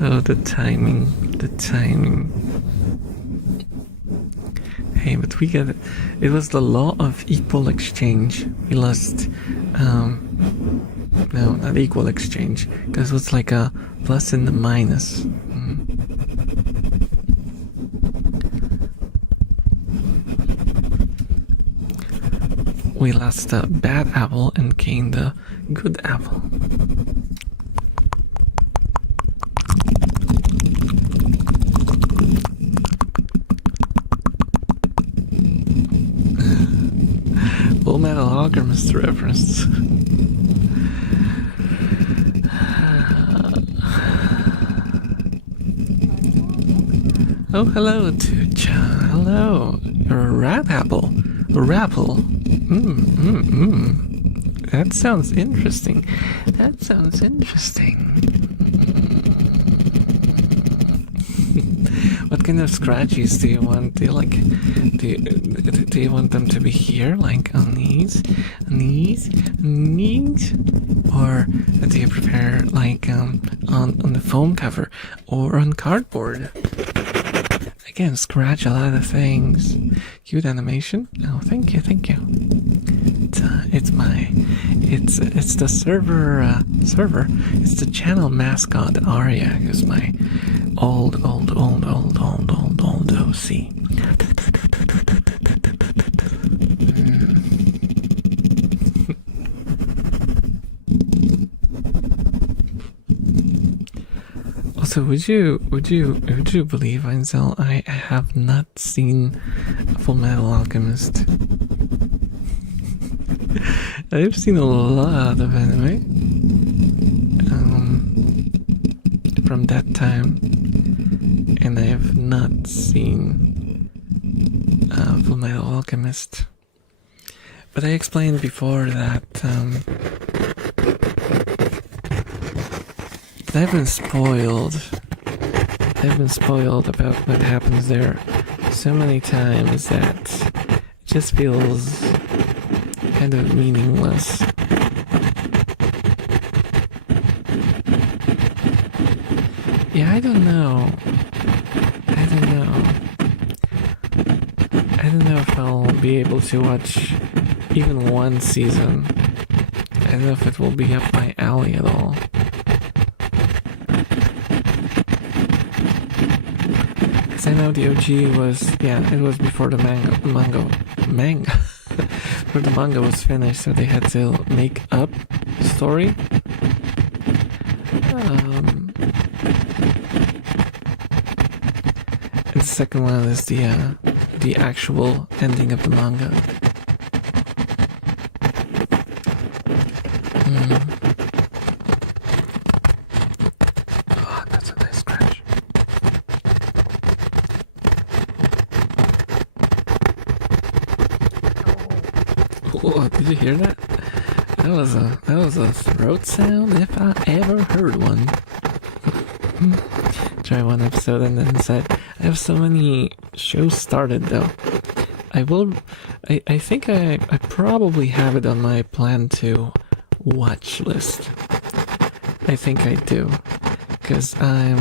Oh, the timing. Hey, but we got it. It was the law of equal exchange. We lost. No, not equal exchange, because it's like a plus and a minus. We lost the bad apple and gained the good apple. Full Metal Alchemist reference. Oh, hello, Tucha. Hello. You're a rat apple. A rapple. That sounds interesting. What kind of scratchies do you want? Do you want them to be here, like on these, or do you prefer like on the foam cover or on cardboard? I can scratch a lot of things. Cute animation. Oh, thank you. It's the server. It's the channel mascot Aria, who's my old OC. Also, would you believe, Einzel, I have not seen Full Metal Alchemist. I've seen a lot of anime from that time, and I have not seen Full Metal Alchemist. But I explained before that I've been spoiled about what happens there so many times that it just feels kind of meaningless. Yeah, I don't know if I'll be able to watch even one season. I don't know if it will be up my alley at all. I know the OG was, it was before the manga before the manga was finished, so they had to make up the story. And the second one is the actual ending of the manga. Oh, that's a nice scratch. Oh, did you hear that? That was a throat sound if I ever heard one. Try one episode and then decide. I have so many shows started though. I think I probably have it on my plan to watch list. I think I do, because I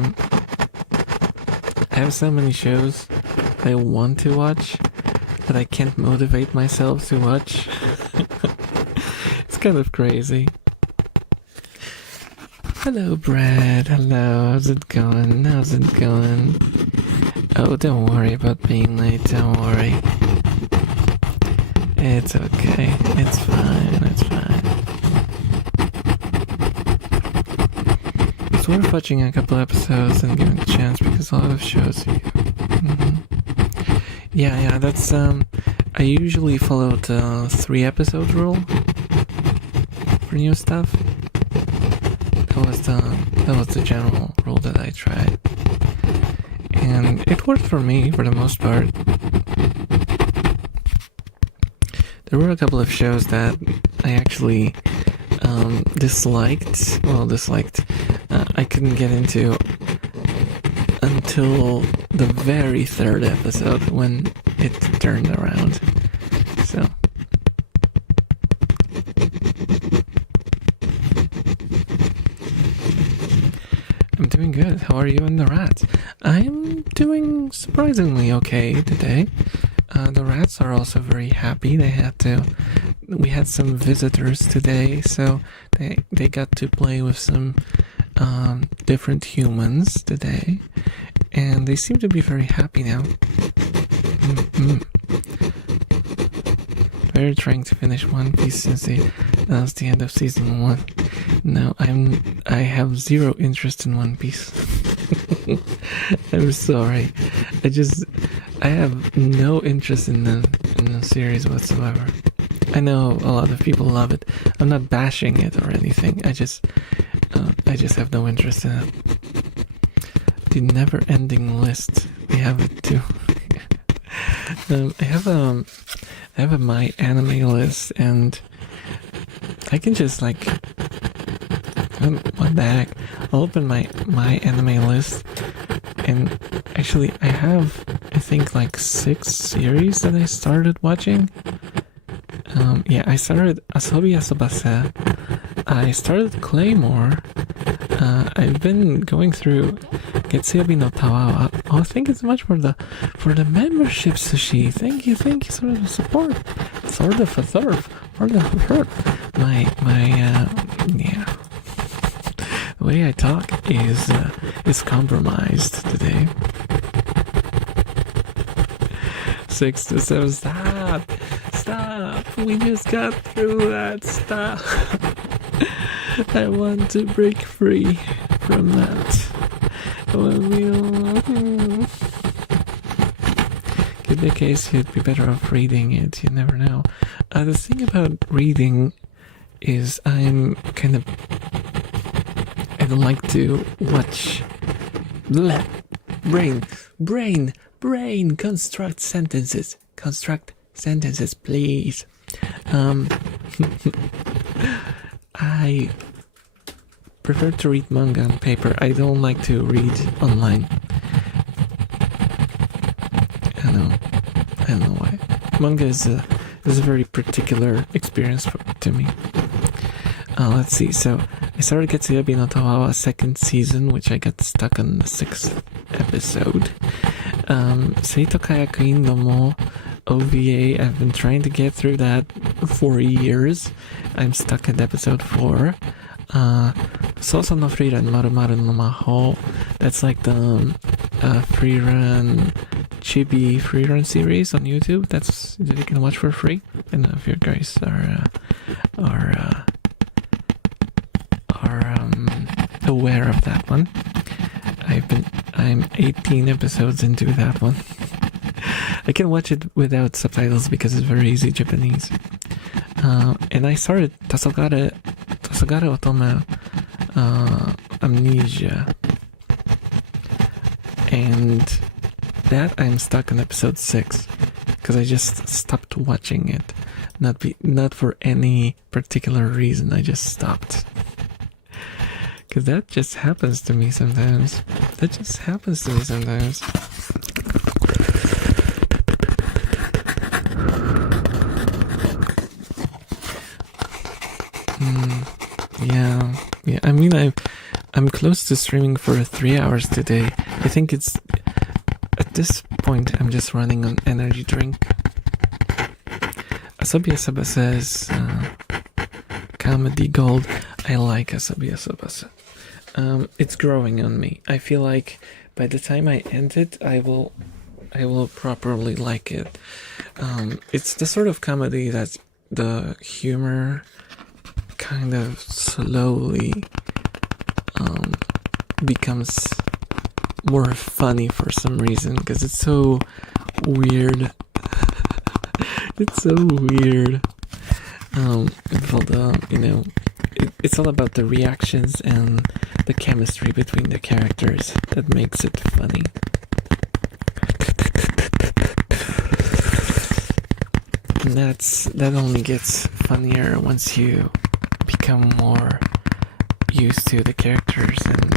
have so many shows I want to watch, but I can't motivate myself to watch. It's kind of crazy. Hello, Brad. Hello. How's it going? Oh, don't worry about being late. Don't worry. It's okay. It's fine. It's worth watching a couple episodes and giving it a chance, because a lot of shows you... Yeah, that's, I usually follow the 3-episode rule for new stuff. That was the general rule that I tried. And it worked for me for the most part. There were a couple of shows that I actually disliked. I couldn't get into until the very 3rd episode when it turned around. So I'm doing good. How are you and the rats? I'm doing surprisingly okay today. The rats are also very happy. We had some visitors today, so they got to play with some different humans today, and they seem to be very happy now. They're trying to finish One Piece since that was the end of season 1. No, I have zero interest in One Piece. I'm sorry. I have no interest in the series whatsoever. I know a lot of people love it. I'm not bashing it or anything. I just have no interest in it. The never-ending list. We have it too. I have a my anime list, and I can just what the heck? I'll open my anime list, and Actually, I have, I think, like 6 series that I started watching. Yeah, I started Asobi Asobase. I started Claymore. I've been going through Getsuyobi no Tawawa. Oh, thank you so much for the membership, Sushi. Thank you for the support. Sort of a third. My yeah. The way I talk is compromised today. 6 to 7. Stop. We just got through that. Stop. I want to break free from that. In the case, you'd be better off reading it. You never know. The thing about reading is I don't like to watch. Brain. Construct sentences, please. I prefer to read manga on paper. I don't like to read online. I don't know why. Manga is a very particular experience to me. Let's see. So I started Getsuyobi no Tawawa second season, which I got stuck on the 6th episode. Seito Kayaku Indo mo OVA. I've been trying to get through that for years. I'm stuck at episode 4. Soso no Freerun Maru no Maho. That's like the freerun chibi freerun series on YouTube. That you can watch for free. I don't know if you guys are aware of that one. I'm 18 episodes into that one. I can watch it without subtitles because it's very easy Japanese. And I started Tasogare Otome Amnesia. And that I'm stuck on episode 6 because I just stopped watching it. Not for any particular reason, I just stopped. Because that just happens to me sometimes. Yeah. I mean, I'm close to streaming for 3 hours today. I think it's at this point I'm just running on energy drink. Asobi Asoba says comedy gold. I like Asobi Asobase. It's growing on me. I feel like by the time I end it, I will properly like it. It's the sort of comedy that the humor kind of slowly becomes more funny for some reason because it's so weird. It's all about the reactions and the chemistry between the characters that makes it funny. And that only gets funnier once you become more used to the characters and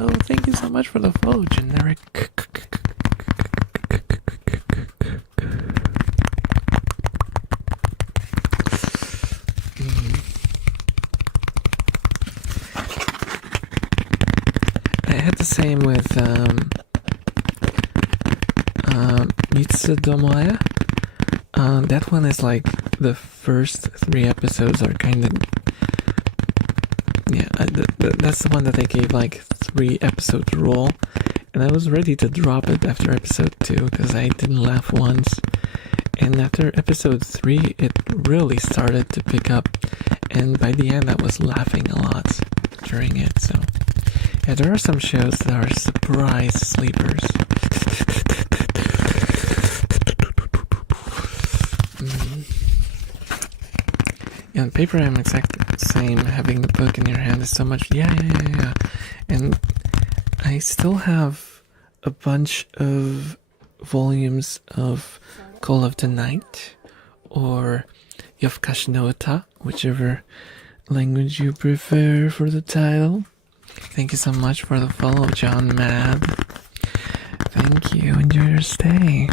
Oh, thank you so much for the follow, generic. I had the same with Mitsudomoe. That one is like the first 3 episodes are kind of that's the one that I gave like 3 episode rule, and I was ready to drop it after episode 2 because I didn't laugh once, and after episode 3 it really started to pick up, and by the end I was laughing a lot during it. So yeah, there are some shows that are surprise sleepers. Yeah, on paper I'm exactly the same. Having the book in your hand is so much. Yeah. And I still have a bunch of volumes of Call of the Night or Yofukashi no Uta, whichever language you prefer for the title. Thank you so much for the follow, John Mad. Thank you. Enjoy your stay.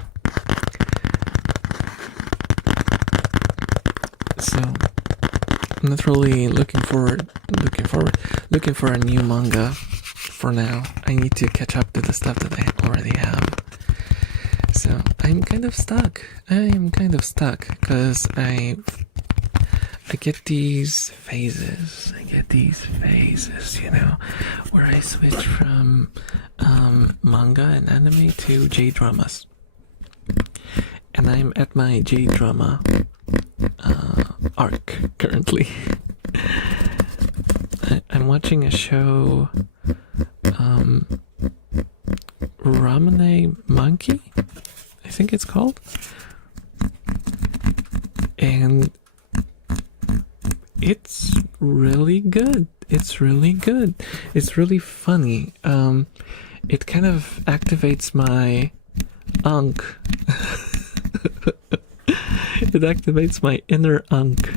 So, I'm not really looking for a new manga for now. I need to catch up to the stuff that I already have. So I'm kind of stuck. Because I get these phases. You know, where I switch from manga and anime to J-dramas. And I'm at my J-drama arc currently. I'm watching a show, Ramune Monkey, I think it's called, and it's really good. It's really funny. It kind of activates my unk. It activates my inner unk,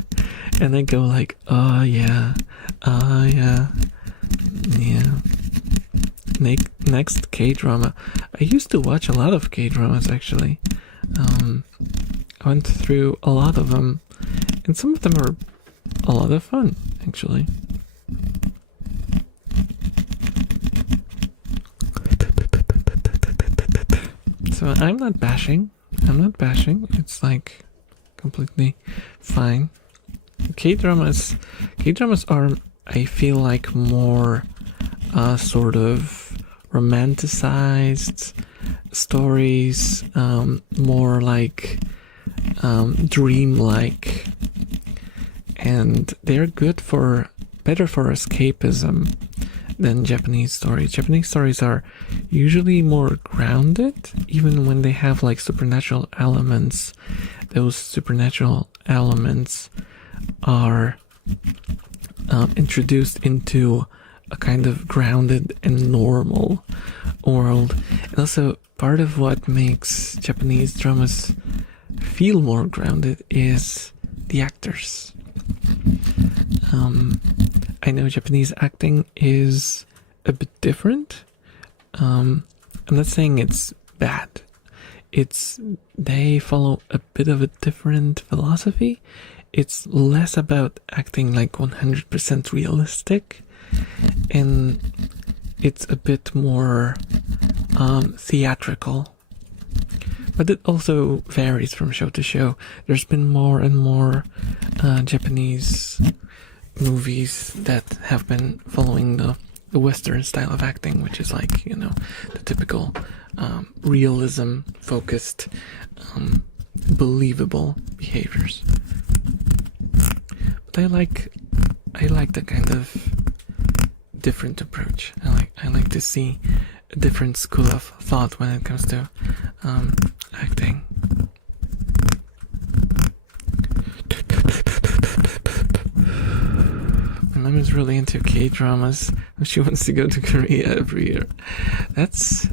and I go like, oh yeah. Next K-drama. I used to watch a lot of K-dramas actually. I went through a lot of them, and some of them are a lot of fun actually. So I'm not bashing. It's like completely fine. K-dramas are, I feel like, more sort of romanticized stories, more like dreamlike, and they're better for escapism than Japanese stories. Japanese stories are usually more grounded, even when they have like supernatural elements. Those supernatural elements are introduced into a kind of grounded and normal world. And also, part of what makes Japanese dramas feel more grounded is the actors. I know Japanese acting is a bit different. I'm not saying it's bad. They follow a bit of a different philosophy. It's less about acting like 100% realistic, and it's a bit more theatrical. But it also varies from show to show. There's been more and more Japanese movies that have been following the Western style of acting, which is like, you know, the typical realism focused, believable behaviors. But I like the kind of different approach. I like to see a different school of thought when it comes to acting. My mom is really into K-dramas. She wants to go to Korea every year. That's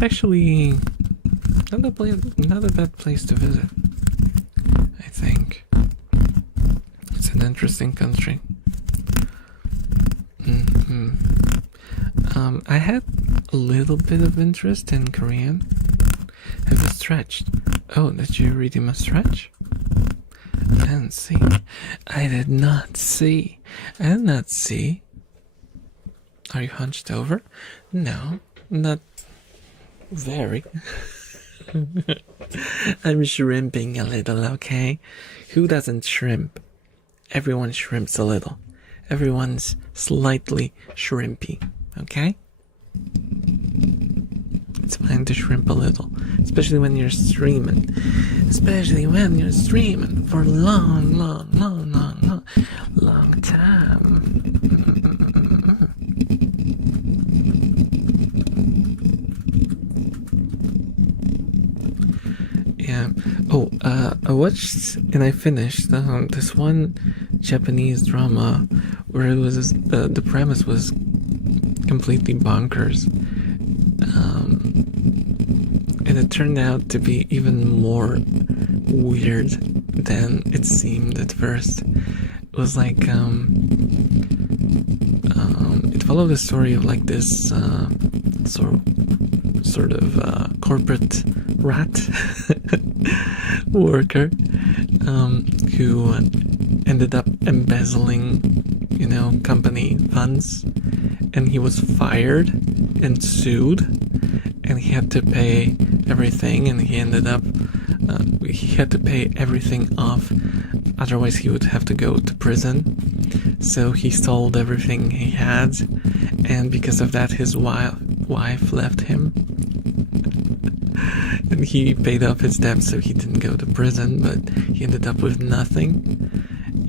actually not a bad place to visit. I think it's an interesting country. I had a little bit of interest in Korean. Have you stretched? Oh, did you read him a stretch? I didn't see. I did not see. Are you hunched over? No, not very. I'm shrimping a little, okay? Who doesn't shrimp? Everyone shrimps a little. Everyone's slightly shrimpy, okay? It's fine to shrimp a little, especially when you're streaming. For a long time. Yeah. Oh, I watched and I finished this one Japanese drama where it was the premise was completely bonkers. And it turned out to be even more weird than it seemed at first. It was like it follow the story of like this sort of corporate rat worker who ended up embezzling, you know, company funds, and he was fired and sued, and he had to pay everything, and he ended up he had to pay everything off, otherwise he would have to go to prison. So he sold everything he had, and because of that his wife left him, and he paid off his debt, so he didn't go to prison, but he ended up with nothing.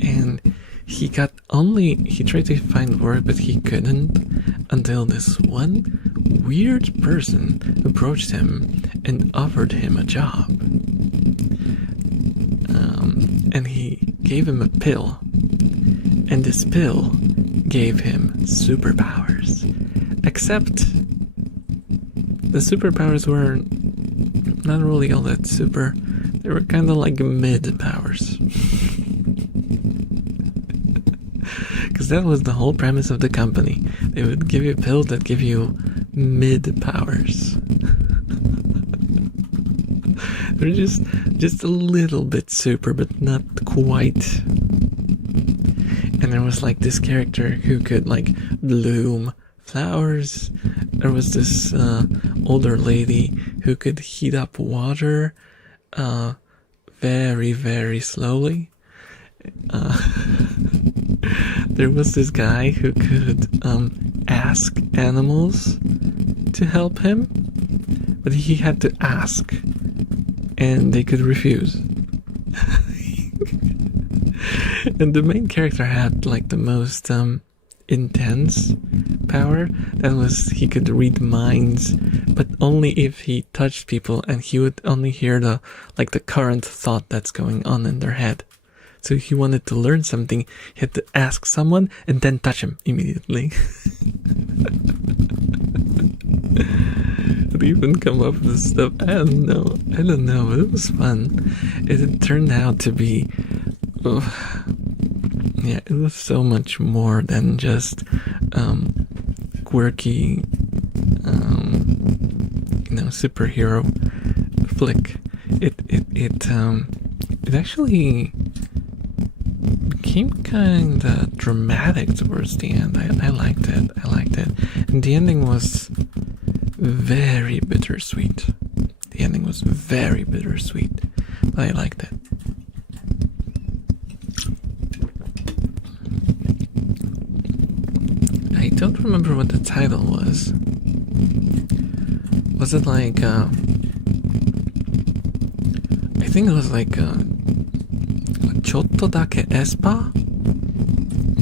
And he tried to find work, but he couldn't, until this one weird person approached him and offered him a job. And he gave him a pill, and this pill gave him superpowers. Except the superpowers were not really all that super. They were kind of like mid powers. Because that was the whole premise of the company. They would give you pills that give you mid powers. They're just a little bit super, but not quite. And there was like this character who could like bloom flowers. There was this older lady who could heat up water very, very slowly. There was this guy who could ask animals to help him, but he had to ask, and they could refuse. And the main character had like the most intense power. That was, he could read minds, but only if he touched people, and he would only hear the current thought that's going on in their head. So if he wanted to learn something, he had to ask someone and then touch him immediately. Would even come up with stuff. I don't know, but it was fun. It turned out to be, yeah, it was so much more than just quirky, superhero flick. It actually became kind of dramatic towards the end. I liked it. And the ending was very bittersweet. But I liked it. I don't remember what the title was. Was it like, I think it was like, Chotto dake espa?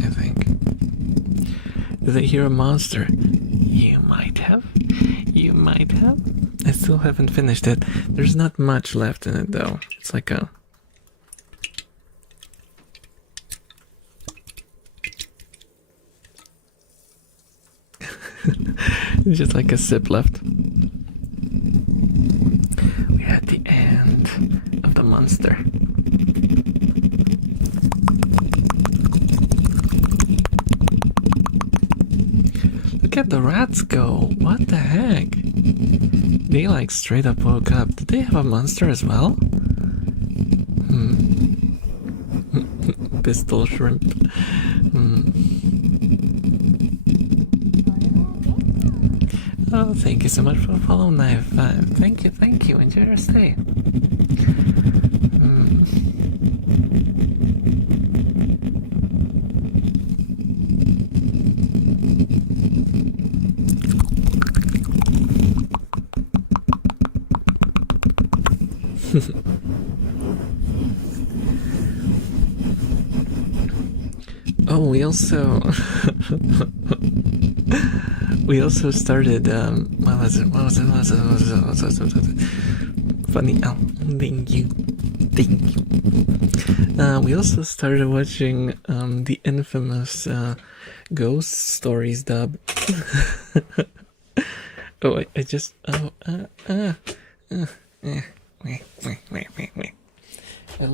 I think. Did I hear a monster? You might have. I still haven't finished it. There's not much left in it though. It's like a... just like a sip left. We're at the end of the monster. Look at the rats go. What the heck? They like straight up woke up. Did they have a monster as well? Pistol shrimp. Oh, thank you so much for following Knife 5. Thank you. Enjoy your stay. Oh, we also started, what was it? Funny, oh, thank you. We also started watching, the infamous, Ghost Stories dub. Oh, I just, wait. I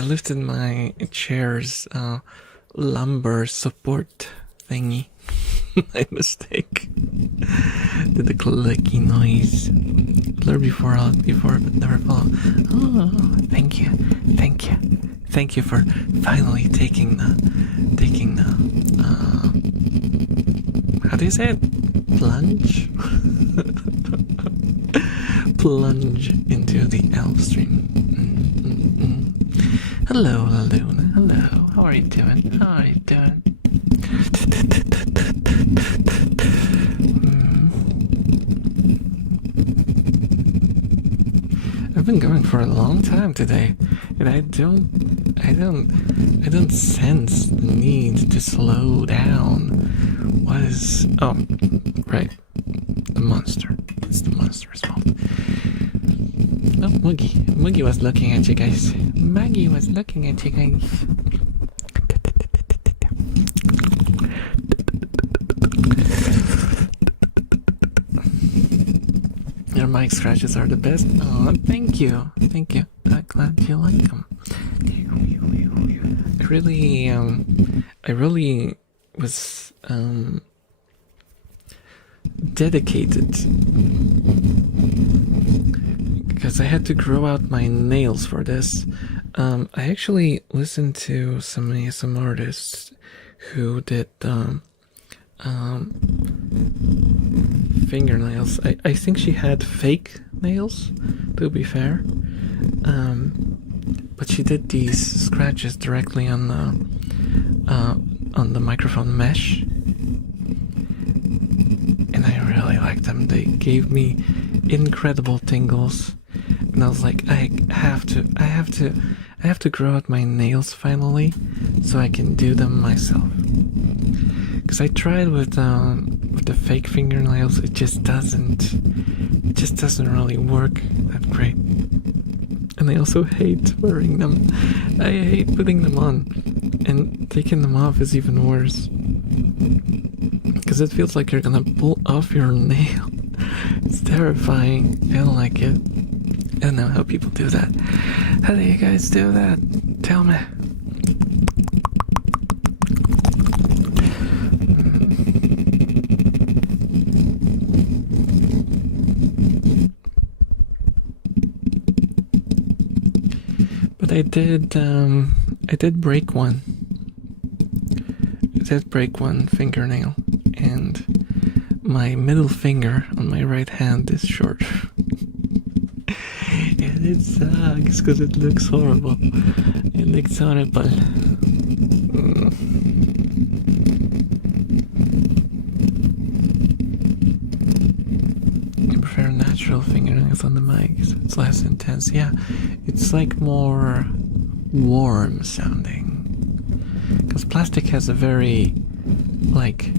lifted my chair's lumbar support thingy. My mistake. Did the clicky noise. Blur before but never follow. Oh, thank you. Thank you for finally taking the how do you say it? Plunge? Plunge into the elf stream. Hello, Luna. Hello. How are you doing? I've been going for a long time today, and I don't sense the need to slow down. What is? Oh, right, the monster. It's the monster's fault. Oh, Muggy was looking at you guys. Maggie was looking at you guys. Your mic scratches are the best. Oh, thank you. I'm glad you like them. I really was dedicated because I had to grow out my nails for this. I actually listened to some ASMR artists who did fingernails. I think she had fake nails, to be fair, but she did these scratches directly on the microphone mesh, and I really liked them. They gave me incredible tingles, and I was like, I have to grow out my nails finally, so I can do them myself. Because I tried with the fake fingernails, it just doesn't really work that great. And I also hate wearing them. I hate putting them on, and taking them off is even worse. Because it feels like you're gonna pull off your nail. It's terrifying. I don't like it. I don't know how people do that. How do you guys do that? Tell me. But I did break one. I did break one fingernail, and my middle finger on my right hand is short. And it sucks because it looks horrible. It looks horrible. I prefer natural fingernails on the mic. It's less intense. Yeah, it's like more warm sounding. Because plastic has a very, like,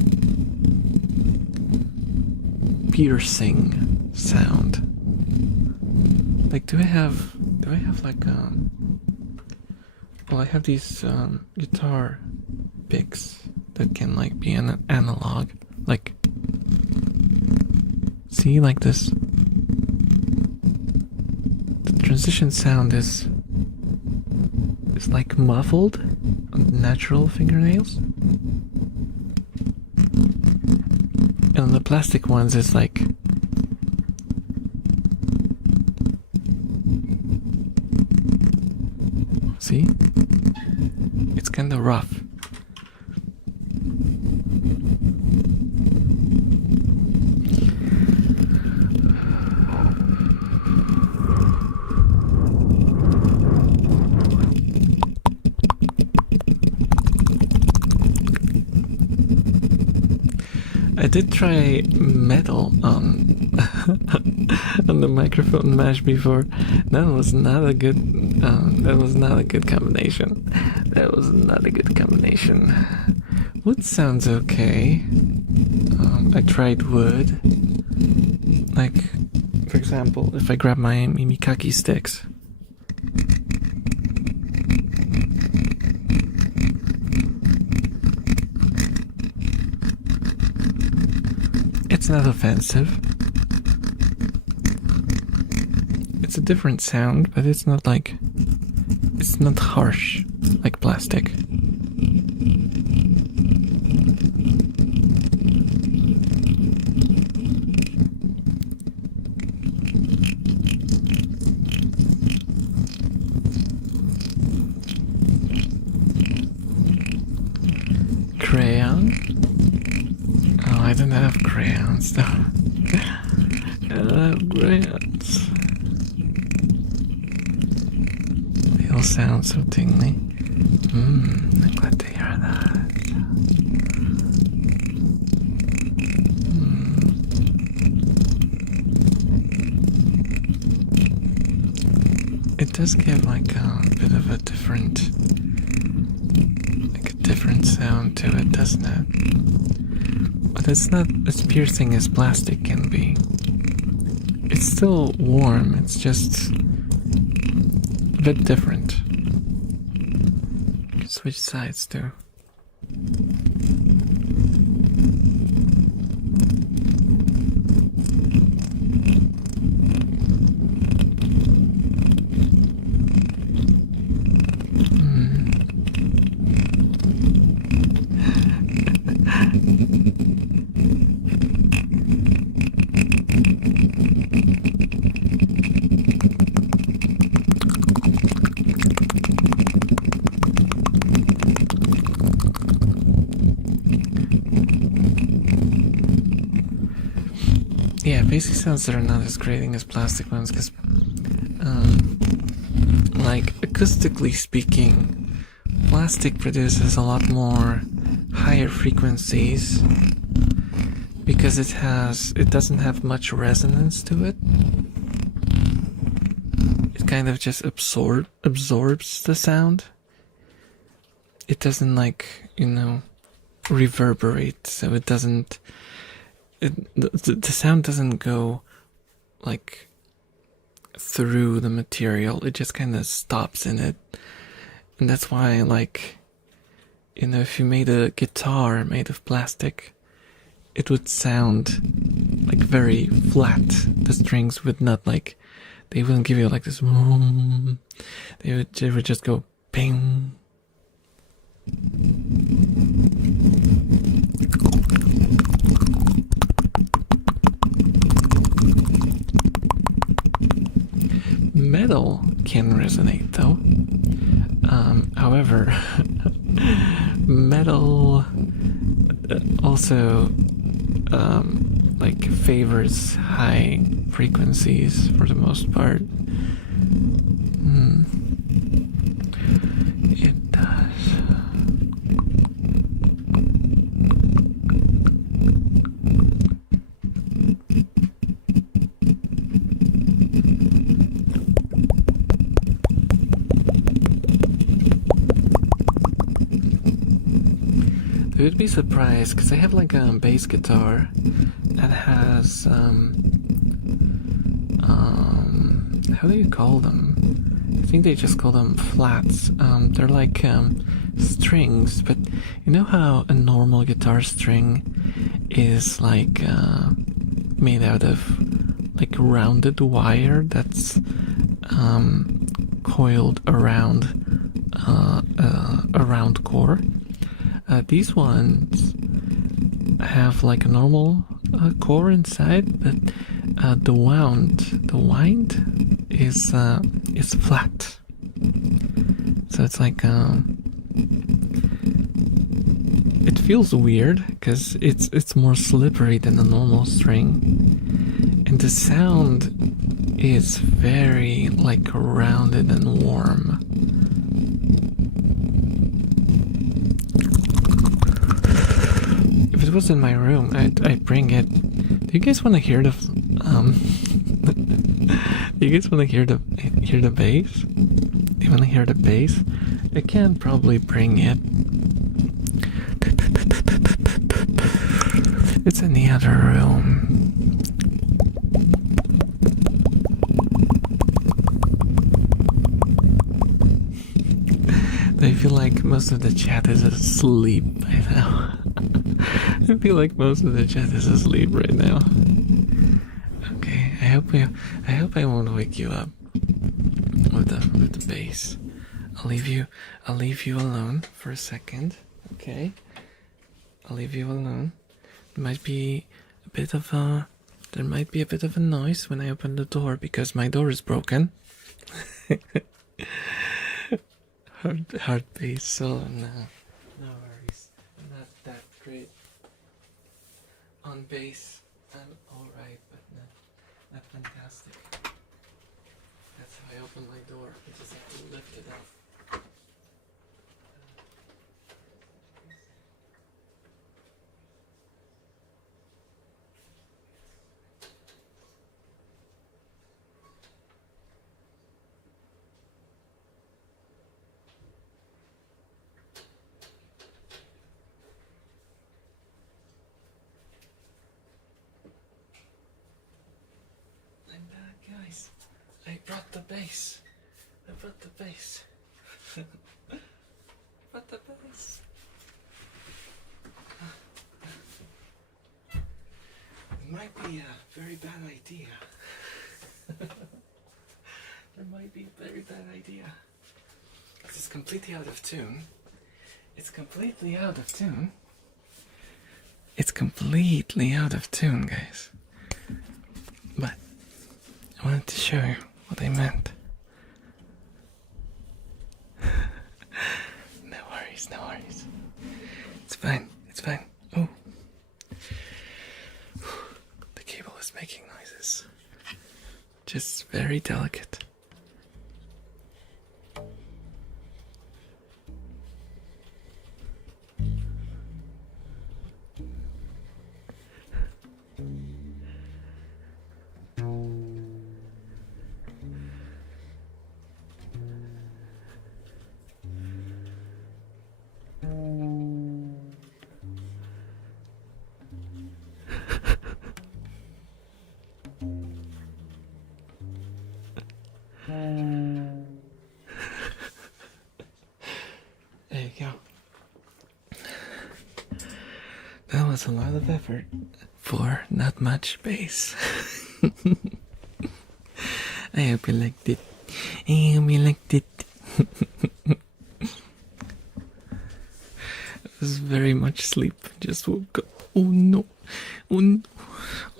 piercing sound. Like, do I have like, well, I have these, guitar picks that can, like, be an analog. Like, see, like this. The transition sound is like muffled on natural fingernails, and on the plastic ones it's like see, it's kind of rough. I did try metal on on the microphone mesh before. That was not a good combination. That was not a good combination. Wood sounds okay. I tried wood. Like, for example, if I grab my mimikaki sticks. It's not offensive. It's a different sound, but it's not harsh like plastic. don't have crayons though. I don't have crayons. They all sound so tingly. I'm glad to hear that. It does give like a bit of a different sound to it, doesn't it? But it's not as piercing as plastic can be. It's still warm, it's just a bit different. You can switch sides too. Yeah, basic sounds that are not as grating as plastic ones, because, like, acoustically speaking, plastic produces a lot more higher frequencies because it doesn't have much resonance to it. It kind of just absorbs the sound. It doesn't, like, reverberate, so it doesn't. The sound doesn't go like through the material. It just kind of stops in it, and that's why, like, if you made a guitar made of plastic, it would sound like very flat. The strings would not, like, they wouldn't give you like this. They would just go ping. Metal can resonate though. However, metal also like favors high frequencies for the most part. It does. You would be surprised because I have like a bass guitar that has how do you call them? I think they just call them flats. They're like strings, but you know how a normal guitar string is like made out of like rounded wire that's coiled around a round core. These ones have like a normal core inside, but the wind is flat. So it's like it feels weird because it's more slippery than a normal string, and the sound is very like rounded and warm. If it was in my room, I'd bring it. Do you guys want to hear the do you guys want to hear the bass? Do you want to hear the bass? I can probably bring it. It's in the other room. I feel like most of the chat is asleep by now. I feel like most of the chat is asleep right now. Okay, I hope I won't wake you up with the bass. I'll leave you alone for a second. Okay, I'll leave you alone. There might be a bit of a noise when I open the door because my door is broken. hard bass, so no worries. Not that great. on bass, I'm alright, but not fantastic. That's how I open my door. I just have to lift it up. I'm back, guys. I brought the bass. I brought the bass. Brought the bass. It might be a very bad idea. There might be a very bad idea. It's completely out of tune. It's completely out of tune. It's completely out of tune, guys. But I wanted to show you what I meant. No worries, no worries. It's fine, it's fine. Oh. The cable is making noises. Just very delicate. There you go. That was a lot of effort for not much bass. I hope you liked it. I hope you liked it. I was very much asleep. Just woke up. Oh no. Oh no.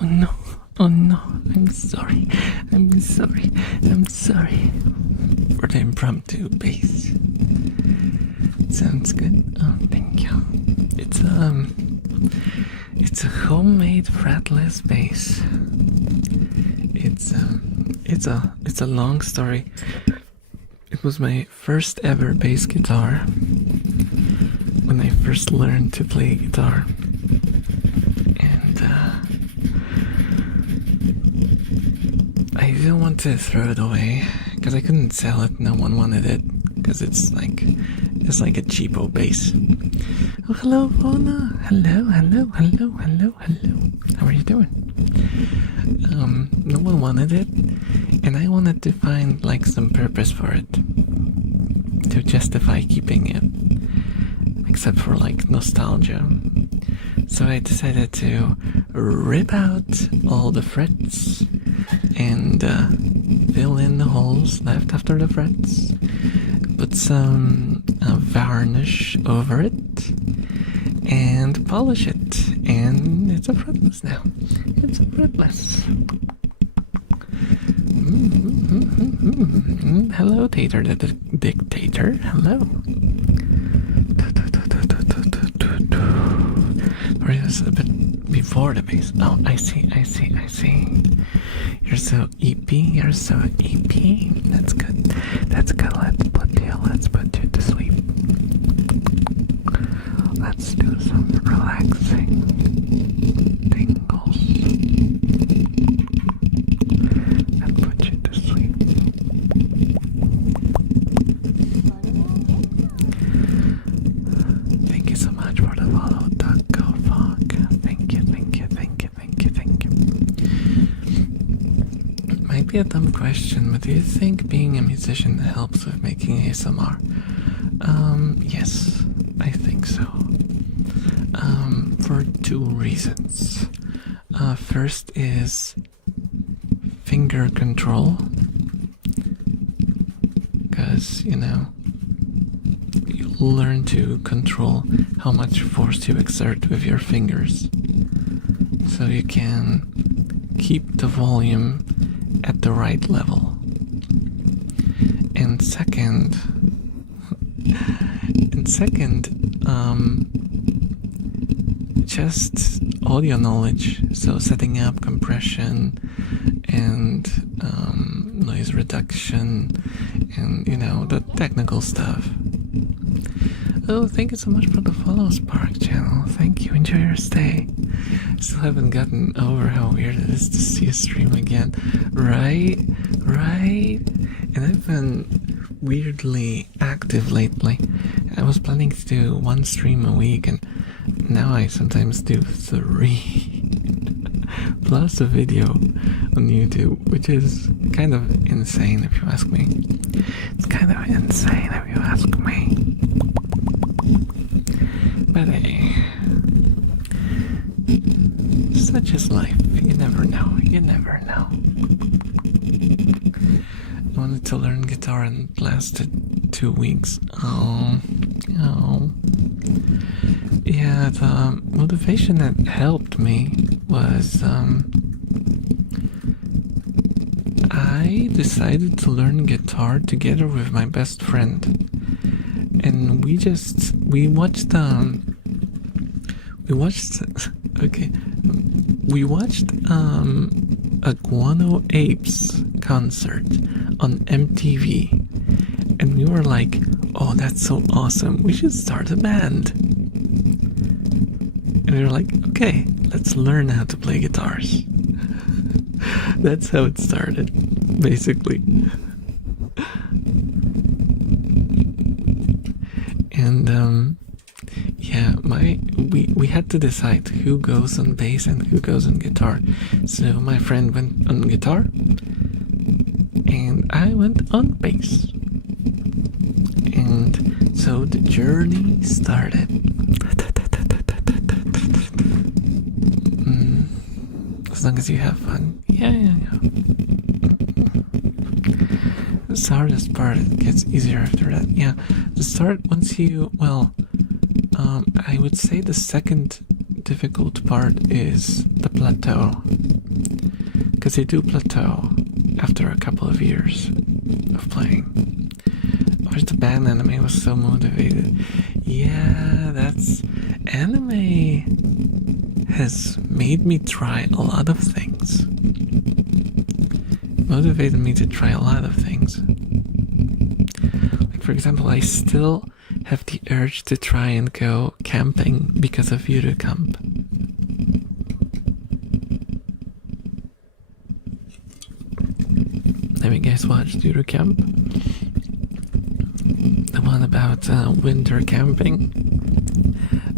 Oh no. Oh no. I'm sorry. I'm sorry. I'm sorry for the impromptu bass. Sounds good. Oh, thank you. It's a homemade fretless bass. It's a long story. It was my first ever bass guitar when I first learned to play guitar, and I didn't want to throw it away because I couldn't sell it. No one wanted it because it's like a cheapo bass. Oh, hello, Fauna. Hello, hello, hello, hello, hello. How are you doing? No one wanted it, and I wanted to find like some purpose for it to justify keeping it, except for like nostalgia. So I decided to rip out all the frets and fill in the holes left after the frets, put some varnish over it, and polish it, and it's a fretless now. It's a fretless. Hello, Tater the Dictator. Hello. Or is a bit before the bass? Oh, I see. You're so EP. You're so EP. That's good. That's good. Let's put you to sleep. Let's do some relaxing tingles and put you to sleep. Thank you so much for the follow, Taco Fog. Thank you. It might be a dumb question, but do you think being a musician helps with making ASMR? Yes, I think so. For two reasons. First is finger control, because you learn to control how much force you exert with your fingers, so you can keep the volume at the right level. And second, just audio knowledge, so setting up compression and noise reduction and, you know, the technical stuff. Oh, thank you so much for the follow, Spark channel. Thank you. Enjoy your stay. Still haven't gotten over how weird it is to see a stream again. Right? And I've been weirdly active lately. I was planning to do 1 stream a week, and now I sometimes do 3. Plus a video on YouTube, which is kind of insane if you ask me. It's kind of insane if you ask me. But hey, such is life. You never know. You never know. I wanted to learn guitar and lasted 2 weeks. Oh. Yeah, the motivation that helped me was I decided to learn guitar together with my best friend, and we watched a Guano Apes concert on MTV, and we were like, oh, that's so awesome, we should start a band. And we were like, okay, let's learn how to play guitars. That's how it started, basically. And yeah, we had to decide who goes on bass and who goes on guitar. So my friend went on guitar, and I went on bass. And so the journey started. As long as you have fun. Yeah. The hardest part, it gets easier after that. Yeah, the start, once you, I would say the second difficult part is the plateau. Because you do plateau after a couple of years of playing. I wish the band anime was so motivated. Yeah, that's... Anime has made me try a lot of things. Motivated me to try a lot of things. Like, for example, I still have the urge to try and go camping because of Camp. Have you guys watched Camp? The one about winter camping.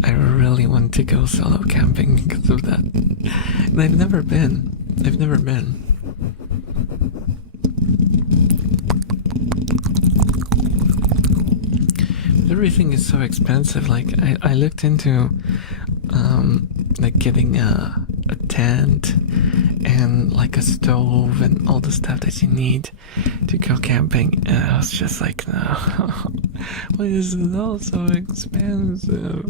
I really want to go solo camping because of that. And I've never been. Everything is so expensive. Like, I looked into like getting a tent and like a stove and all the stuff that you need to go camping, and I was just like, no. Why is it all so expensive?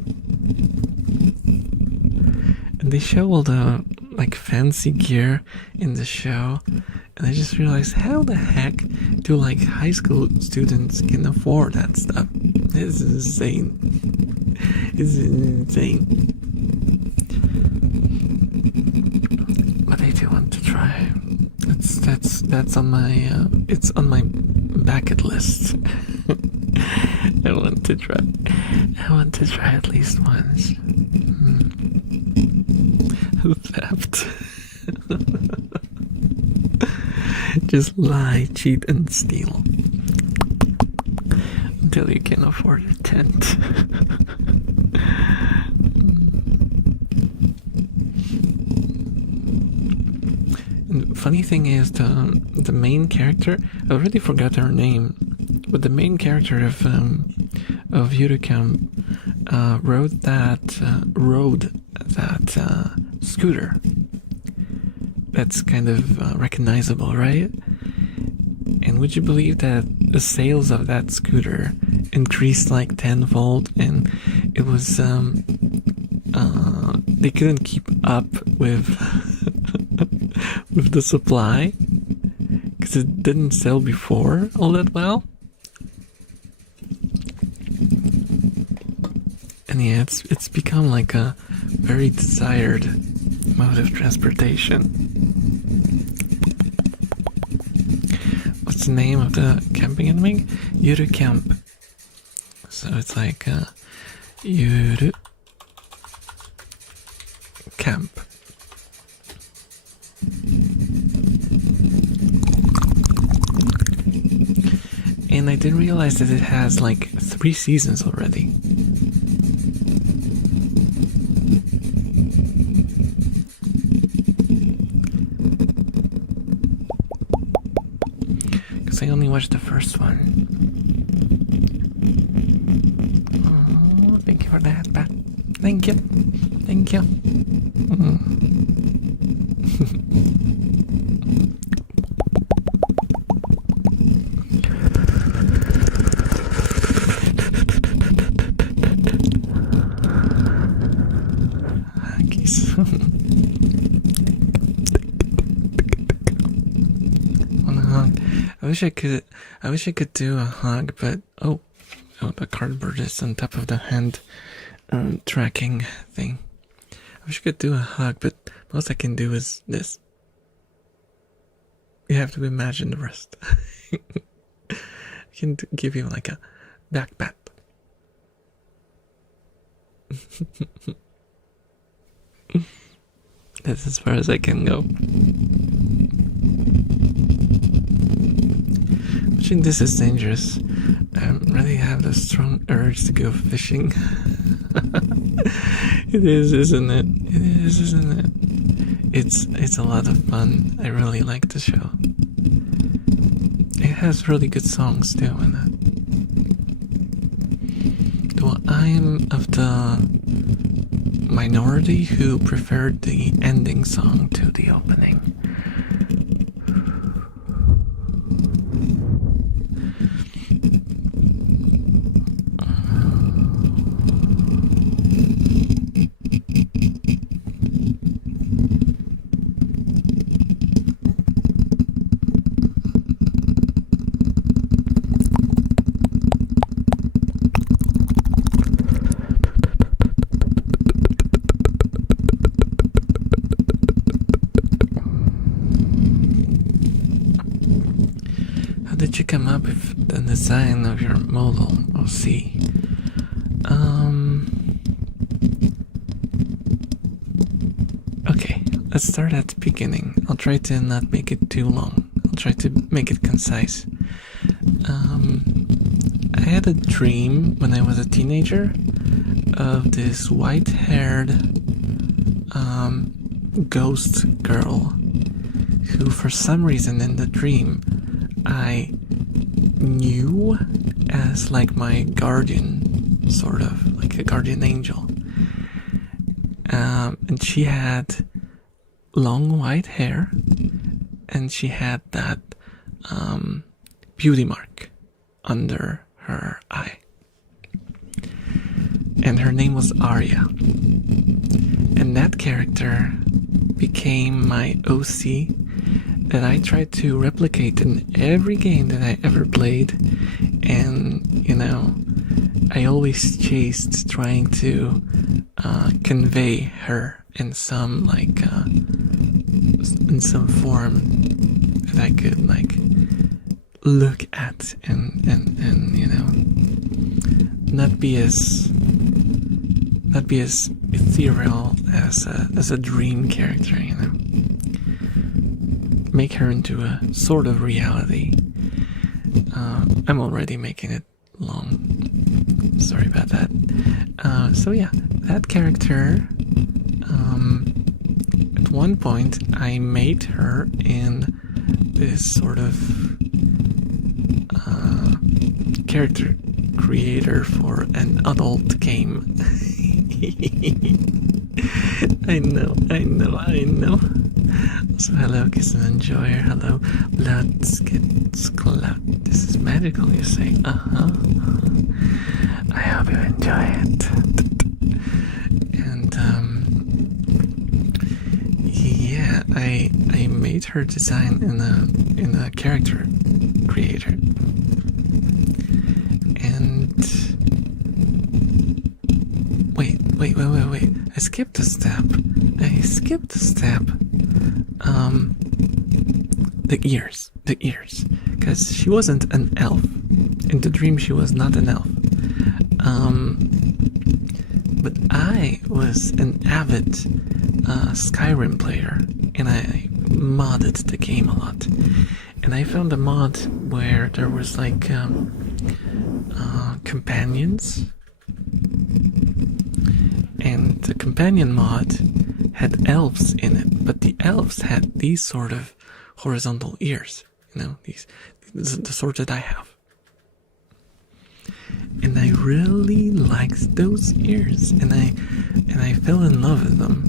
And they show all the like fancy gear in the show, and I just realized, how the heck do like high school students can afford that stuff? This is insane. It's insane. But I do want to try. That's on my it's on my bucket list. I want to try at least once. Theft. Just lie, cheat, and steal until you can afford a tent. And funny thing is, the main character, I already forgot her name, but the main character of Yuricam rode that scooter. That's kind of recognizable, right? And would you believe that the sales of that scooter increased like tenfold, and it was they couldn't keep up with with the supply because it didn't sell before all that well. And yeah, it's become like a very desired mode of transportation. What's the name of the camping anime? Yuru Camp. So it's like Yuru Camp. And I didn't realize that it has like 3 seasons already. Because I only watched the first one. Oh, thank you for the headband. Thank you. Thank you. I wish I could do a hug, but oh, the cardboard is on top of the hand tracking thing. I wish I could do a hug, but most I can do is this. You have to imagine the rest. I can give you like a back pat. That's as far as I can go. I think this is dangerous. I really have the strong urge to go fishing. It is, isn't it? It is, isn't it? It's a lot of fun. I really like the show. It has really good songs too in it. Though I'm of the minority who preferred the ending song to the opening. Did you come up with the design of your model? We'll see. Okay, let's start at the beginning. I'll try to not make it too long. I'll try to make it concise. I had a dream when I was a teenager of this white-haired ghost girl who, for some reason in the dream, I knew as like my guardian, sort of like a guardian angel. And she had long white hair, and she had that beauty mark under her eye. And her name was Arya. And that character became my OC that I tried to replicate in every game that I ever played. And, you know, I always chased trying to convey her in some, like, in some form that I could, like, look at and you know, not be as ethereal as a dream character, you know. Make her into a sort of reality. I'm already making it long. Sorry about that. So yeah, that character, at one point I made her in this sort of character creator for an adult game. I know. So hello, Kiss and Enjoyer. Hello, Blood Skits Cloud. This is magical, you say. I hope you enjoy it. And yeah, I made her design in a character creator. And wait. I I skipped a step. The ears, because she wasn't an elf. In the dream, she was not an elf. But I was an avid Skyrim player, and I modded the game a lot. And I found a mod where there was like companions, and the companion mod had elves in it, but the elves had these sort of horizontal ears, you know, the sort that I have. And I really liked those ears, and I fell in love with them.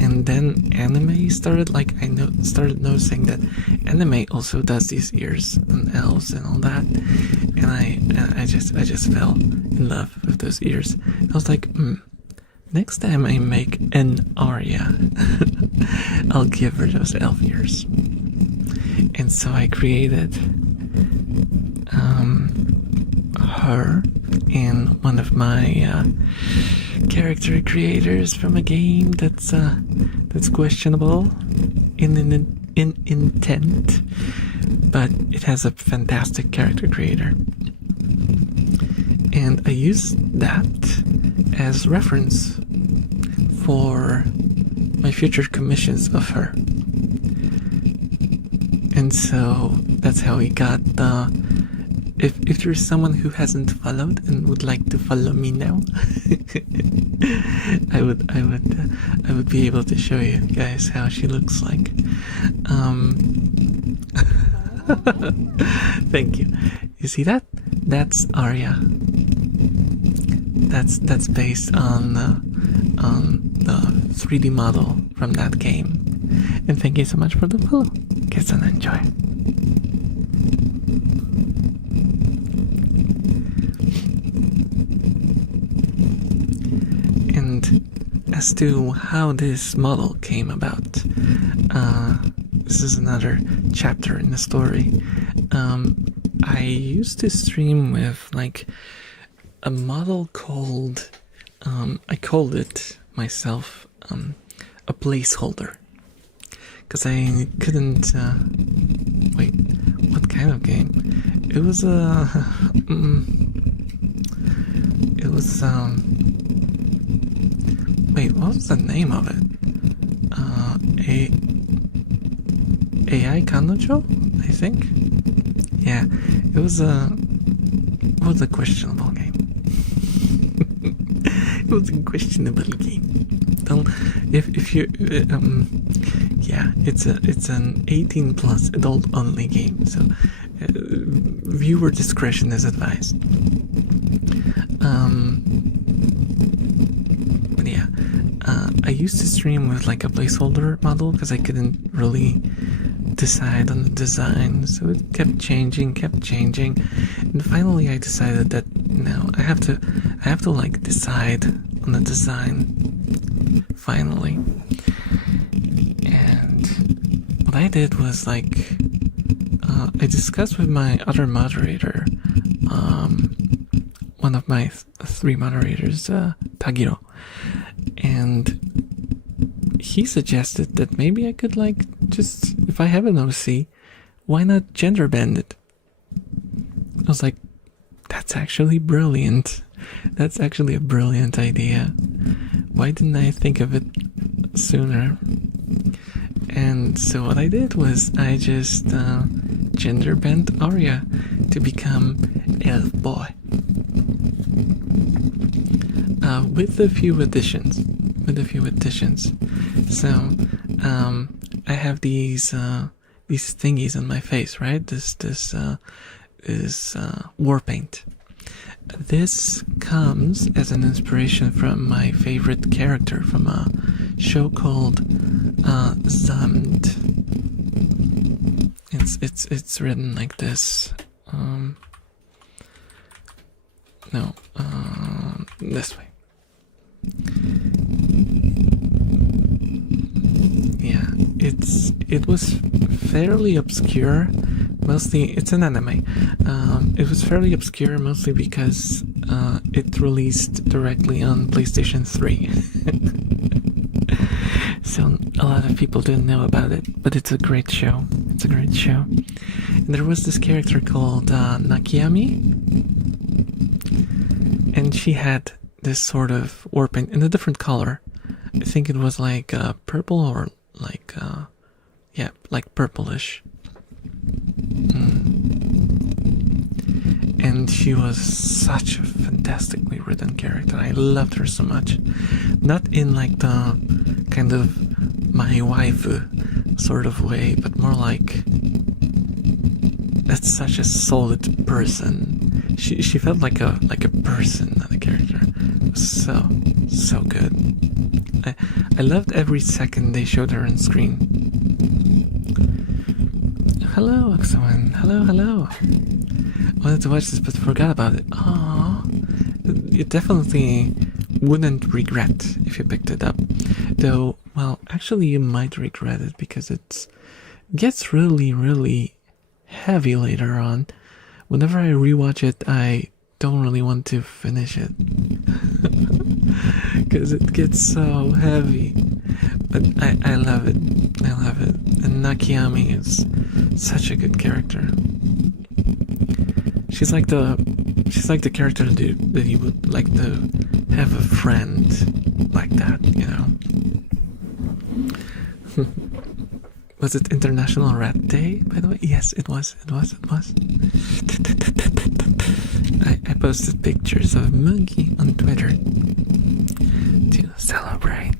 And then anime started, like, started noticing that anime also does these ears and elves and all that, and I just fell in love with those ears. I was like, next time I make an Aaa, I'll give her those elf ears. And so I created her and one of my character creators from a game that's questionable in intent, but it has a fantastic character creator. And I used that as reference for my future commissions of her. And so that's how we got the... If there's someone who hasn't followed and would like to follow me now, I would be able to show you guys how she looks like. Thank you. You see that? That's Aaa. That's based on the 3D model from that game. And thank you so much for the follow. Kiss and enjoy. And as to how this model came about, this is another chapter in the story. I used to stream with like a model called, I called it myself a placeholder, because I couldn't, wait, what kind of game? It was wait, what was the name of it? AI Kanojo, I think? Yeah, it was a questionable game. It was a questionable game. If you yeah, it's an 18 plus adult only game, so viewer discretion is advised. But yeah, I used to stream with like a placeholder model because I couldn't really decide on the design, so it kept changing, and finally I decided that no, I have to like decide on the design finally. And what I did was like I discussed with my other moderator, one of my three moderators, Tagiro, and he suggested that maybe I could like just, if I have an OC, why not gender bend it? I was like, that's actually brilliant. That's actually a brilliant idea. Why didn't I think of it sooner? And so what I did was I just gender bent Aaa to become elf boy. With a few additions. So I have these thingies on my face, right? This war paint. This comes as an inspiration from my favorite character from a show called Zamd. It's written like this. This way. Yeah, it was fairly obscure. Mostly, it's an anime. It was fairly obscure mostly because it released directly on PlayStation 3. a lot of people didn't know about it, but it's a great show. It's a great show. And there was this character called Nakiami, and she had this sort of warping in a different color. I think it was like purple or like yeah, like purplish. And she was such a fantastically written character. I loved her so much. Not in like the kind of my waifu sort of way, but more like that's such a solid person. She felt like a person, not a character. It was so good. I loved every second they showed her on screen. Hello, Oxoan. Hello. I wanted to watch this but forgot about it. Aww. You definitely wouldn't regret if you picked it up. Though, well, actually you might regret it because it gets really heavy later on. Whenever I rewatch it, I don't really want to finish it. Because it gets so heavy. But I love it. I love it. And Nakiami is such a good character. She's like the character that you would like to have a friend like that, you know. Was it International Rat Day, by the way? Yes, it was. I posted pictures of Monkey on Twitter to celebrate.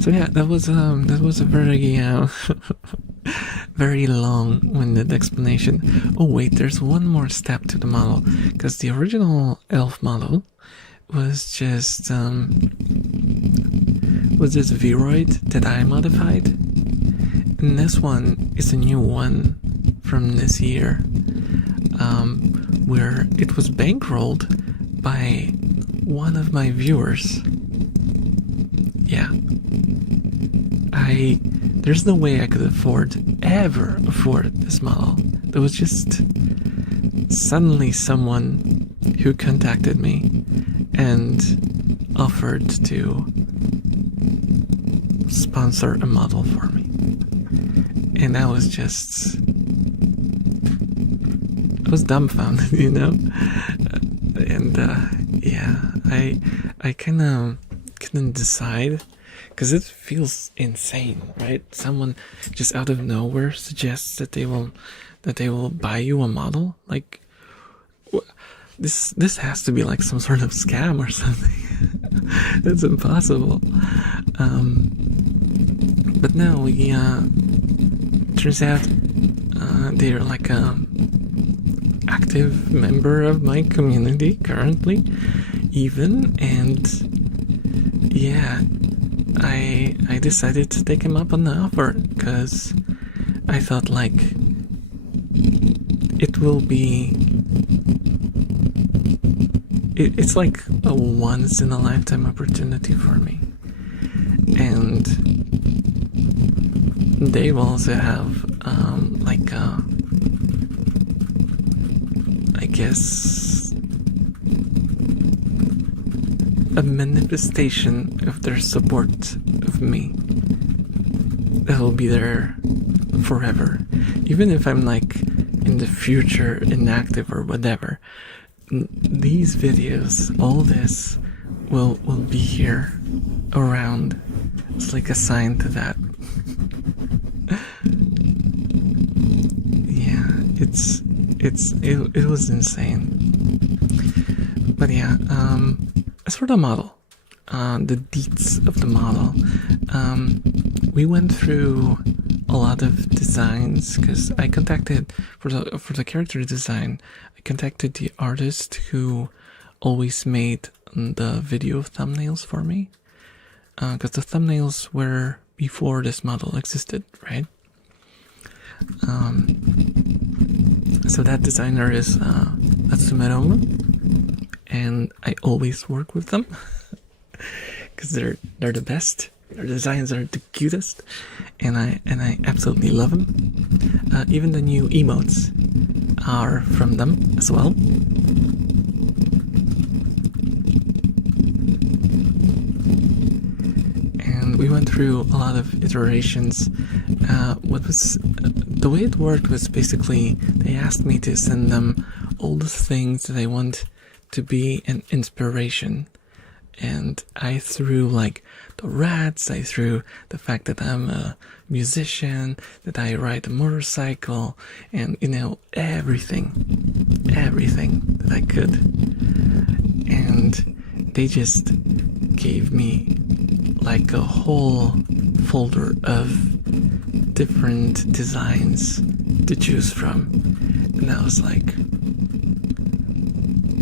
So yeah, that was a very very long-winded explanation. Oh wait, there's one more step to the model, because the original elf model was just was this Viroid that I modified, and this one is a new one from this year, where it was bankrolled by one of my viewers. Yeah. There's no way I could ever afford this model. There was just suddenly someone who contacted me and offered to sponsor a model for me. And I was dumbfounded, you know? And yeah, I kind of couldn't decide, because it feels insane, right? Someone just out of nowhere suggests that they will buy you a model. Like, this has to be like some sort of scam or something. That's impossible. But no, we turns out they're like a active member of my community currently, even, and yeah, I decided to take him up on the offer, because I thought like it will be it's like a once in a lifetime opportunity for me, and they will also have like I guess a manifestation of their support of me that will be there forever, even if I'm like in the future inactive or whatever. These videos, all this will be here around. It's like a sign to that. Yeah, it was insane. But yeah, as for the model, the deets of the model, we went through a lot of designs, because I contacted for the character design. I contacted the artist who always made the video thumbnails for me, because the thumbnails were before this model existed, right? So that designer is Natsume, and I always work with them because they're the best. Their designs are the cutest, and I absolutely love them. Even the new emotes are from them as well. went through a lot of iterations. The way it worked was basically they asked me to send them all the things that I want to be an inspiration, and I threw like the rats, I threw the fact that I'm a musician, that I ride a motorcycle, and everything that I could. And they just gave me like a whole folder of different designs to choose from, and I was like,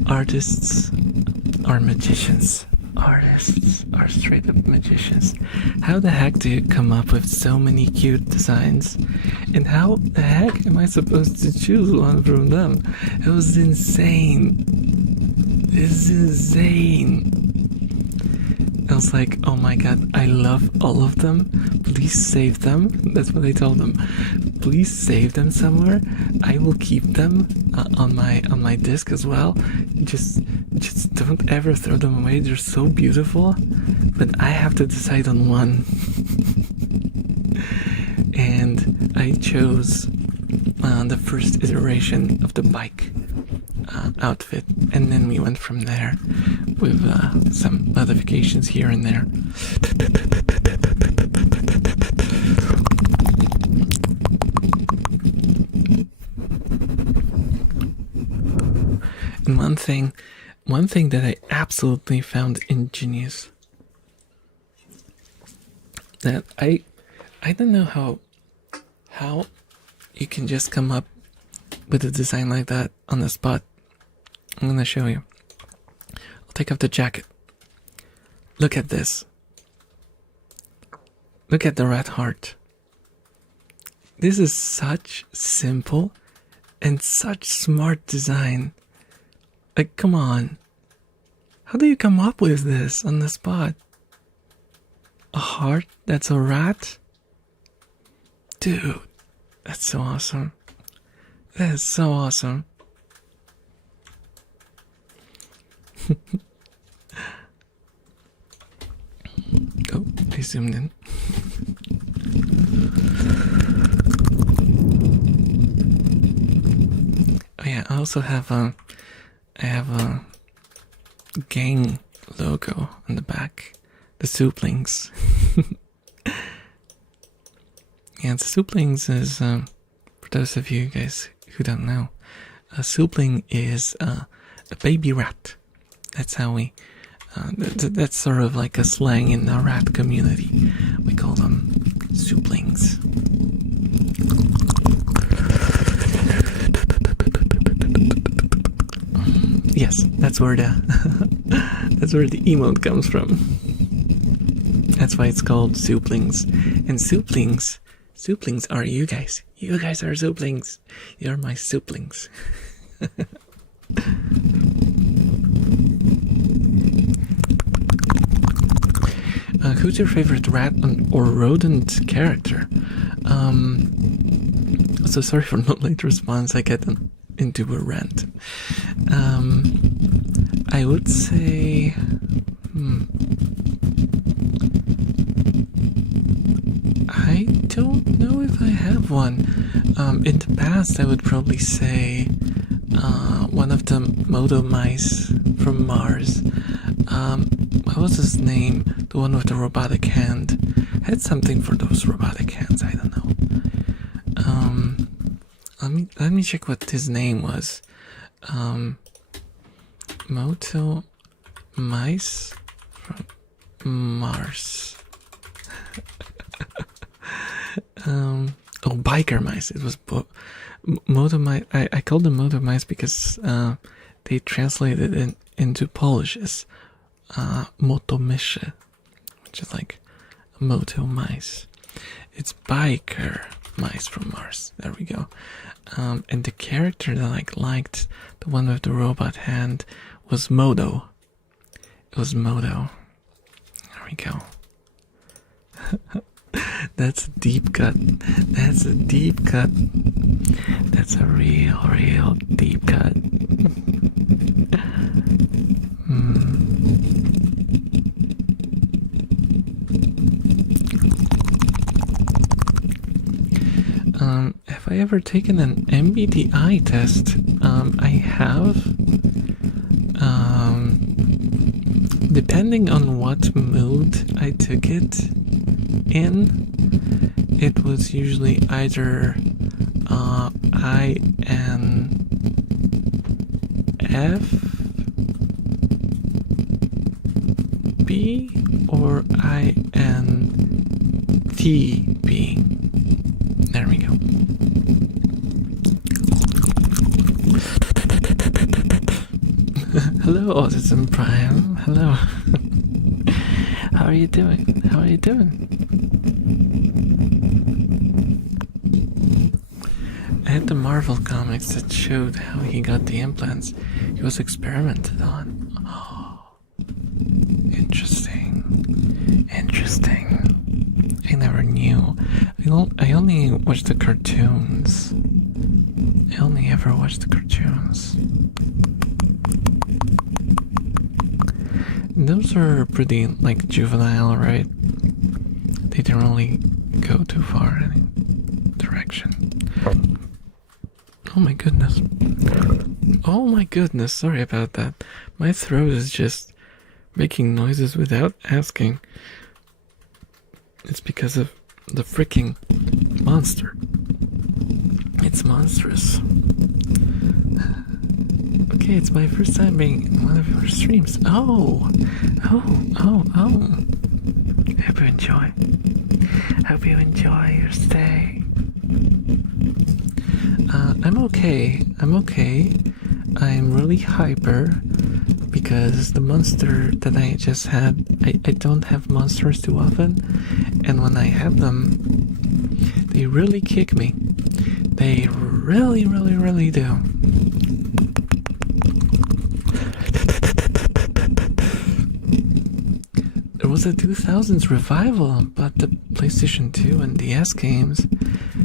artists are magicians. Artists are straight up magicians. How the heck do you come up with so many cute designs? And how the heck am I supposed to choose one from them? It was insane. This is insane. I was like, oh my god, I love all of them. Please save them. That's what I told them. Please save them somewhere. I will keep them on my disc as well. Just don't ever throw them away. They're so beautiful. But I have to decide on one. And I chose the first iteration of the bike outfit, and then we went from there with some modifications here and there. And one thing that I absolutely found ingenious, that I don't know how you can just come up with a design like that on the spot. I'm gonna show you. I'll take off the jacket. Look at this. Look at the rat heart. This is such simple and such smart design. Like, come on. How do you come up with this on the spot? A heart that's a rat? Dude, that's so awesome. That is so awesome. Oh, I zoomed in. Oh yeah, I also have a gang logo on the back. The Souplings. Yeah, the Souplings is for those of you guys who don't know, a Soupling is a baby rat. That's how we. That's sort of like a slang in the rat community. We call them Souplings. Yes, that's where the emote comes from. That's why it's called Souplings. And Souplings are you guys. You guys are Souplings. You're my Souplings. Who's your favorite rat or rodent character? So sorry for no late response. I get into a rant. I would say. I don't know if I have one. In the past, I would probably say one of the Moto mice from Mars. What was his name? The one with the robotic hand. Had something for those robotic hands. I don't know. Let me check what his name was. Moto mice from Mars. Biker mice. It was Moto mice. I called them Moto mice because they translated it into Polish as motomyszy, which is like moto mice. It's biker mice from Mars. There we go. And the character that I liked, the one with the robot hand, was Modo. It was Modo. There we go. That's a deep cut. That's a deep cut. That's a real deep cut. I ever taken an MBTI test? I have. Depending on what mood I took it in, it was usually either INFP or INTP. There we go. Hello, Autism Prime. Hello. How are you doing? How are you doing? I had the Marvel comics that showed how he got the implants. He was experimented on. Oh, interesting. Interesting. I never knew. I only watched the cartoons. I only ever watched the cartoons. Those are pretty, like, juvenile, right? They didn't really go too far in any direction. Oh my goodness. Oh my goodness, sorry about that. My throat is just making noises without asking. It's because of the freaking monster. It's monstrous. Okay, it's my first time being in one of your streams. Oh. I hope you enjoy. Hope you enjoy your stay. I'm okay. I'm really hyper because the monster that I just had, I don't have monsters too often, and when I have them, they really kick me. They really do. There was a 2000s revival, but the PlayStation 2 and DS games,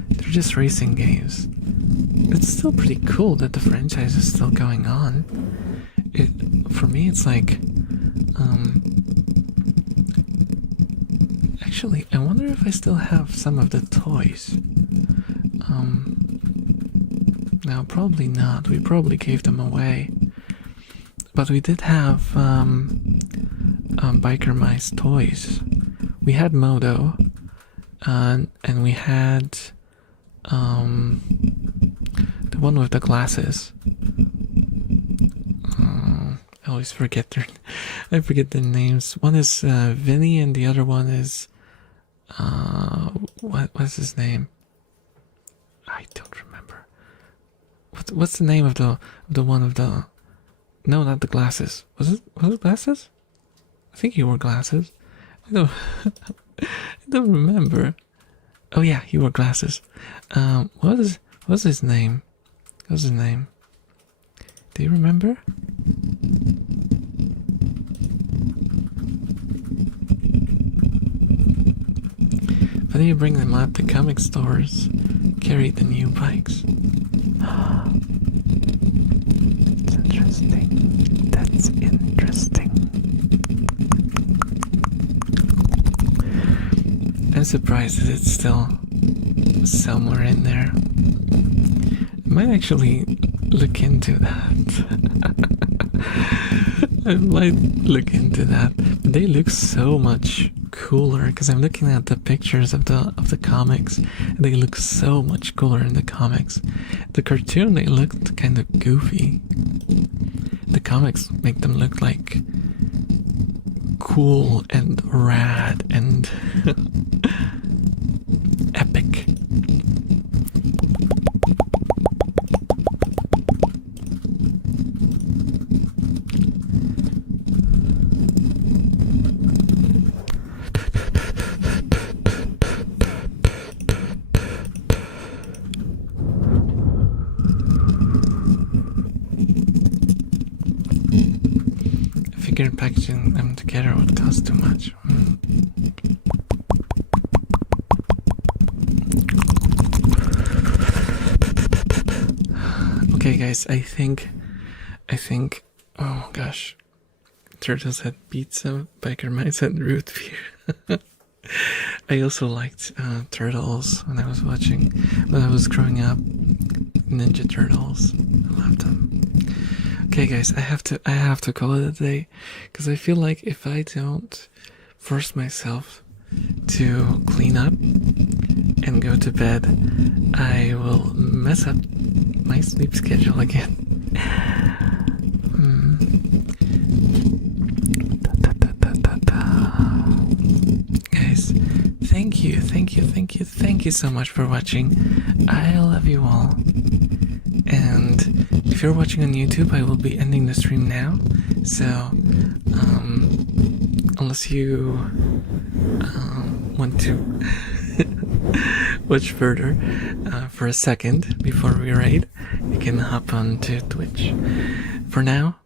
they're just racing games. It's still pretty cool that the franchise is still going on. For me, it's like, actually, I wonder if I still have some of the toys. No, probably not. We probably gave them away. But we did have, Biker Mice toys. We had Modo, and we had, the one with the glasses. I always forget I forget their names. One is Vinny, and the other one is what's his name? I don't remember. What's the name of the one of the? No, not the glasses. Was it glasses? I think he wore glasses. I don't remember. Oh yeah, he wore glasses. What's his name? What's his name? Do you remember? But then you bring them up, the comic stores carry the new bikes. That's interesting. That's interesting. I'm surprised that it's still somewhere in there. I might actually look into that. I might look into that. But they look so much cooler because I'm looking at the pictures of the comics, and they look so much cooler in the comics. The cartoon, they looked kind of goofy. The comics make them look like cool and rad and epic. Packaging them together would cost too much. Okay guys, I think oh gosh, Turtles had pizza, Biker Mice had root beer. I also liked Turtles when I was watching, when I was growing up. Ninja Turtles. I loved them. Okay, guys, I have to call it a day, because I feel like if I don't force myself to clean up and go to bed, I will mess up my sleep schedule again. Guys, thank you so much for watching. I love you all. And if you're watching on YouTube, I will be ending the stream now. So, unless you want to watch further for a second before we raid, you can hop on to Twitch. For now,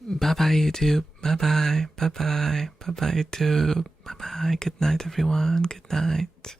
bye-bye YouTube, bye-bye, bye-bye, bye-bye YouTube, bye-bye, good night everyone, good night.